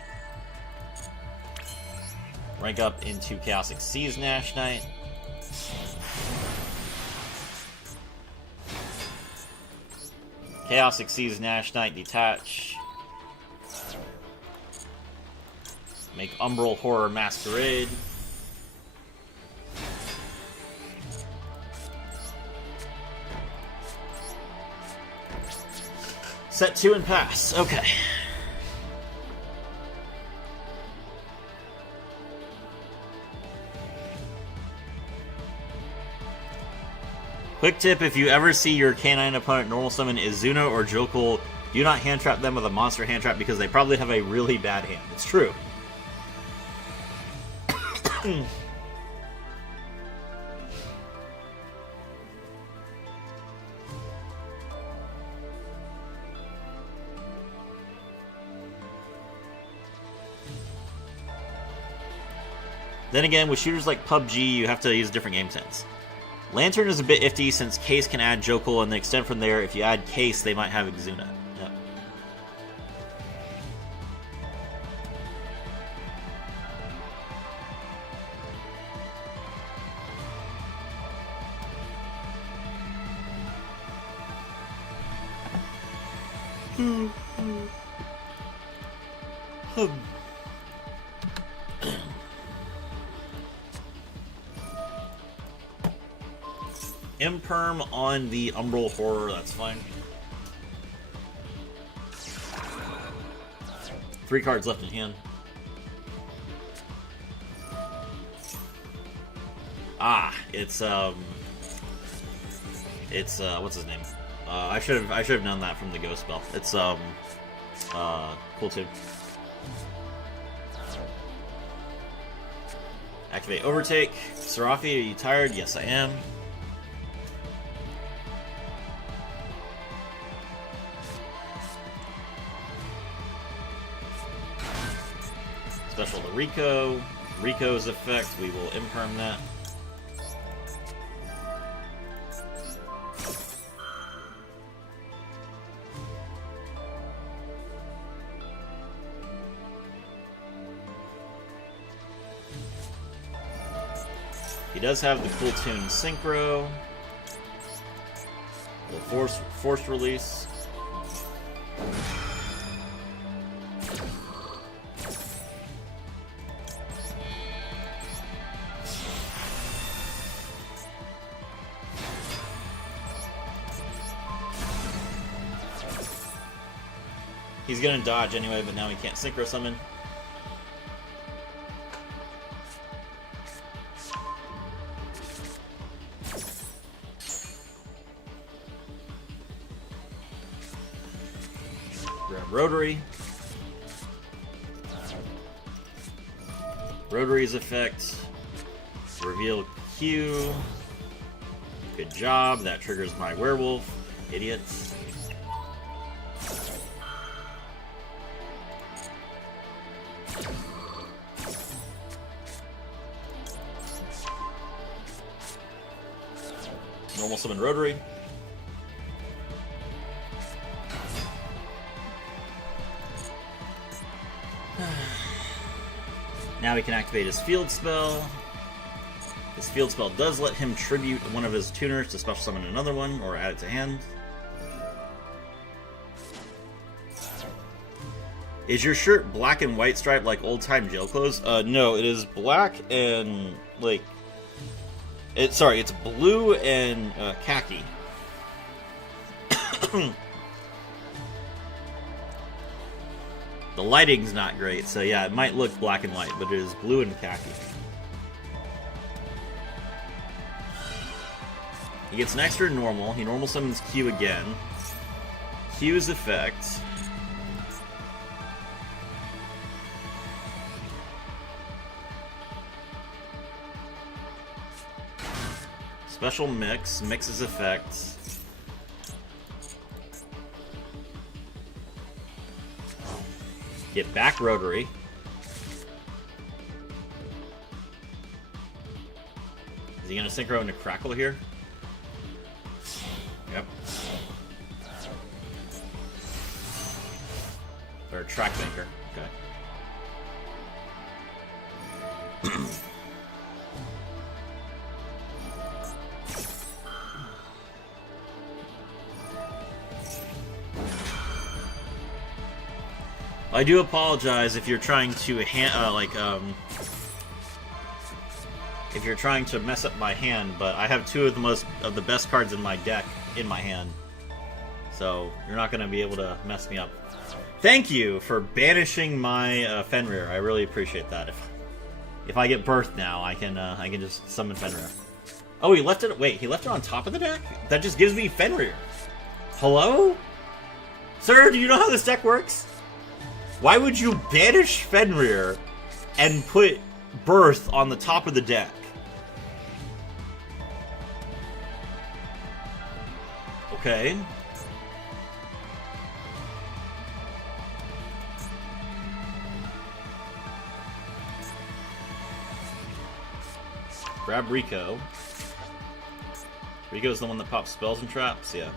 Rank up into Chaos Xyz Nash Knight. Chaos Xyz Nash Knight, detach. Make Umbral Horror Masquerade. Set 2 and pass. Okay. Quick tip, if you ever see your canine opponent normal summon Izuna or Jokul, do not hand trap them with a monster hand trap because they probably have a really bad hand. It's true. Then again, with shooters like PUBG, you have to use different game sense. Lantern is a bit iffy since Case can add Jokul, and then extend from there. If you add Case, they might have Izuna. Yep. Imperm on the Umbral Horror, that's fine. 3 cards left in hand. It's what's his name? I should have known that from the Ghost spell. It's cool too. Activate Overtake. Serafi, are you tired? Yes, I am. Special to Rico. Rico's effect, we will imperm that. He does have the cool tune Synchro. The forced release. He's gonna dodge anyway, but now he can't synchro summon. Grab Rotary. Rotary's effect. Reveal Q. Good job. That triggers my werewolf. Idiots. Normal summon Rotary. Now he can activate his field spell. His field spell does let him tribute one of his tuners to special summon another one, or add it to hand. Is your shirt black and white striped like old-time jail clothes? No, it is black and, like... it's blue and khaki. The lighting's not great, so yeah, it might look black and white, but it is blue and khaki. He gets an extra normal. He normal summons Q again. Q's effect. Special mix. Mix's effect. Get back Rotary. Is he going to synchro into Crackle here? Yep. Or Track Maker. Okay. I do apologize if you're trying to if you're trying to mess up my hand, but I have two of the best cards in my deck in my hand, so you're not going to be able to mess me up. Thank you for banishing my Fenrir. I really appreciate that. If I get birthed now, I can just summon Fenrir. Oh, he left it... Wait, he left it on top of the deck? That just gives me Fenrir. Hello? Sir, do you know how this deck works? Why would you banish Fenrir and put Birth on the top of the deck? Okay. Grab Rico. Rico's the one that pops spells and traps? Yeah.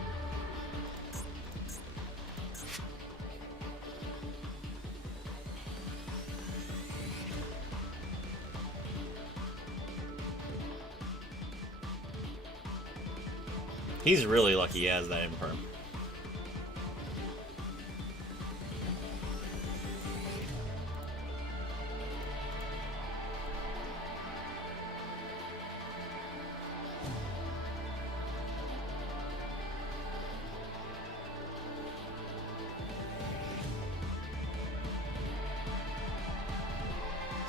He's really lucky he has that imperm.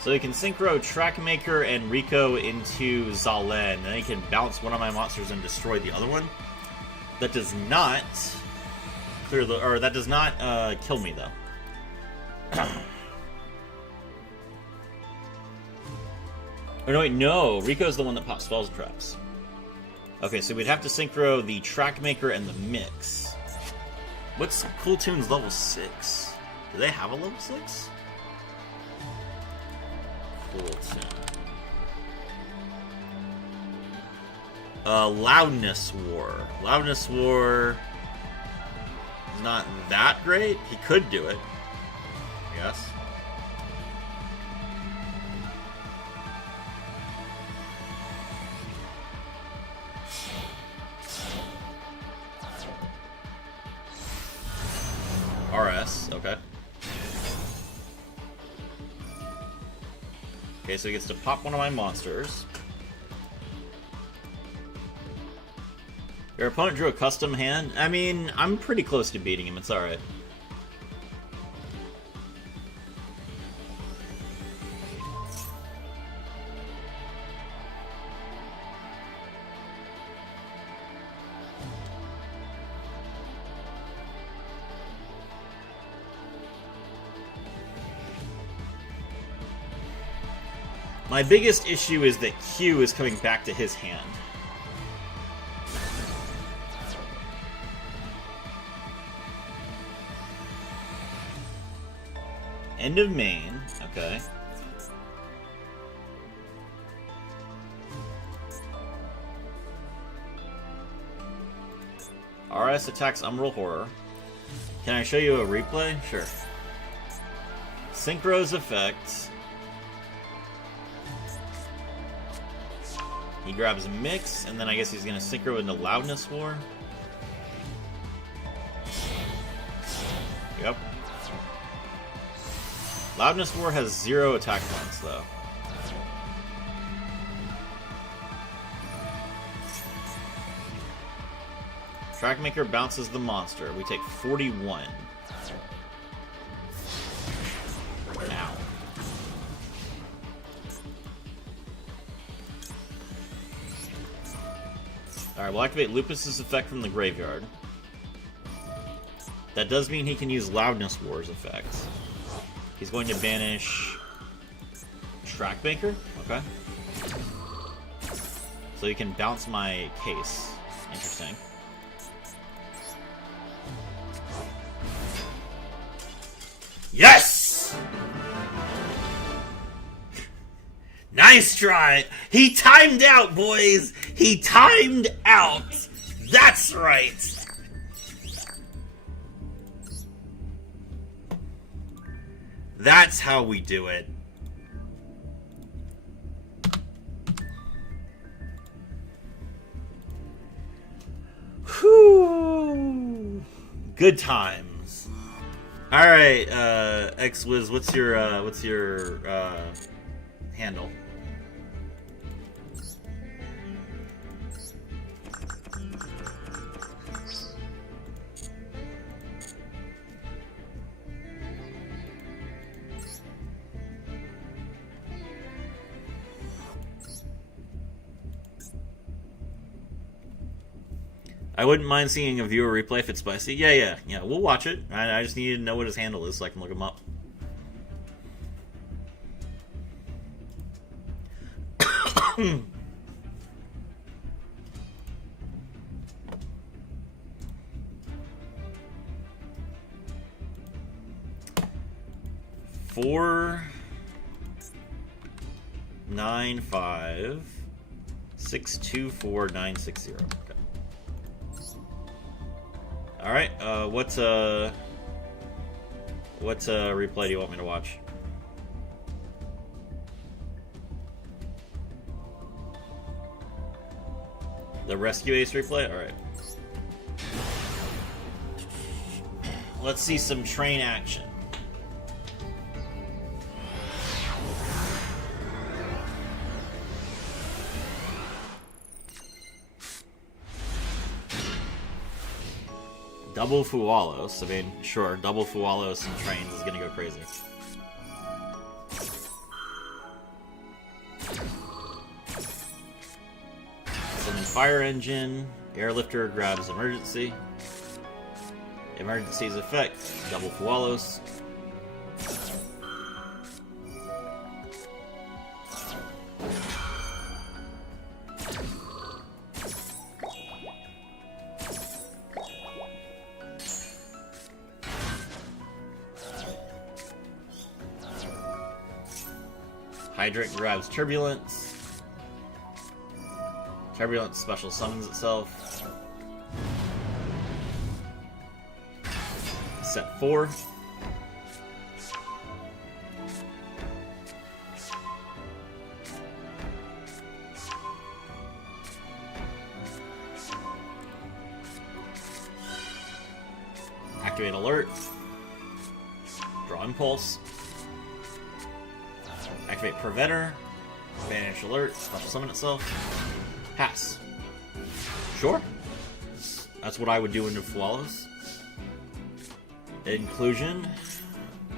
So he can synchro Trackmaker and Rico into Zalen, and then he can bounce one of my monsters and destroy the other one. That does not clear the, or that does not kill me though. Oh no, wait, no. Rico's the one that pops spells and traps. Okay, so we'd have to synchro the Trackmaker and the Mix. What's Cool Tunes level 6? Do they have a level 6? Cool Tune. Loudness War. Loudness War is not that great. He could do it, I guess. RS, okay. Okay, so he gets to pop one of my monsters. Your opponent drew a custom hand? I mean, I'm pretty close to beating him, it's alright. My biggest issue is that Q is coming back to his hand. End of main, okay. RS attacks Umbral Horror. Can I show you a replay? Sure. Synchro's effect. He grabs Mix, and then I guess he's gonna synchro into Loudness War. Yep. Loudness War has 0 attack points, though. Trackmaker bounces the monster. We take 41. Now. Alright, we'll activate Lupus's effect from the graveyard. That does mean he can use Loudness War's effect. He's going to banish Trackmaker? Okay. So he can bounce my case. Interesting. Yes! Nice try! He timed out, boys! He timed out! That's right! That's how we do it. Whew. Good times. All right, X-Wiz, what's your handle? I wouldn't mind seeing a viewer replay if it's spicy. Yeah. We'll watch it. I just need to know what his handle is so I can look him up. Four 9-5 624-960. Okay. All right. What replay do you want me to watch? The Rescue Ace replay? All right. Let's see some train action. Double Fualos. I mean, sure, double Fualos and trains is gonna go crazy. Summon Fire Engine. Airlifter grabs Emergency. Emergency's effect. Double Fualos. Hydrant grabs Turbulence. Turbulence special summons itself. Set 4. Activate Alert. Draw Impulse. Activate Preventer. Banish Alert. Special summon itself. Pass. Sure. That's what I would do into Fualos. Inclusion.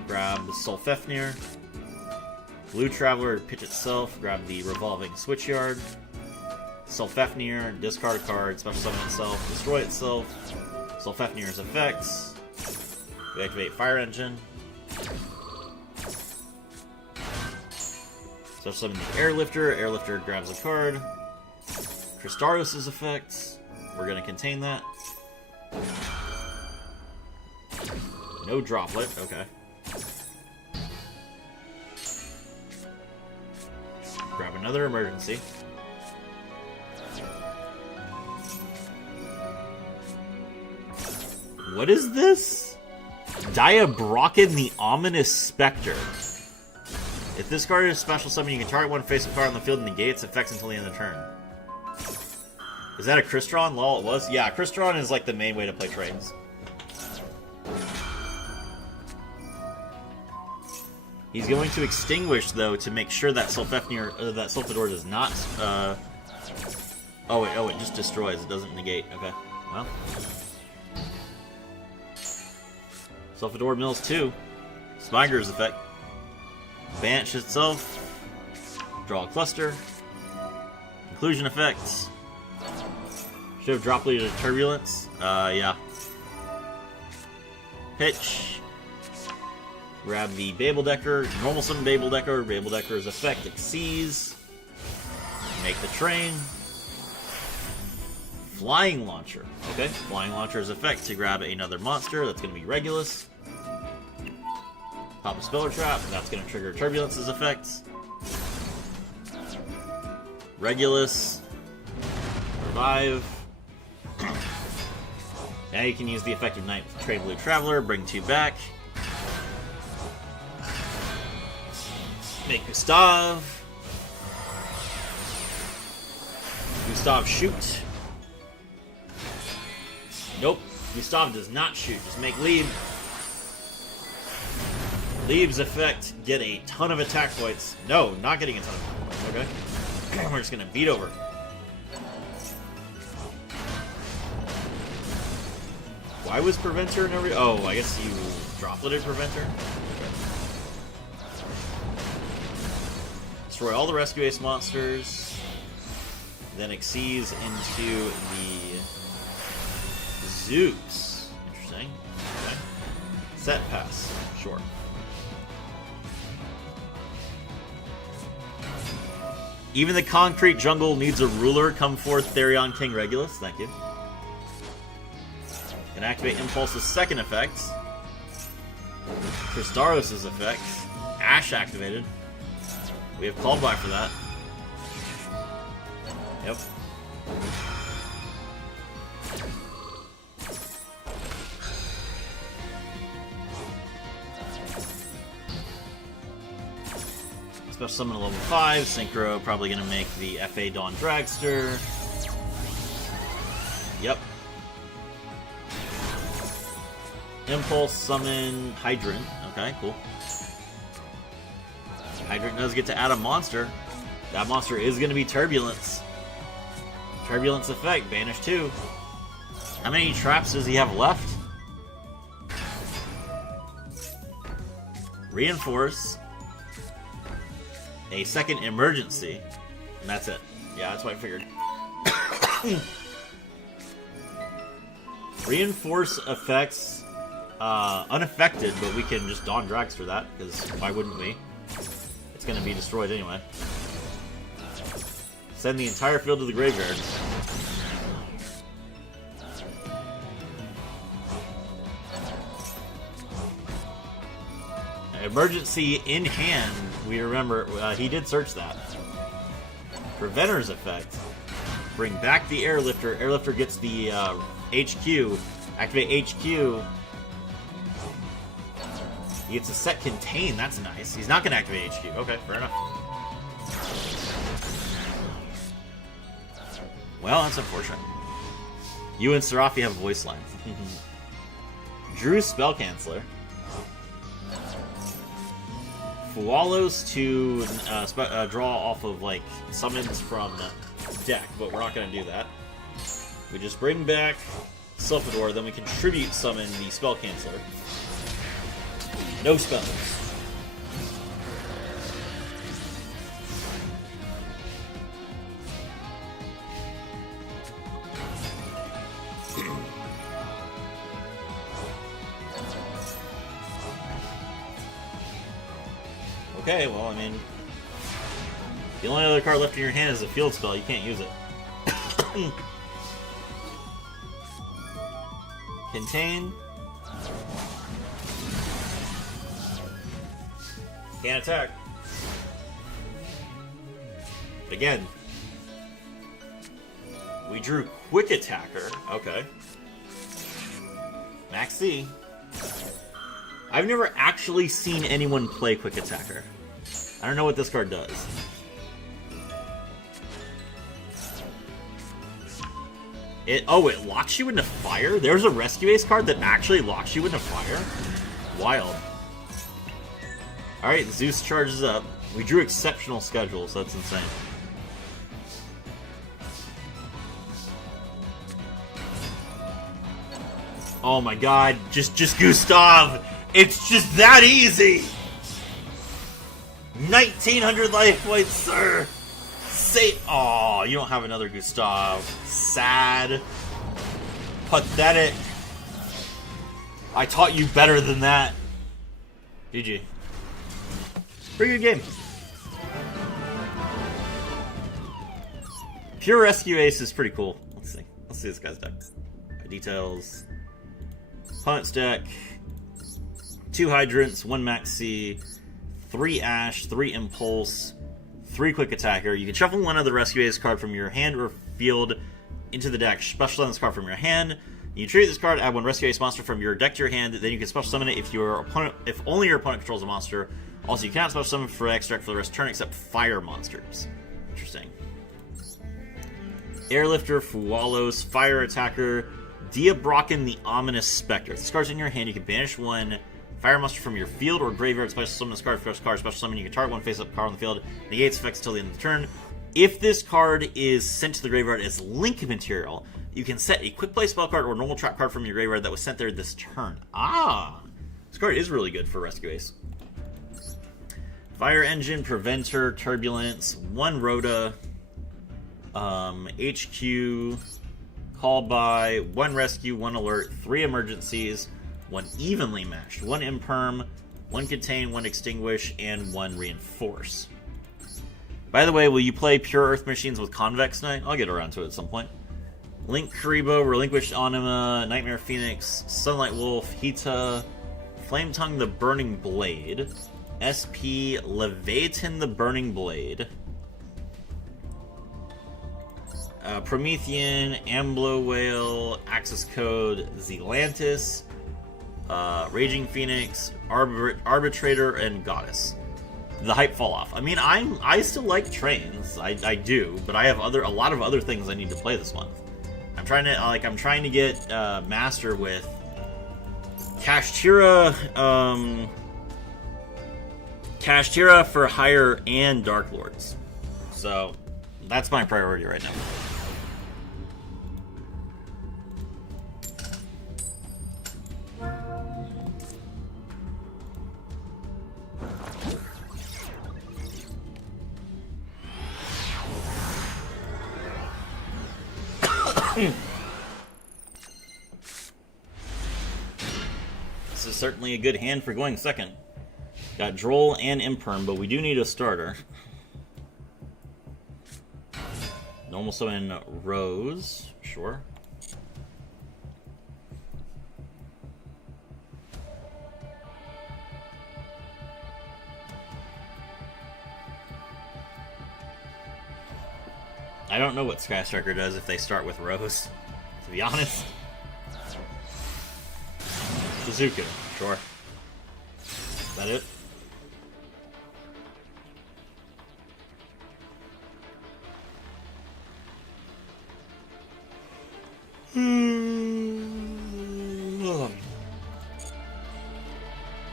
Grab the Solfefnir. Blue Traveler, pitch itself. Grab the Revolving Switchyard. Solfefnir, discard a card, special summon itself, destroy itself. Solfefnir's effects. We activate Fire Engine. Special summon the Airlifter. Airlifter grabs a card. Kristaros' effects. We're going to contain that. No Droplet. Okay. Grab another Emergency. What is this? Diabrocken the Ominous Spectre. If this card is special summon, you can target one face-up card on the field and negate its effects until the end of the turn. Is that a Crystron? Lol, it was? Yeah, Crystron is like the main way to play trains. He's going to extinguish, though, to make sure that Solfefnir, that Sulfador does not, Oh, it just destroys. It doesn't negate. Okay, well. Sulfador mills 2. Smiger's effect. Banish itself. Draw a cluster. Inclusion effects. Should have dropped leader to Turbulence. Yeah. Pitch. Grab the Babeldecker. Normal summon Babeldecker. Babeldecker's effect exceeds. Make the train. Flying Launcher. Okay, Flying Launcher's effect to grab another monster. That's going to be Regulus. Pop a Speller Trap. That's going to trigger Turbulence's effects. Regulus. Revive. Now you can use the effect of Night Train Blue Traveler. Bring 2 back. Make Gustav. Gustav shoot. Nope. Gustav does not shoot. Just make Lieb. Lieb's effect, get a ton of attack points. No, not getting a ton of attack points. Okay. We're just going to beat over. Why was Preventer and every... Oh, I guess you dropleted Preventer? Okay. Destroy all the Rescue Ace monsters. Then exceeds into the Zeus. Interesting. Okay. Set pass. Sure. Even the concrete jungle needs a ruler. Come forth, Therion King Regulus. Thank you. Can activate Impulse's second effect. Kristaros' effect. Ash activated. We have called by for that. Yep. Special summon a level 5. Synchro probably going to make the FA Dawn Dragster. Yep. Impulse summon Hydrant. Okay, cool. Hydrant does get to add a monster. That monster is going to be Turbulence. Turbulence effect, banish 2. How many traps does he have left? Reinforce. A second emergency. And that's it. Yeah, that's what I figured. Reinforce effects unaffected, but we can just Dawn Dragster that, because why wouldn't we? It's going to be destroyed anyway. Send the entire field to the graveyard. Emergency in hand. We remember he did search that. Preventer's effect. Bring back the Airlifter. Airlifter gets the HQ. Activate HQ. He gets a set Contain. That's nice. He's not going to activate HQ. Okay, fair enough. Well, that's unfortunate. You and Serafi have voice lines. Drew Spell Canceller. Fualos to draw off of, like, summons from deck, but we're not going to do that. We just bring back Sylphador, then we contribute summon the Spell Canceller. No spells. Okay, well, I mean, the only other card left in your hand is a field spell. You can't use it. Contain. Can't attack. Again. We drew Quick Attacker. Okay. Max C. I've never actually seen anyone play Quick Attacker. I don't know what this card does. It locks you into fire? There's a Rescue Ace card that actually locks you into fire? Wild. Alright, Zeus charges up. We drew Exceptional Schedules, that's insane. Oh my god, just Gustav! It's just that easy! 1900 life points, sir! Say, oh, you don't have another Gustav. Sad. Pathetic. I taught you better than that. GG. Pretty good game. Pure Rescue Ace is pretty cool. Let's see. Let's see this guy's deck. Details. Opponent's deck. 2 Hydrants, 1 Max C, 3 Ash, 3 Impulse, 3 Quick Attacker. You can shuffle one of the Rescue Ace card from your hand or field into the deck. Special summon this card from your hand. You tribute this card, add 1 Rescue Ace monster from your deck to your hand. Then you can special summon it if only your opponent controls a monster. Also, you cannot special summon for extract for the rest of the turn except fire monsters. Interesting. Airlifter, Fualos, Fire Attacker, Diabrocken the Ominous Spectre. If this card's in your hand, you can banish 1 fire monster from your field or graveyard. Special summon this card. First card, special summon. You can target 1 face-up card on the field. Negates effects until the end of the turn. If this card is sent to the graveyard as link material, you can set a quick play spell card or normal trap card from your graveyard that was sent there this turn. Ah! This card is really good for Rescue Ace. Fire Engine, Preventer, Turbulence, 1 Rhoda, HQ, call by, 1 rescue, 1 alert, 3 emergencies, 1 evenly matched, 1 imperm, 1 contain, 1 extinguish, and 1 reinforce. By the way, will you play Pure Earth Machines with Convex Knight? I'll get around to it at some point. Link Karibo, Relinquished Anima, Nightmare Phoenix, Sunlight Wolf, Hita, Flame Tongue the Burning Blade, SP Leviathan the Burning Blade, Promethean, Amblo Whale, Axis Code, Zelantis, Raging Phoenix, Arbitrator, and Goddess. The hype fall off. I mean, I still like trains. I do, but I have a lot of other things I need to play this month. I'm trying to get master with Kashtira, Kashtira for Hire and Dark Lords. So that's my priority right now. This is certainly a good hand for going second. Got Droll and Imperm, but we do need a starter. Normal summon Rose, sure. I don't know what Sky Striker does if they start with Rose, to be honest. Shizuku, sure. Is that it?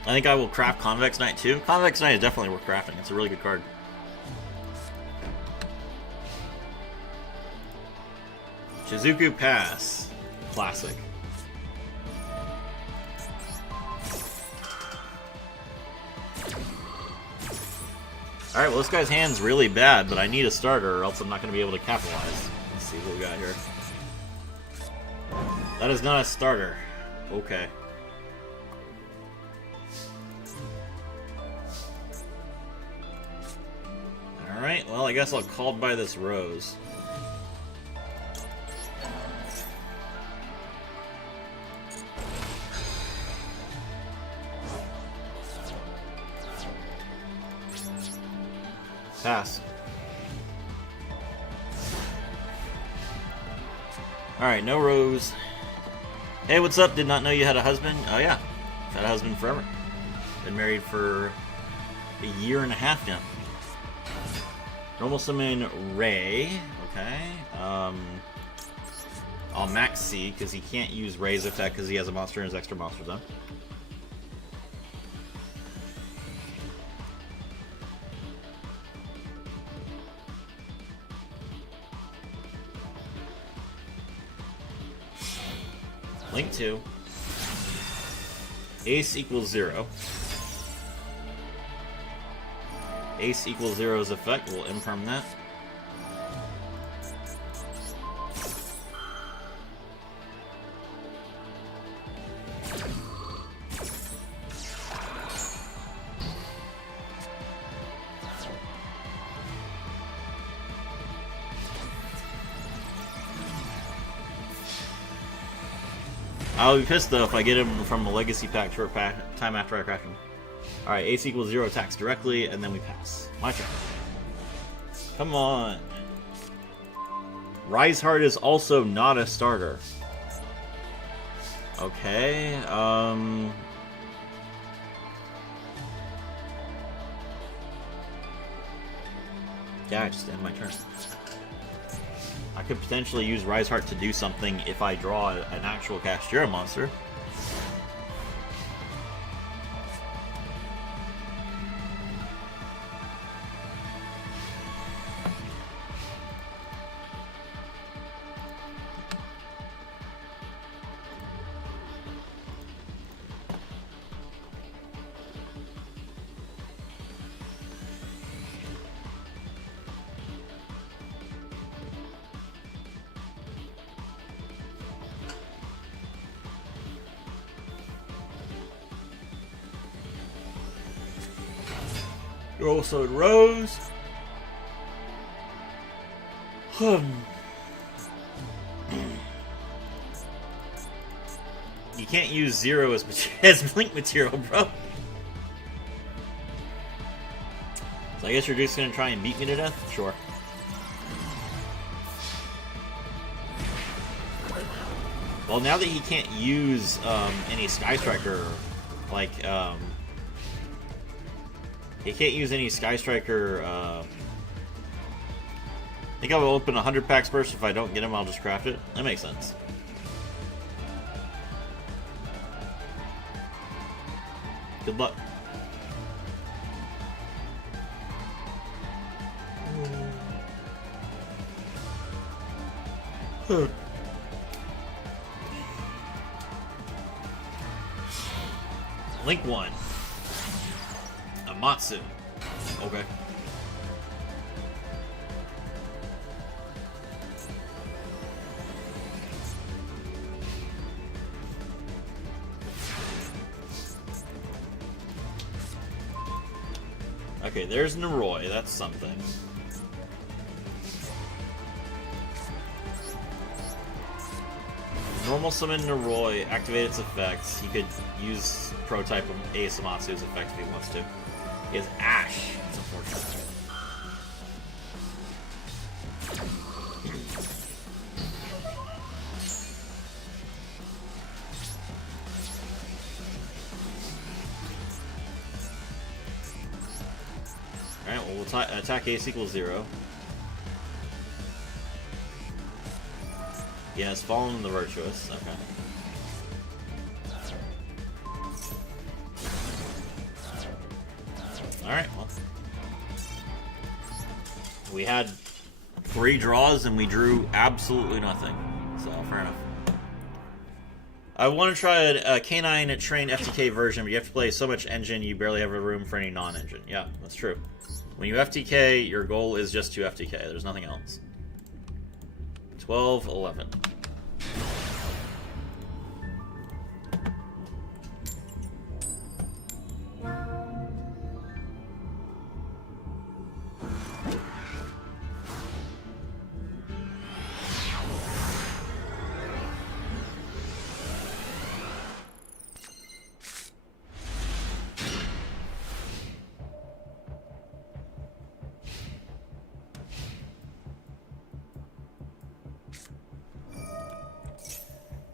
I think I will craft Convex Knight too. Convex Knight is definitely worth crafting. It's a really good card. Shizuku Pass. Classic. Alright, well this guy's hand's really bad, but I need a starter or else I'm not going to be able to capitalize. Let's see what we got here. That is not a starter. Okay. Alright, well I guess I'll call by this Rose. Pass. Alright, no Rose. Hey, what's up? Did not know you had a husband? Oh yeah, had a husband forever. Been married for a year and a half now. Normal summon Ray. Okay. I'll max C because he can't use Ray's effect because he has a monster in his extra monster zone. Link 2. Ace equals 0. Ace equals 0's effect. We'll imperm that. I'll be pissed though if I get him from a legacy pack short time after I craft him. Alright, Ace equals 0 attacks directly, and then we pass. My turn. Come on. Rise Heart is also not a starter. Okay, yeah, I just end my turn. I could potentially use Rise Heart to do something if I draw an actual Kashtira monster. You're also in Rose. You can't use Zero as Blink material, bro. So I guess you're just gonna try and beat me to death? Sure. Well, now that he can't use any Sky Striker, like, he can't use any Sky Striker, I think I'll open 100 packs first. If I don't get him, I'll just craft it. That makes sense. Good luck. Link 1. Amatsu. Okay. Okay, there's Naroi. That's something. Normal summon Naroi, activate its effects. He could use Protype Ace Amatsu's effect if he wants to. He has Ash. It's unfortunate. Alright, well, we'll attack Ace equals 0. Yeah, it's Fallen the Virtuous. Okay. Alright, well. We had 3 draws and we drew absolutely nothing. So, fair enough. I want to try a Canine Train FTK version, but you have to play so much engine you barely have room for any non-engine. Yeah, that's true. When you FTK, your goal is just to FTK. There's nothing else. 12, 11.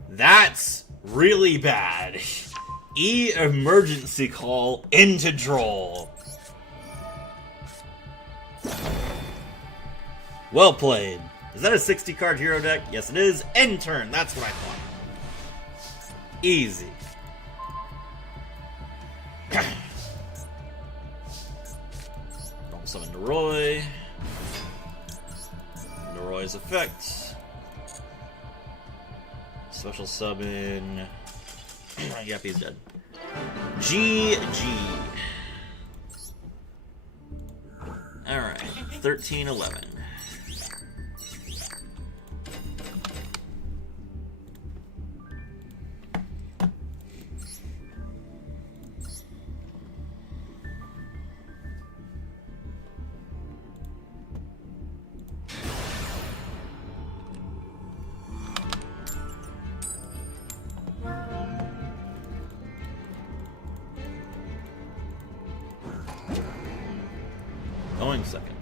That's really bad. Emergency call into draw. Well played. Is that a 60 card hero deck? Yes it is. End turn. That's what I thought. Easy. Don't summon Naroi. Naroi's effect. Special summon. Yep, he's dead. GG. Alright, 13-11. Going second.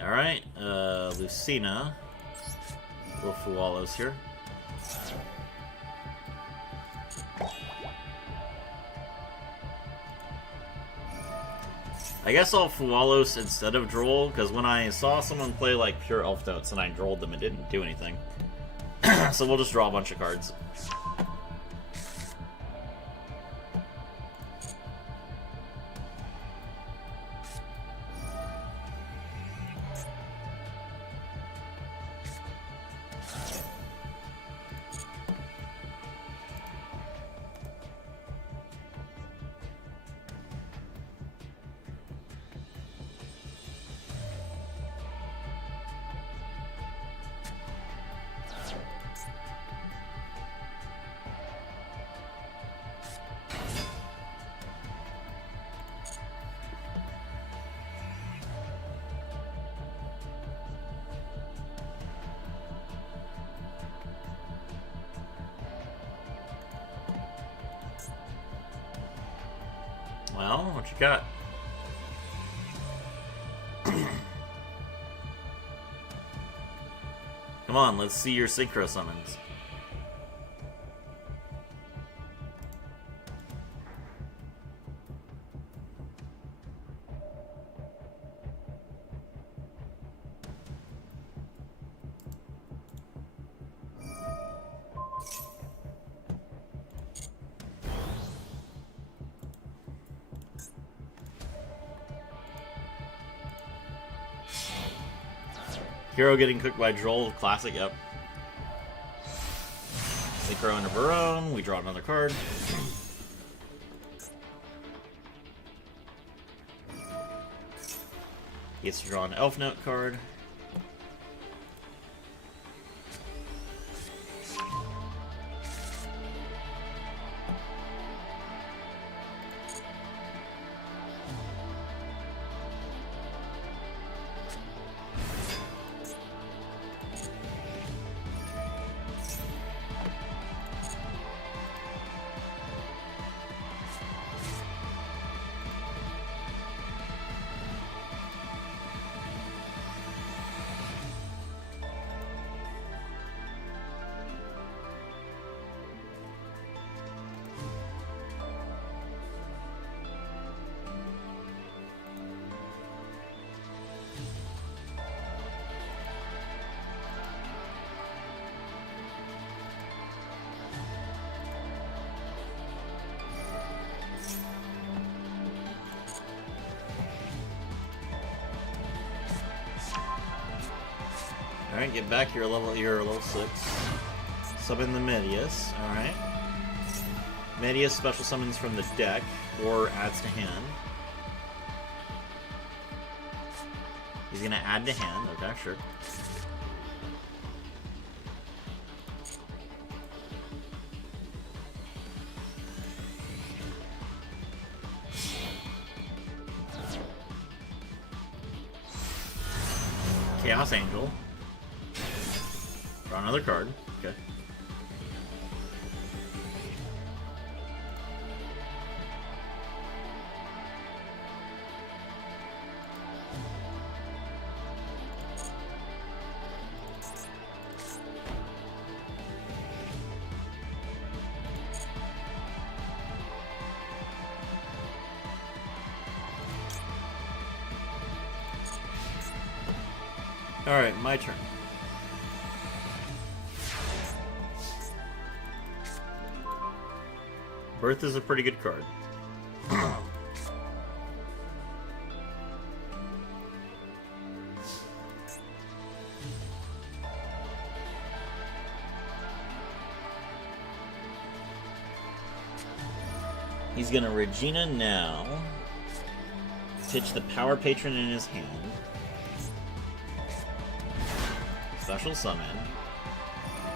Alright, Lucina. Little Fualos here. I guess I'll Fualos instead of Droll, because when I saw someone play like pure Elf Notes and I Drolled them, it didn't do anything. So we'll just draw a bunch of cards. Well, what you got? Come on, let's see your synchro summons. Hero getting cooked by Droll, classic, yep. Synchro into Barone, we draw another card. He gets to draw an Elf Note card. Alright, get back, you're level 6. Summon the Medius, alright. Medius special summons from the deck, or adds to hand. He's gonna add to hand, okay, sure. Chaos Angel. Draw another card. Okay. Alright, my turn. Birth is a pretty good card. He's gonna Regina now. Pitch the Power Patron in his hand. Special summon.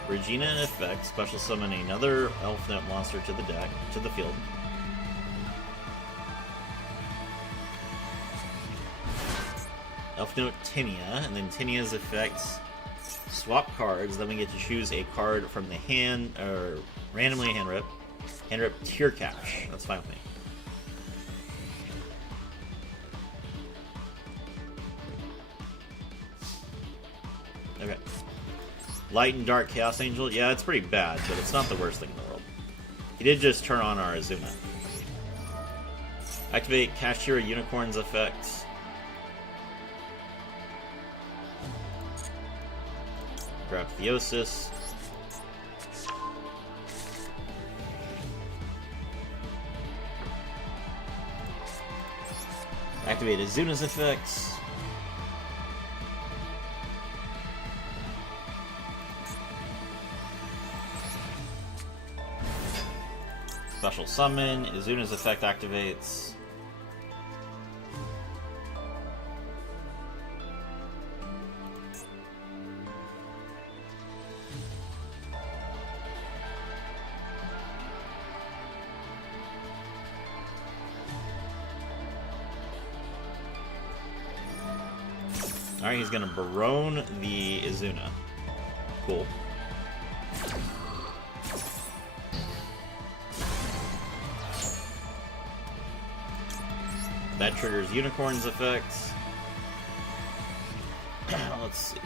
Regina in effect, special summon another Elf Note monster to the deck, to the field. Elf Note Tinia, and then Tinia's effects swap cards, then we get to choose a card from the hand, or randomly hand rip. Hand rip Tier Cache. That's fine with me. Okay. Light and Dark Chaos Angel. Yeah, it's pretty bad, but it's not the worst thing in the world. He did just turn on our Azuna. Activate Kashtira Unicorn's effects. Grab Theosis. Activate Azuna's effects. Special summon, Azuna's effect activates. Alright, he's gonna Barone the Azuna. Cool. That triggers Unicorn's effects. Let's see.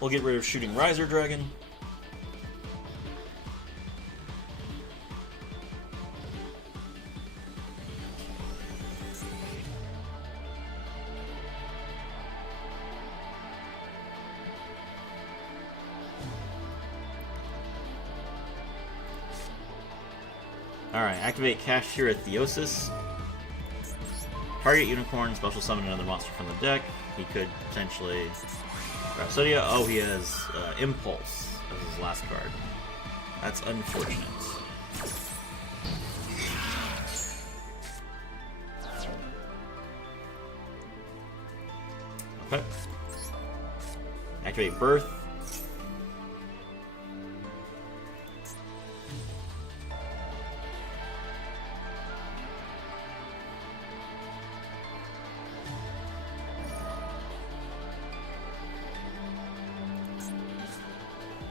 We'll get rid of Shooting Riser Dragon. Alright, activate Kashtira Theosis. Target Unicorn, special summon another monster from the deck. He could potentially... Rhapsodia. Oh, he has Impulse as his last card. That's unfortunate. Okay. Activate Birth.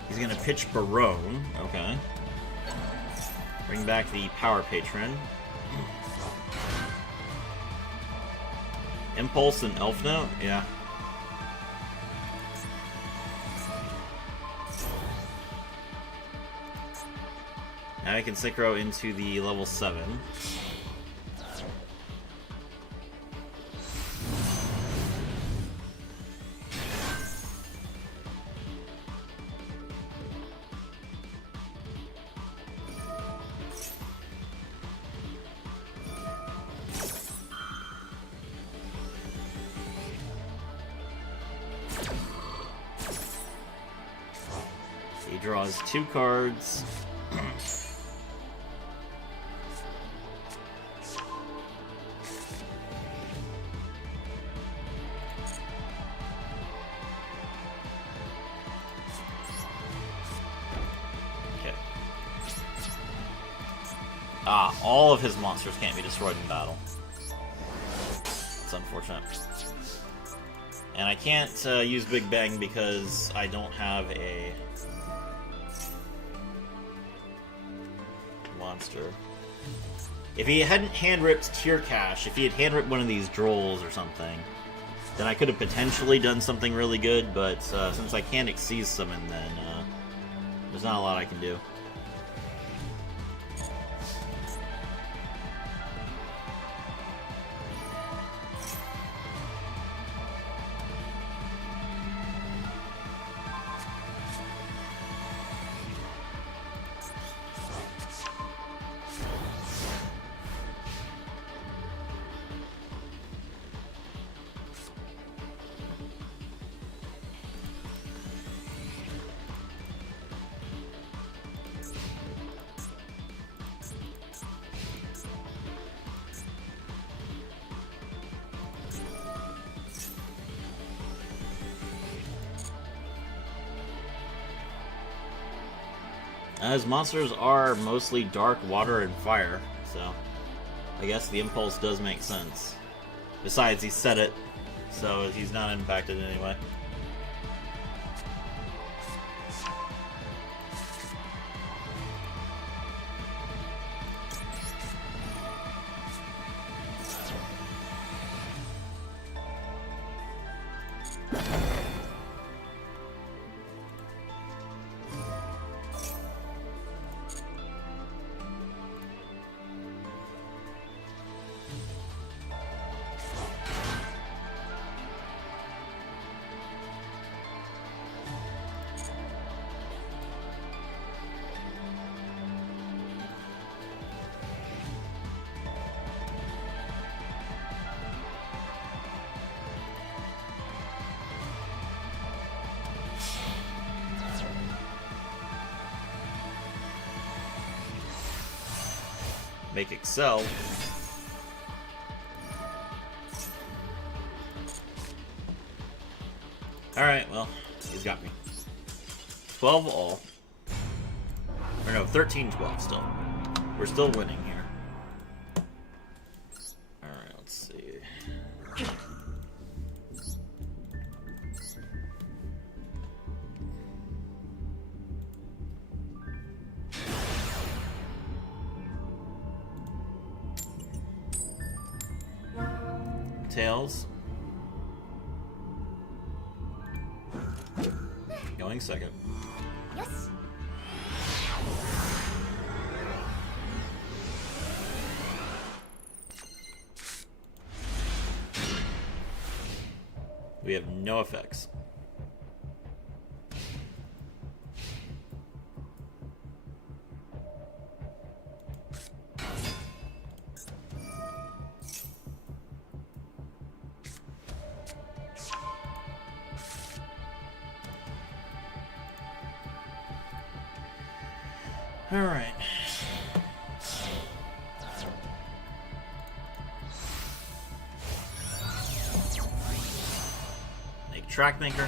He's gonna pitch Barone. Okay. Bring back the Power Patron. Impulse and Elf Note? Yeah. Now I can synchro into the level 7. He draws 2 cards. Okay. Ah, all of his monsters can't be destroyed in battle. It's unfortunate. And I can't use Big Bang because I don't have a monster. If he hadn't hand-ripped Tier Cash, if he had hand-ripped one of these Drolls or something, then I could have potentially done something really good, but since I can't Xyz summon, then there's not a lot I can do. His monsters are mostly dark, water, and fire, so I guess the Impulse does make sense. Besides, he set it, so he's not impacted in any way. Make Excel. Alright, well, he's got me. 12 all. Or no, 13-12 still. We're still winning here. Alright, let's see. Tails. Going second. Yes. We have no effects. All right. Make Track Maker.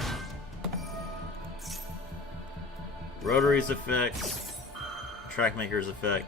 Rotary's effect. Track Maker's effect.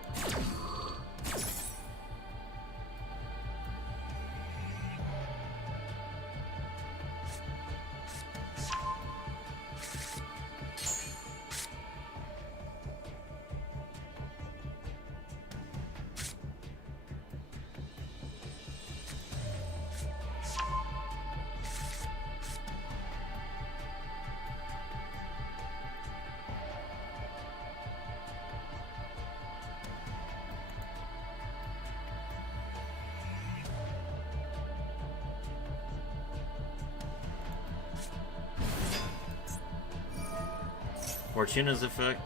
Fortuna's effect.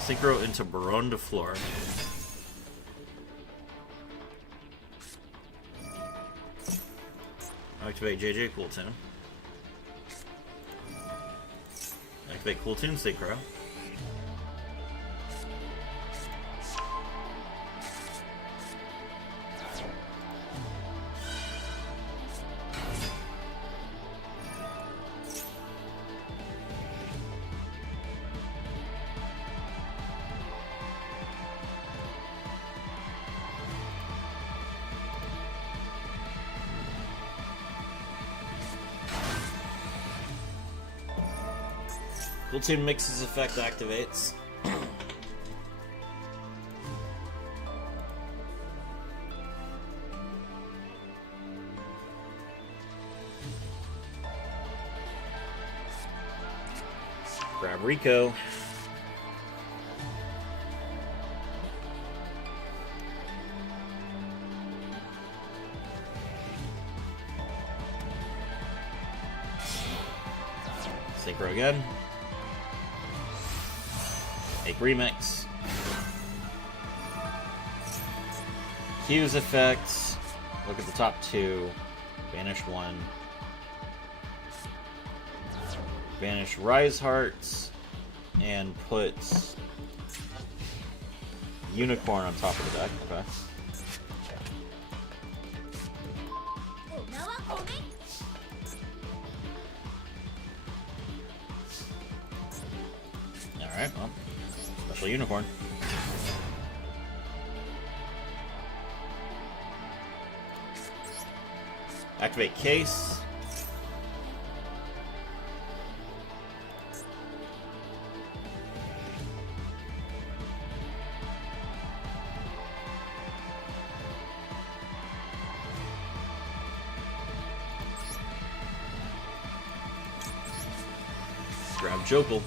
Synchro into Baron de Fleur. Activate JJ Cool Tune. Activate Cool Tune Synchro. Cool Tune Mix's effect activates. Grab Rico. Synchro again. Make Remix. Q's effects. Look at the top two. Banish one. Banish Rise Hearts. And put Unicorn on top of the deck. Okay. Alright, well. Special Unicorn. Activate Case. Grab Jokul.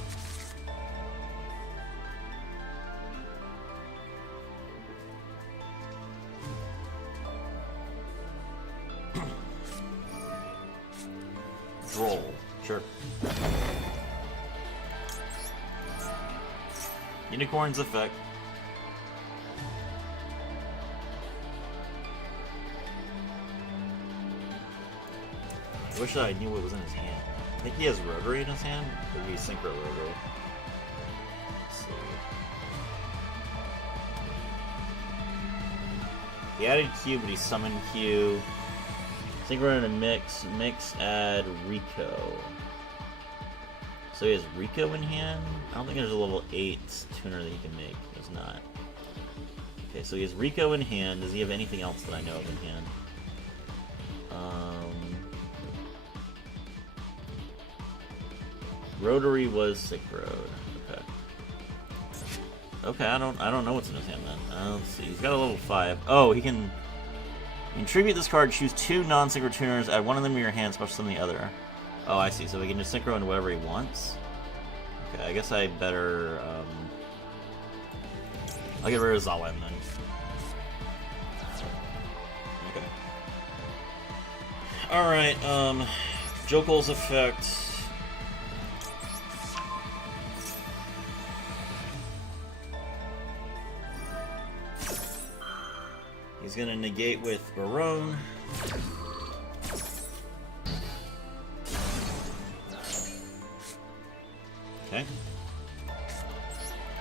Roll. Sure. Unicorn's effect. I wish I knew what was in his hand. I think he has Rotary in his hand. Maybe Synchro Rotary. Let's see. He added Q, but he summoned Q. Synchro in a mix. Mix add Rico. So he has Rico in hand? I don't think there's a level 8 tuner that he can make. There's not. Okay, so he has Rico in hand. Does he have anything else that I know of in hand? Rotary was Synchro. Okay. Okay, I don't know what's in his hand then. Let's see. He's got a level 5. Oh, he can tribute this card, choose 2 non-synchro tuners, add one of them to your hand, special summon the other. Oh, I see. So he can just synchro into whatever he wants. Okay, I guess I better I'll get rid of Zawin then. Okay. Alright, Jokel's effect. He's gonna negate with Barone. Okay.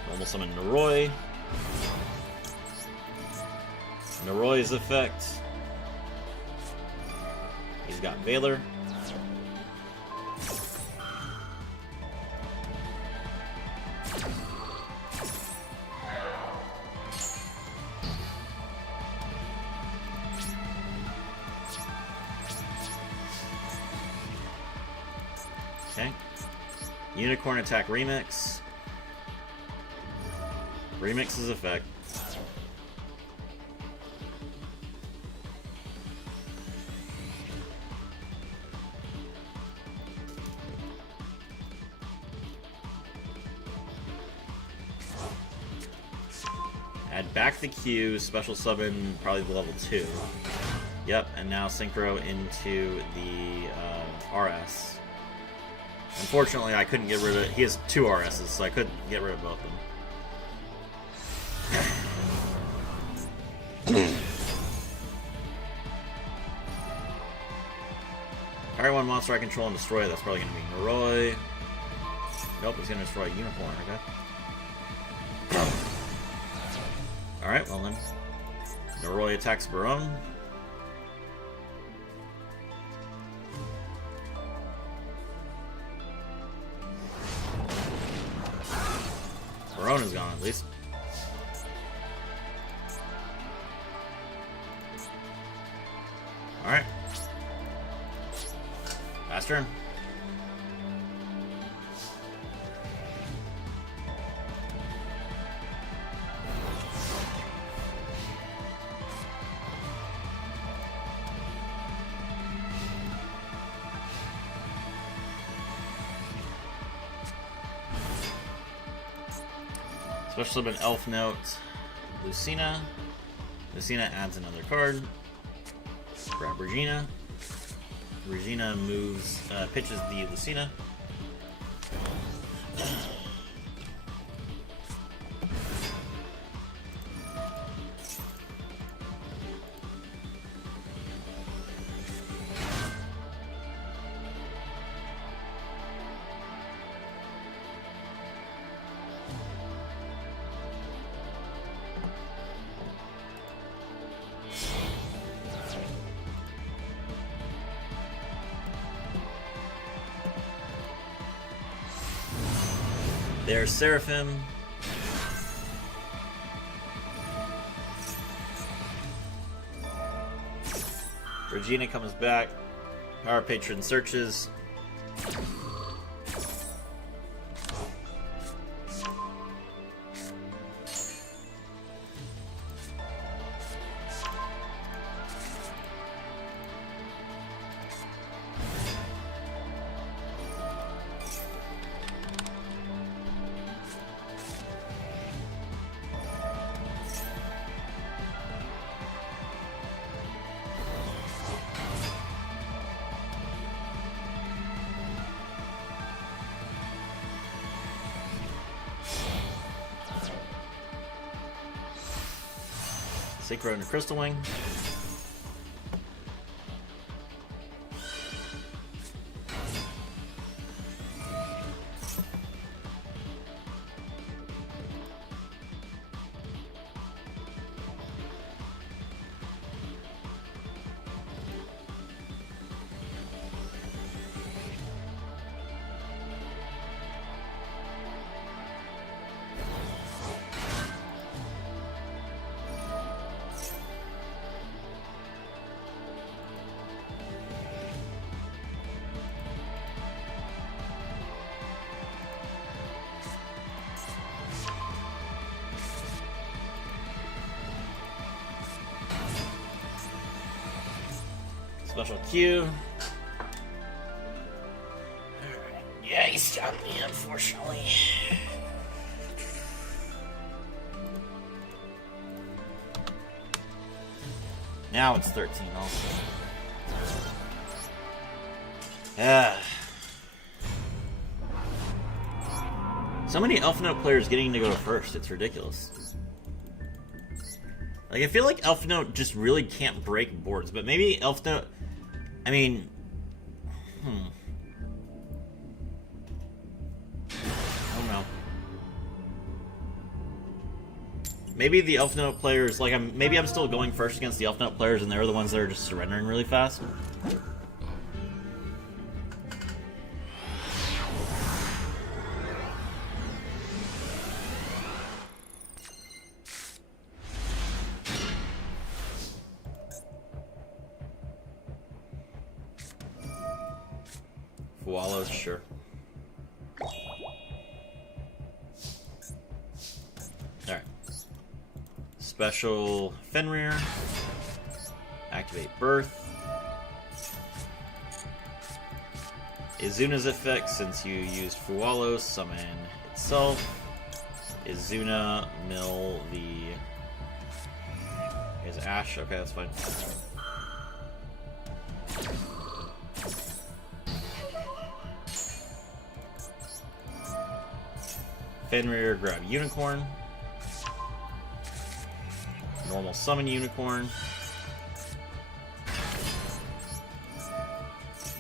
Normal summon Noroi. Noroi's effect. He's got Valor. Okay. Unicorn Attack Remix. Remix's effect. Add back the Q, special summon probably the level 2. Yep, and now synchro into the RS. Unfortunately, I couldn't get rid of... He has 2 RSs, so I couldn't get rid of both of them. Target one monster I control and destroy. That's probably going to be Noroi. Nope, he's going to destroy Unicorn, okay? Alright, well then. Noroi attacks Barone. Barone is gone, at least. Alright. Last turn. Special summon Elf Note, Lucina. Lucina adds another card. Grab Regina. Regina moves, pitches the Lucina. There's Seraphim. Regina comes back. Our patron searches. Synchro into Crystal Wing. Special Q. Yeah, he stopped me, unfortunately. Now it's 13 also. Yeah. So many Elf Note players getting to go first, it's ridiculous. Like, I feel like Elf Note just really can't break boards, but maybe Elf Note... I mean... I don't know. Maybe the Elf Note players, like, maybe I'm still going first against the Elf Note players, and they're the ones that are just surrendering really fast. Wallows, sure. Alright. Special Fenrir. Activate Birth. Izuna's effect, since you used Fuwalo, summon itself. Izuna, mill the... Is Ash? Okay, that's fine. Fenrir, grab Unicorn. Normal summon Unicorn.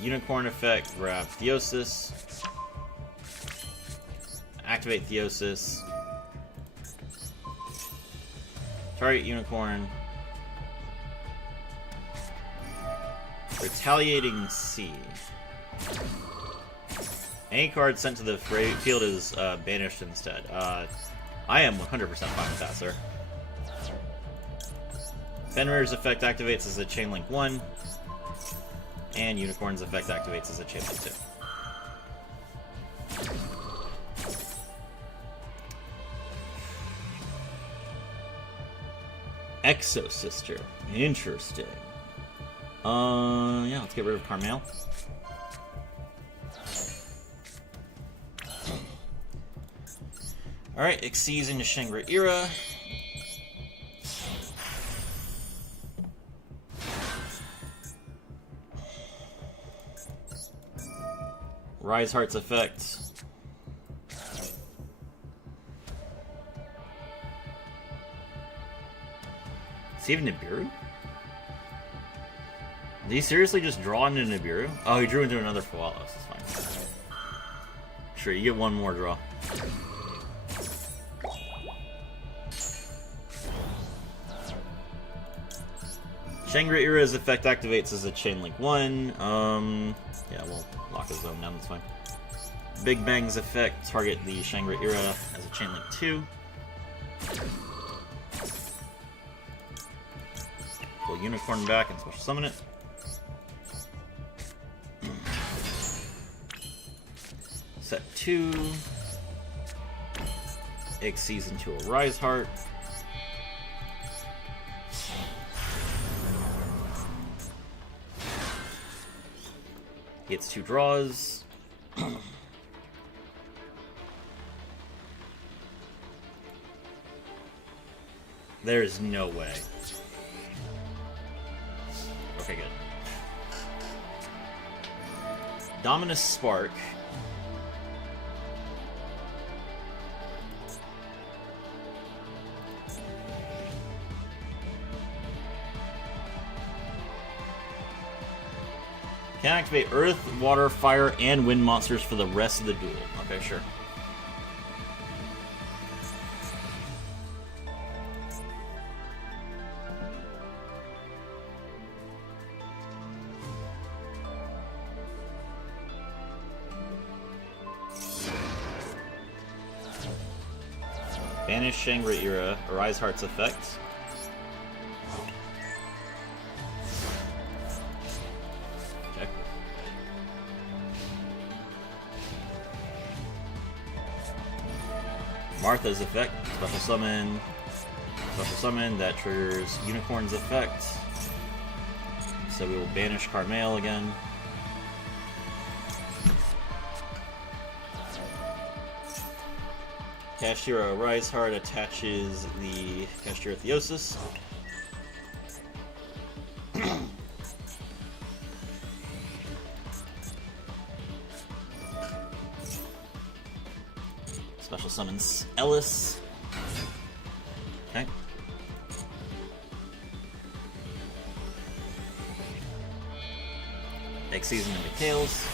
Unicorn effect, grab Theosis. Activate Theosis. Target Unicorn. Retaliating Sea. Any card sent to the field is banished instead. I am 100% fine with that, sir. Fenrir's effect activates as a Chain Link 1, and Unicorn's effect activates as a Chain Link 2. Exo Sister. Interesting. Yeah, let's get rid of Carmel. Alright, Xyz into Shangri-Ira. Rise Heart's effect. Is he even Nibiru? Did he seriously just draw into Nibiru? Oh, he drew into another Fualos. That's fine. Sure, you get one more draw. Shangri-Ira's effect activates as a Chain Link 1. Yeah, we'll lock his zone down, that's fine. Big Bang's effect, target the Shangri-Ira as a Chain Link 2. Pull Unicorn back and special summon it. Set 2. Xyz into a Rise Heart. Gets 2 draws. There's no way. Okay, good. Dominus Spark. Can activate Earth, Water, Fire, and Wind monsters for the rest of the duel. Okay, sure. Banish Shangri-Ira, Arise Heart's effect. Okay. Martha's effect, special summon, that triggers Unicorn's effect. So we will banish Carmail again. Kashtira Rise Heart attaches the Kashtira Theosis. Special summons Ellis. Okay. Next season into Mikhail's.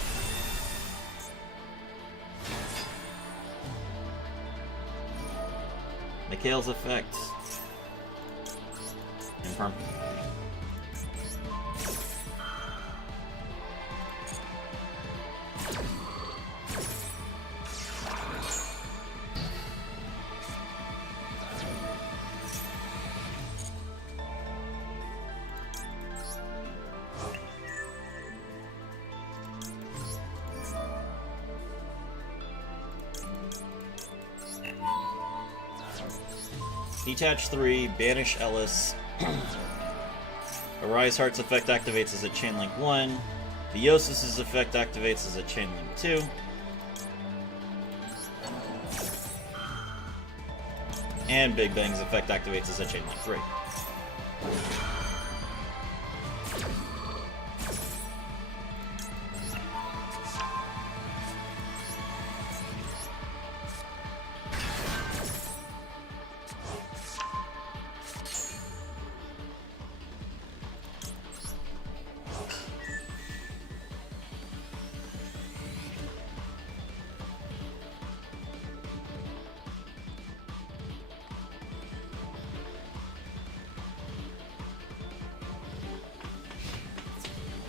Mikhail's effect. Infirm. Detach 3, banish Ellis. Arise Heart's effect activates as a Chain Link 1. Theosis' effect activates as a Chain Link 2. And Big Bang's effect activates as a Chain Link 3.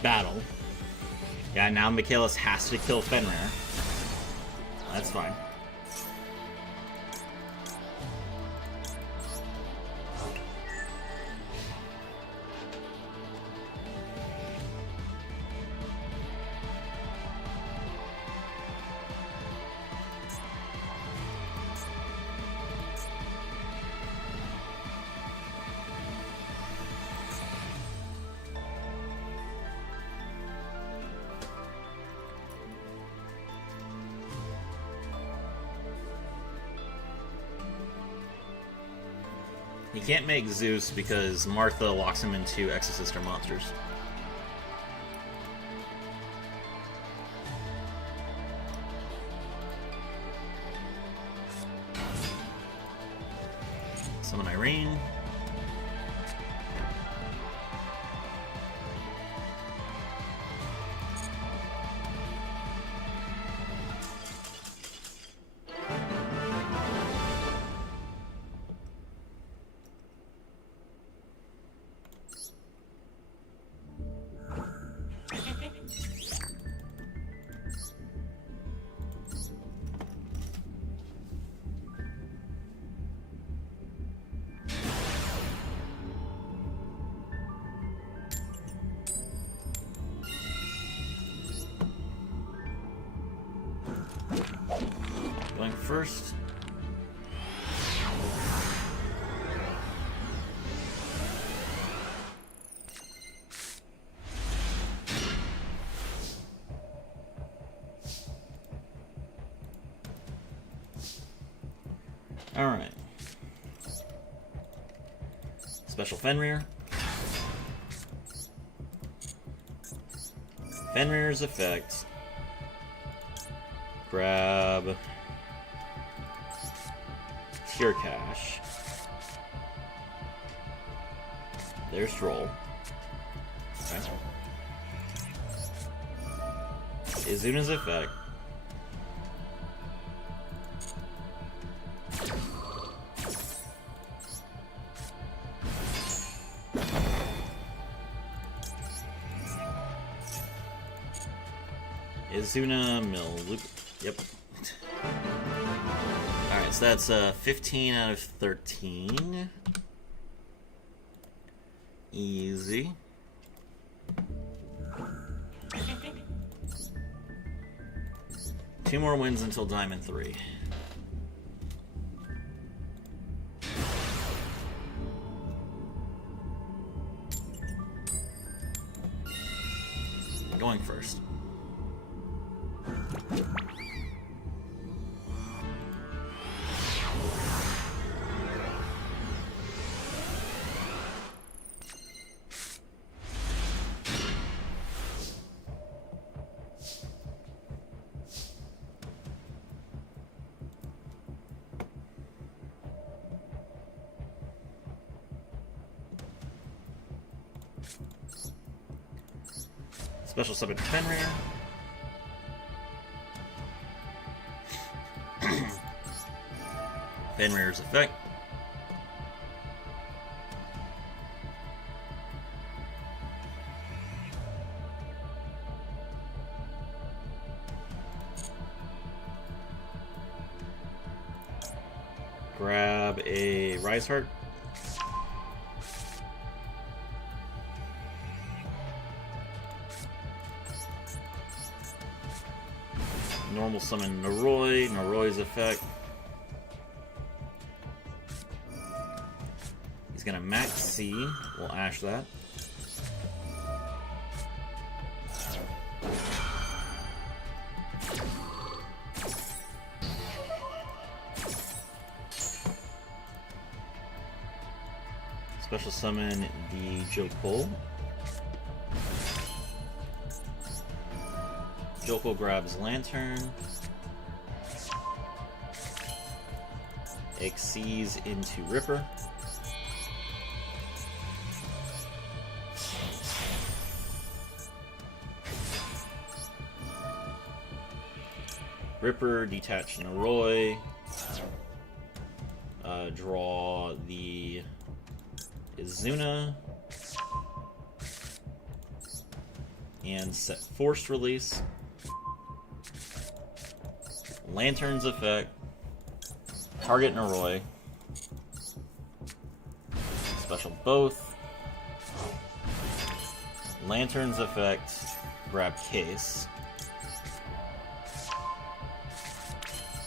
Battle. Yeah, now Michaelis has to kill Fenrir. That's fine. He can't make Zeus because Martha locks him into Exorcist or monsters. Summon Irene. Going first. All right. Special Fenrir. Fenrir's effect. Grab Pure Cash. There's Troll. Okay. Izuna's effect. Izuna Mill Loop. Yep. Alright, so that's 15 out of 13. Easy. Two more wins until Diamond 3. going first. Special summon Fenrir. Fenrir's effect. Grab a Rise Heart. Normal summon Noroi. Noroi's effect. He's gonna max C. We'll ash that. Special summon the Jokul. Jokul grabs Lantern. Exceeds into Ripper. Ripper, detach Noroi. Draw the Izuna. And set Forced Release. Lantern's effect. Target Noroi. Special both. Lantern's effect. Grab Case.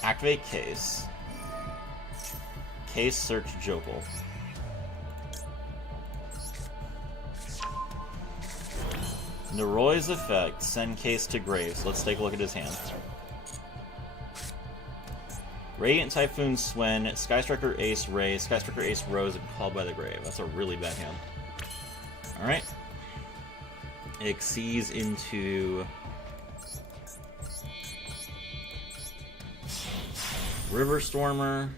Activate Case. Case search Jokul. Noroi's effect. Send Case to grave. So let's take a look at his hand. Radiant Typhoon Swen, Sky Striker Ace Ray, Sky Striker Ace Rose, and Called by the Grave. That's a really bad hand. Alright. Exceeds into River Stormer.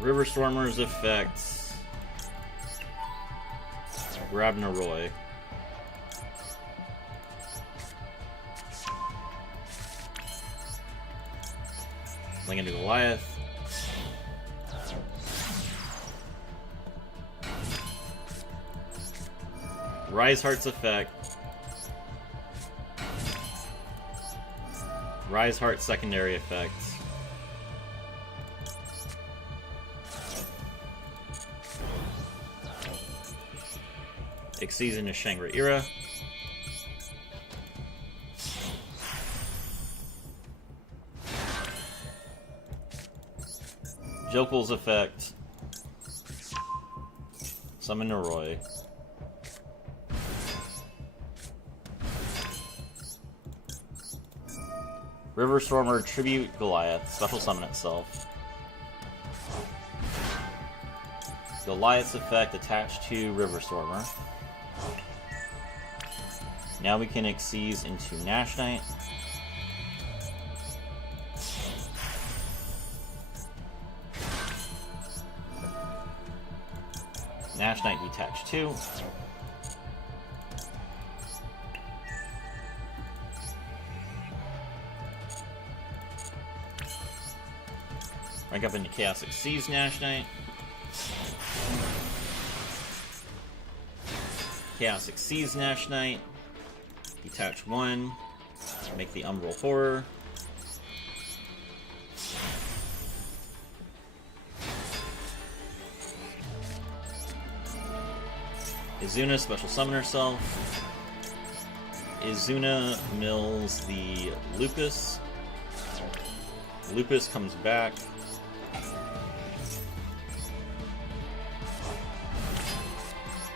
River Stormer's effect. Grab Noroi. Link into Goliath. Rise Heart's effect. Rise Heart secondary effect. Exceeds into Shangri-Ira. Jokul's effect. Summon Noroi. River Stormer, Tribute Goliath, special summon itself. Goliath's effect attached to River Stormer. Now we can exceed into Nash Knight. Nash Knight detached 2. Rank up into Chaos Exceeds Nash Knight. Chaos Exceeds Nash Knight. Detach 1. Make the Umbral Horror. Izuna special summon herself. Izuna mills the Lupus. Lupus comes back.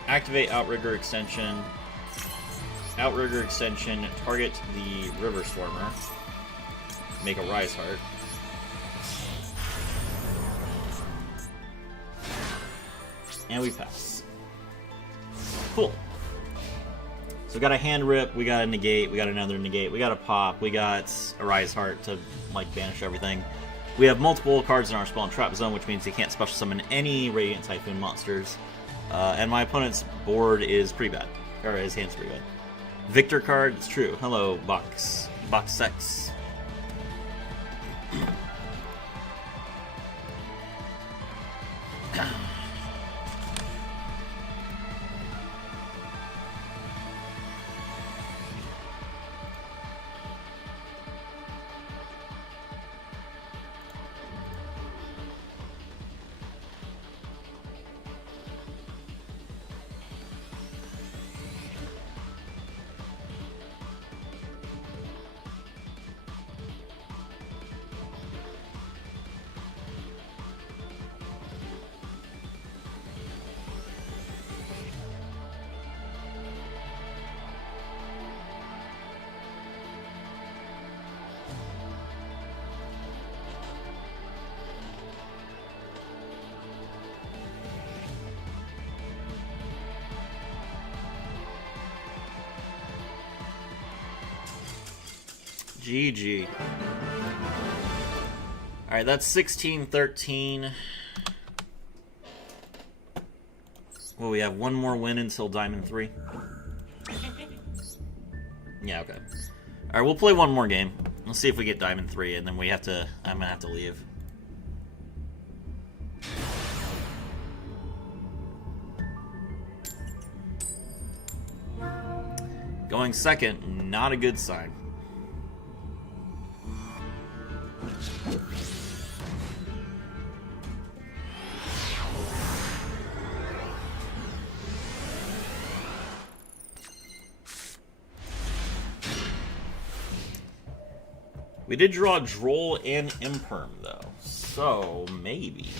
Activate Outrigger extension. Outrigger extension, target the River Stormer. Make a Rise Heart. And we pass. Cool. So we got a Hand Rip, we got a Negate, we got another Negate, we got a Pop, we got a Rise Heart to, like, banish everything. We have multiple cards in our Spell and Trap Zone, which means he can't special summon any Radiant Typhoon monsters. And my opponent's board is pretty bad. Or his hand's pretty bad. Victor card, it's true. Hello, Box. Box Sex. GG. Alright, that's 16-13. Well, we have one more win until Diamond 3. Yeah, okay. Alright, we'll play one more game. Let's see if we get Diamond 3, and then we have to... I'm gonna have to leave. Going second, not a good sign. We did draw Droll and Imperm, though, so maybe.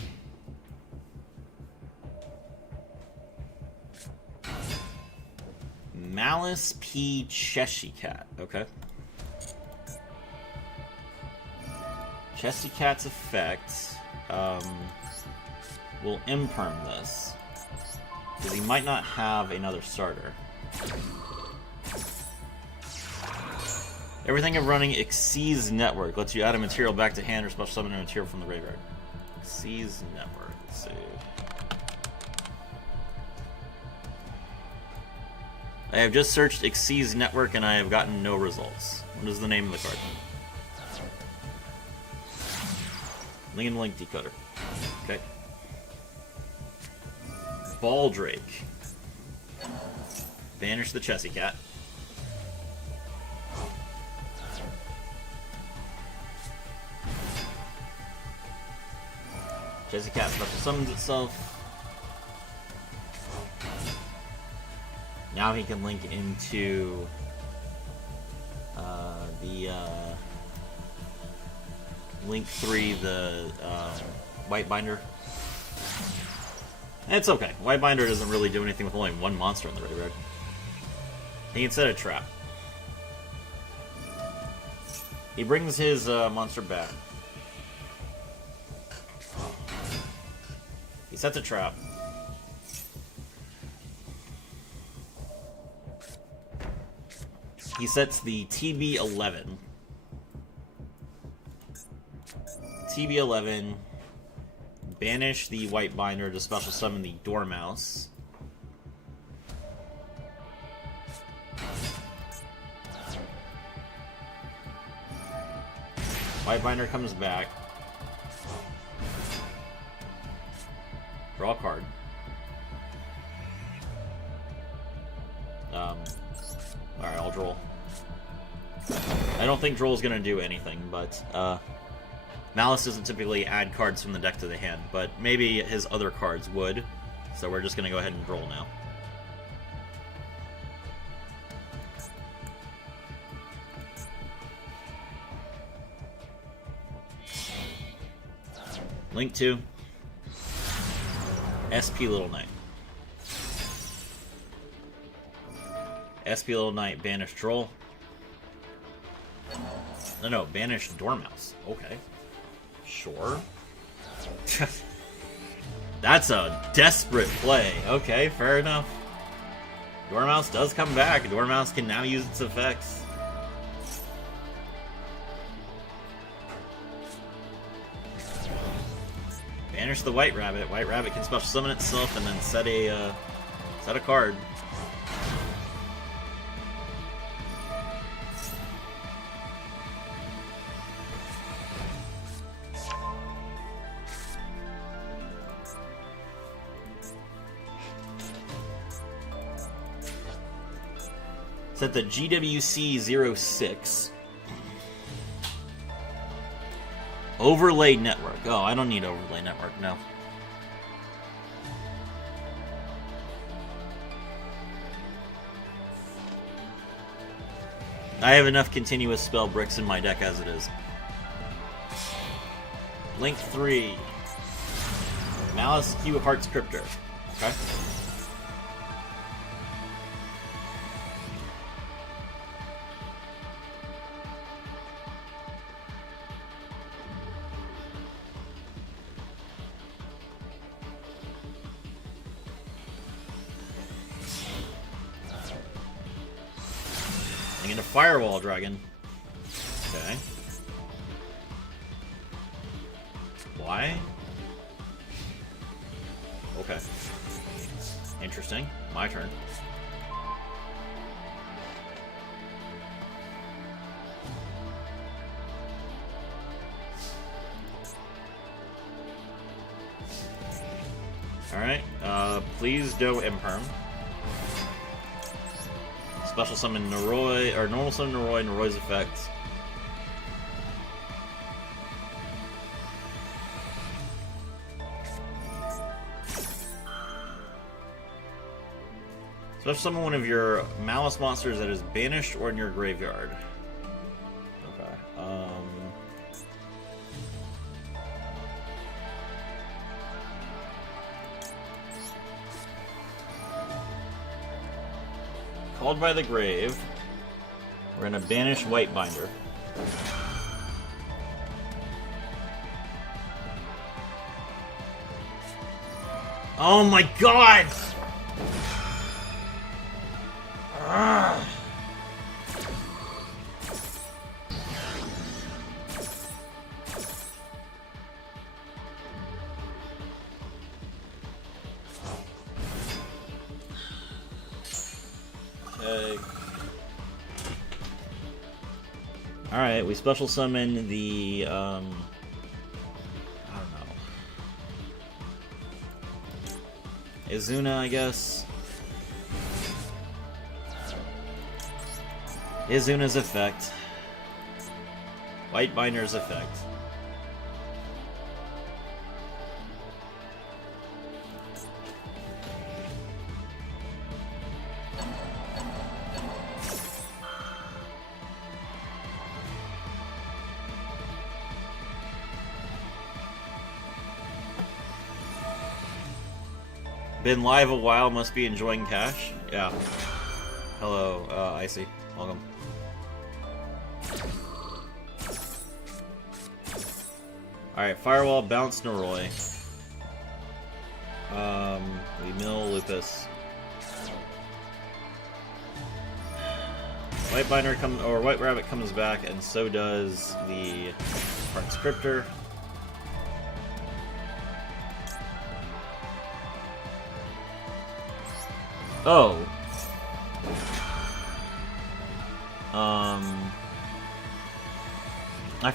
Malice P. Cheshire Cat, okay. Cheshire Cat's effect will Imperm this, because he might not have another starter. Everything of running Xyz Network lets you add a material back to hand or special summon a material from the graveyard. Xyz Network, let's see. I have just searched Xyz Network and I have gotten no results. What is the name of the card? Link Decoder. Okay. Baldrake. Banish the Chessy Cat. Chessy Cat special summons itself. Now he can link into the Link 3, the White Binder. It's okay. White Binder doesn't really do anything with only one monster in the graveyard. He can set a trap. He brings his monster back. He sets a trap. He sets the TB11. TB11. Banish the White Binder to special summon the Dormouse. White Binder comes back. Draw a card. Alright, I'll Droll. I don't think Droll's gonna do anything, but Malice doesn't typically add cards from the deck to the hand, but maybe his other cards would. So we're just gonna go ahead and Droll now. Link 2. SP Little Knight. SP Little Knight, banish Troll. No, banish Dormouse. Okay. Sure. That's a desperate play. Okay, fair enough. Dormouse does come back. Dormouse can now use its effects. Banish the White Rabbit. White Rabbit can special summon itself and then set a card. Set the GWC06. Overlay Network. Oh, I don't need Overlay Network, no. I have enough continuous spell bricks in my deck as it is. Link 3. Malice Cube of Hearts Cryptor. Okay. Into Firewall Dragon. Okay. Why? Okay. Interesting. My turn. Alright. Please do Imperm. Special summon Noroi, or normal summon Noroi, Noroi's effects. Special summon one of your Malice monsters that is banished or in your graveyard. Okay. Called by the Grave. We're gonna banish White Binder. Oh my god! Ugh. Alright, we special summon the, I don't know. Izuna, I guess. Izuna's effect. White Binder's effect. Been live a while, must be enjoying cash. Yeah. Hello, Icy. Welcome. Alright, Firewall, bounce Noroi. We mill Lupus. White Binder or White Rabbit comes back, and so does the Hearts Cryptor. Oh. I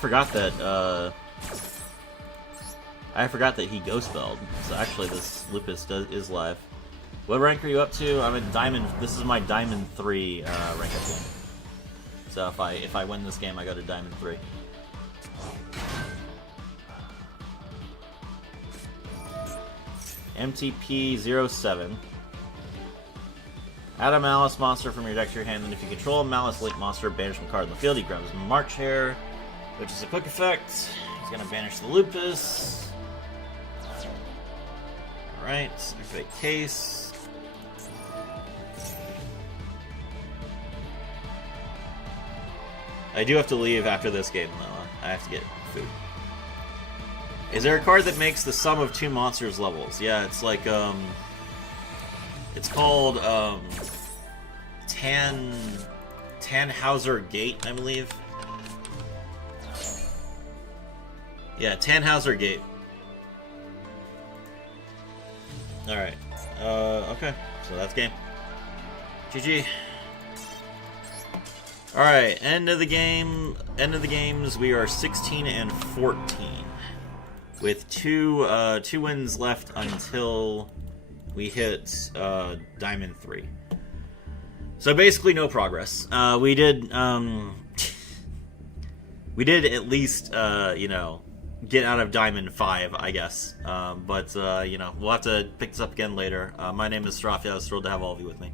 forgot that he ghost spelled. So actually this Lupus is live. What rank are you up to? I'm in Diamond. This is my Diamond 3 rank up game. So if I win this game, I go to Diamond 3. MTP07. Add a Malice monster from your deck to your hand, and if you control a Malice Link monster, banish one card in the field. He grabs March Hare, which is a quick effect. He's gonna banish the Lupus. Alright, activate Case. I do have to leave after this game, though. I have to get food. Is there a card that makes the sum of two monsters levels? Yeah, it's like, it's called, Tannhauser Gate, I believe. Yeah, Tannhauser Gate. Alright. Okay. So that's game. GG. Alright, end of the game. End of the games. We are 16 and 14. With two wins left until we hit Diamond 3. So basically no progress. We did at least, you know, get out of Diamond 5, I guess. But, you know, we'll have to pick this up again later. My name is Strafi. I was thrilled to have all of you with me.